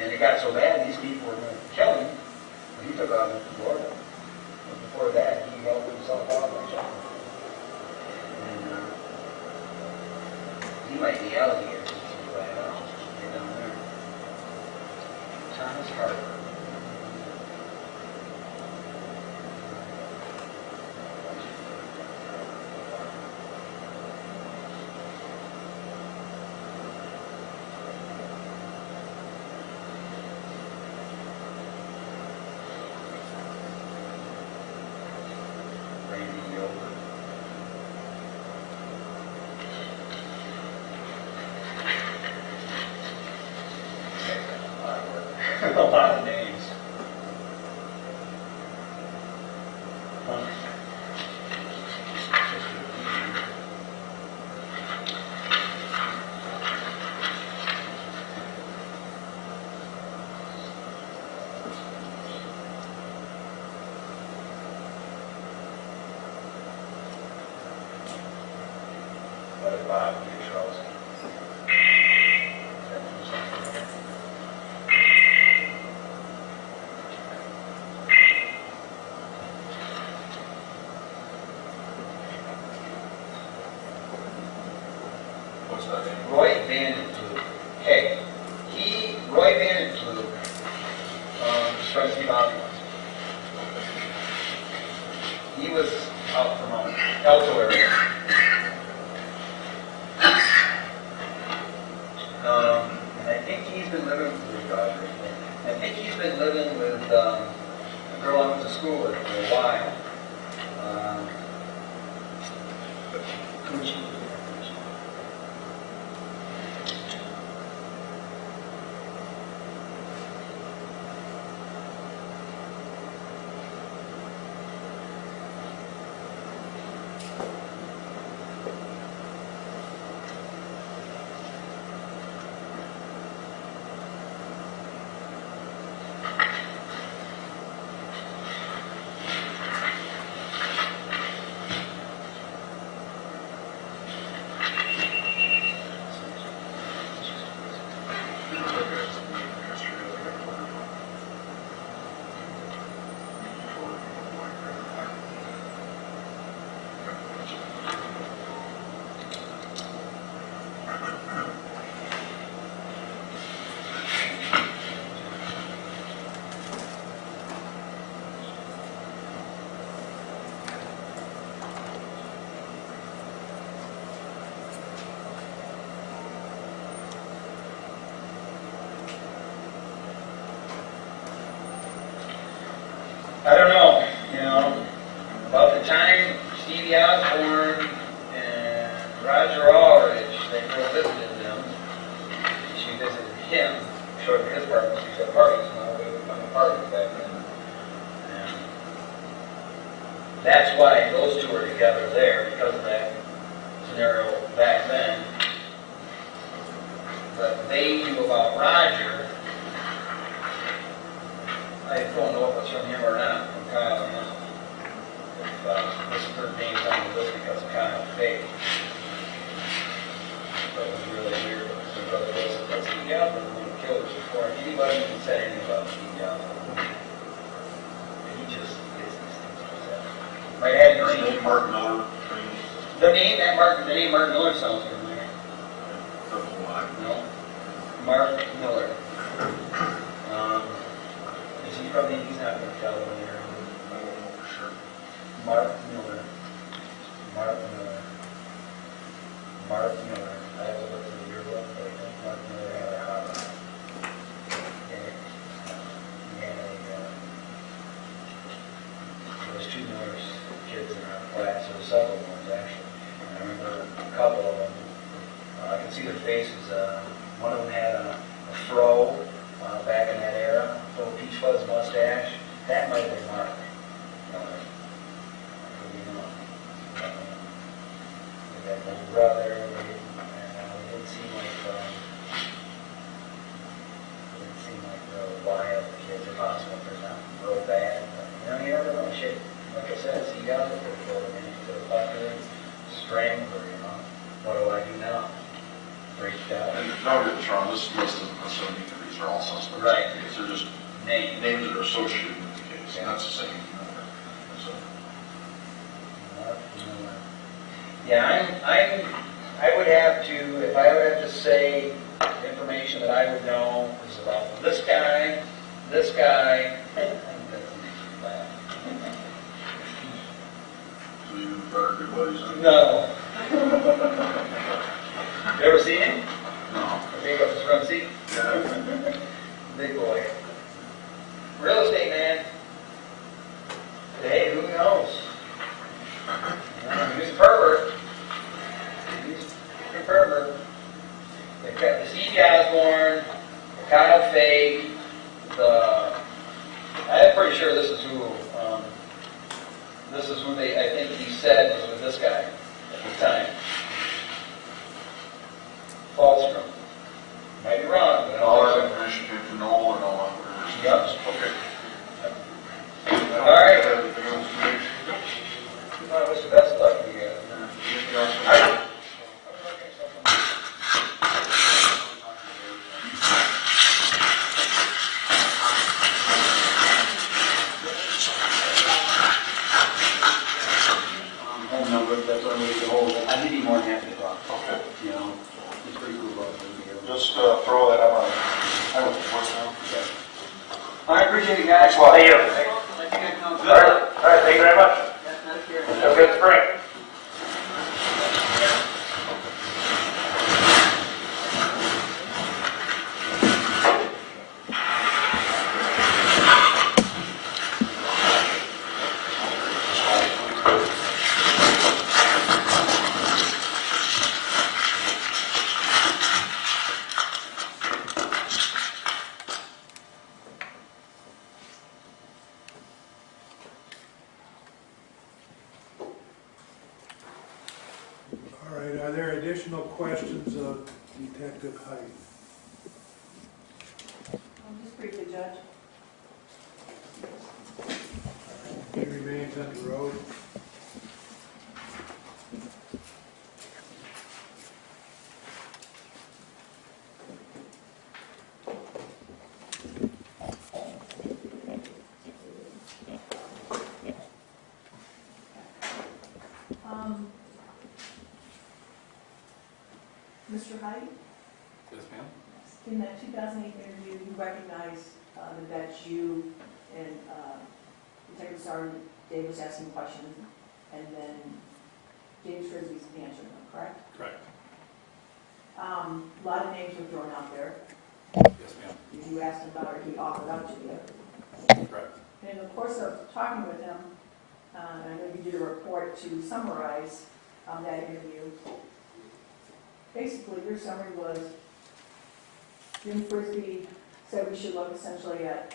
And it got so bad, these people were going to kill him. But he took off to Florida. But before that, he helped himself out by jumping. He might be out here, right now. Get down there. Thomas Harper. A lot of names. What about Charles? What's that name? Roy Van Vloek. Hey, Roy Van Vloek, trying to keep out. He was out from Elko area. And I think he's been living with a girl I went to school with for a while. Coochie. time, Stevie Osborne and Roger Aldrich, they girl visited them. She visited him, showed him his apartment. She said parties, and we would come to parties back then. And that's why those two are together there, because of that scenario back then. But they knew about Roger. I don't know if it's from him or not, from Kyle or not. This third name's on the list because of Kyle Fake. That was really weird. My brother was at Steve Galvin, one of the killers before anybody even said anything about Steve Galvin. And he just gets these things upset. My dad named Mark Miller. the name Mark Miller sounds familiar. No. Mark Miller. He's not going to tell when you're I don't know for sure. Mark Miller. Mark Miller. Mark Miller. I have to look through the yearbook, but I think Mark Miller had a hot rod. He had there was 2 Miller's kids in our class. There were several ones, actually. And I remember a couple of them. I can see their faces. One of them had a fro back in that era. Little peach fuzz mustache. That might have been Mark. They got one brother. It didn't seem like real wild kids. If possible, if they're not real bad. But, you never know. Shit. Like I said, see, you got to look for them. And to the fucker, strangler, What do I do now? Freaked out. And don't get me wrong, this list doesn't necessarily mean that these are all suspects. Right. They're just Names. names that are associated with the case, and that's the same. So. Yeah, I would have to, if I would have to say information that I would know is about this guy, So you better good buddies? No. You ever seen him? No. Big up his front seat? Yeah. Big boy. Real estate man. Hey, who knows? He's a pervert. He's a pervert. They've got the Stevie Osborne, the Kyle Fake, I'm pretty sure this is who I think he said was with this guy at the time. Falstrom. Might be wrong, but All I that don't think information came from Noel and all that. Yep. Okay. so. All right. Everything else to make? I wish the best luck to you guys. All right. Home number, that's what I'm going to hold. I'd be more than happy to talk. Okay. It's pretty cool about it. Just throw that on. I will work now. I appreciate it, guys. Thanks a lot. Thank you. All right, thank you very much. Have a good spring. All right, are there additional questions of Detective Height? Just briefly, Judge. He remains on the road. Mr. Height, Yes, ma'am. in that 2008 interview, you recognized that that's you and Detective Sergeant Dave was asking questions, and then James Frisbie's answering them, correct? Correct. A lot of names were thrown out there. Yes, ma'am. You asked him about it, he offered up to you. Correct. And in the course of talking with him, I know you did a report to summarize that interview. Basically, your summary was Jim Frisbie said we should look essentially at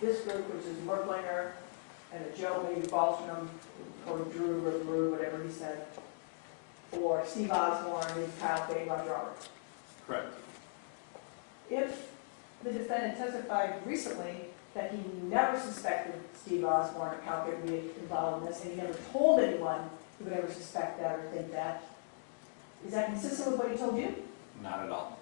this group, which is Merklinger and a Joe, maybe Ballstrom, or Drew, or Brew, whatever he said, or Steve Osborne, maybe Kyle Fay, Roger Roberts. Correct. If the defendant testified recently that he never suspected Steve Osborne or Kyle Fay would be involved in this, and he never told anyone he would ever suspect that or think that, is that consistent with what he told you? Not at all.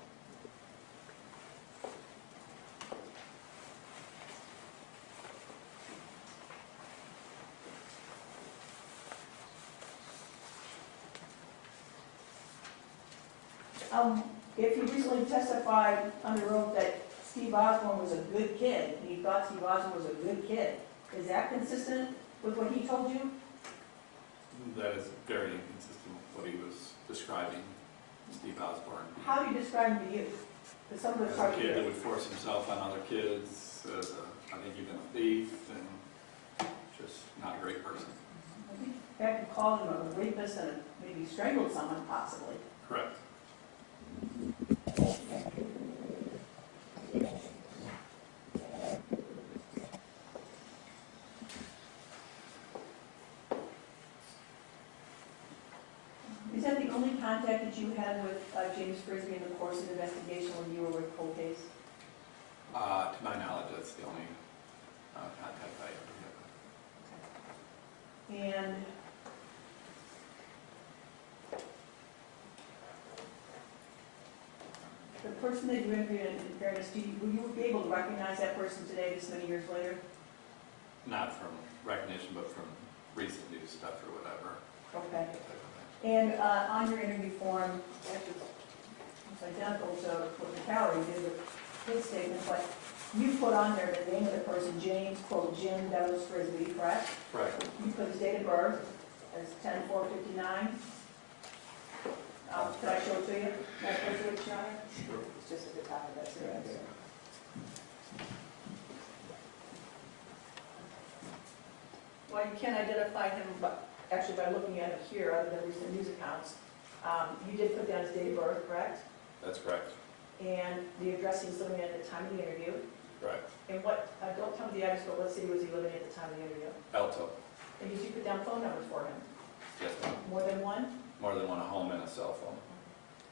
If he recently testified under oath that Steve Osborne was a good kid, and he thought Steve Osborne was a good kid, is that consistent with what he told you? That is very inconsistent with what he was describing, Steve Osborne. How do you describe him to you? Because some of As it's a hard to kid that hear. would force himself on other kids, as a, I think even a thief, and just not a great person. I think you have to call him a rapist and maybe strangled someone, possibly. Correct. Is that the only contact that you had with James Frisbie in the course of the investigation when you were with cold case? To my knowledge, that's the only contact I ever had. And the person that you interviewed, in fairness, will you be able to recognize that person today, this many years later? Not from recognition, but from recent news stuff or whatever. Okay. That type of thing. And on your interview form, it's identical to what McCallery did with his statement, but you put on there the name of the person, James, quote, Jim Douglas Frisbie, correct? Right. You put his date of birth as 10/4/59. Can I show it to you? Can I show it to you, Your Honor? Sure. It's just at the top of that series. Well, you can identify him, actually by looking at it here, other than recent news accounts. You did put down his date of birth, correct? That's correct. And the address he was living at the time of the interview. Correct. And what, don't tell me the address, but what city was he living at the time of the interview? Alto. And did you put down phone numbers for him? Yes, ma'am. More than one? More than one, a home and a cell phone.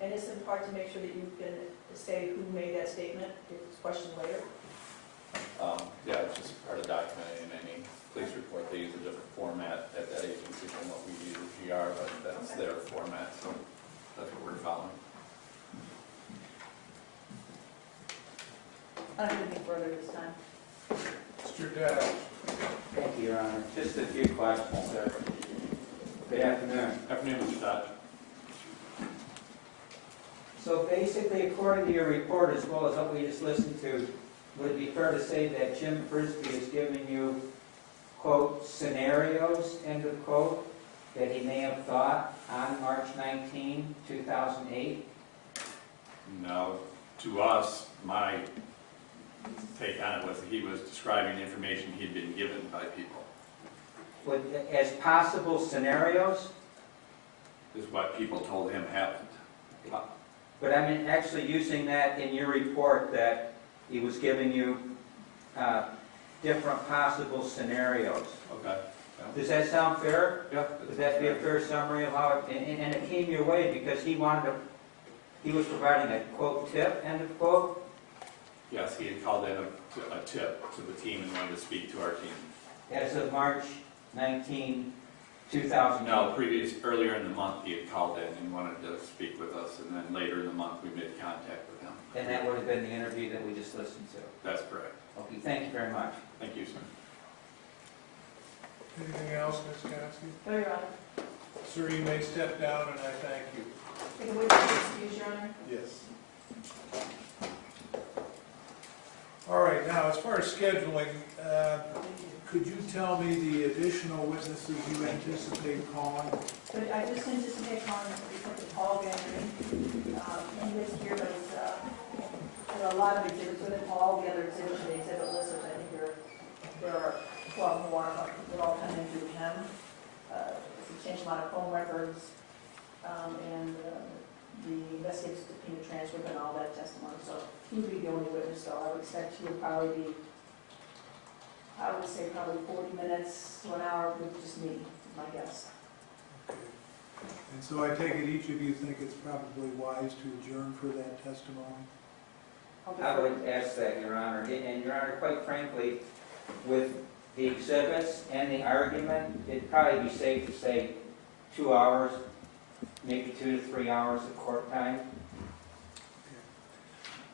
And it's in part to make sure that you can say who made that statement, if it's questioned later? Yeah, it's just part of documenting any police report. They use a different format at that agency than what we use at GR, but that's their format, so that's what we're following. I don't have anything further this time. Mr. Dash. Thank you, Your Honor. Just a few questions, sir. Good afternoon. Afternoon, Mr. Dodge. So basically, according to your report, as well as what we just listened to, would it be fair to say that Jim Frisbie is giving you, quote, scenarios, end of quote, that he may have thought on March 19, 2008? No, to us, my take on it was that he was describing information he'd been given by people, As possible scenarios? is what people told him happened. But I mean, actually using that in your report that he was giving you different possible scenarios. Okay. Yeah. Does that sound fair? Yeah. Would that be a fair summary of how it, and it came your way because he was providing a quote tip, end of quote? Yes, he had called in a tip to the team and wanted to speak to our team. As of March 19, 2008? No, earlier in the month, he had called in and wanted to speak with us, and then later in the month, we made contact with him. And that would have been the interview that we just listened to? That's correct. Okay, thank you very much. Thank you, sir. Anything else, Ms. Kowski? No, Your Honor. Sir, you may step down, and I thank you. Take a witness excuse, Your Honor. Yes. All right, now, as far as scheduling, could you tell me the additional witnesses you anticipate calling? But I just anticipate calling Paul Gandry. He was here, but there are a lot of exhibits with it. All the other exhibits, the exhibit list, which I think there are 12 more, but would all come in through him. A substantial amount of phone records, and the investigative subpoena transcript and all that testimony. So he would be the only witness, so I would expect he would probably be, I would say probably 40 minutes to an hour with just me, is my guess. And so I take it each of you think it's probably wise to adjourn for that testimony? I would ask that, Your Honor. And Your Honor, quite frankly, with the exhibits and the argument, it'd probably be safe to say 2 hours, maybe 2 to 3 hours of court time.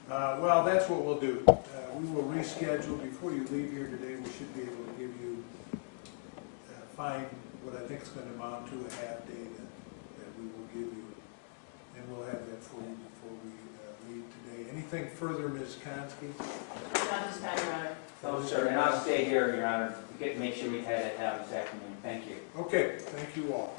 Well, that's what we'll do. We will reschedule. Before you leave here today, we should be able to give you, find what I think is going to amount to a half day that we will give you. And we'll have that for you before we leave today. Anything further, Ms. Konski? Not this time, Your Honor. No, sir, and I'll stay here, Your Honor, to make sure we've had it out this afternoon. Thank you. Okay, thank you all.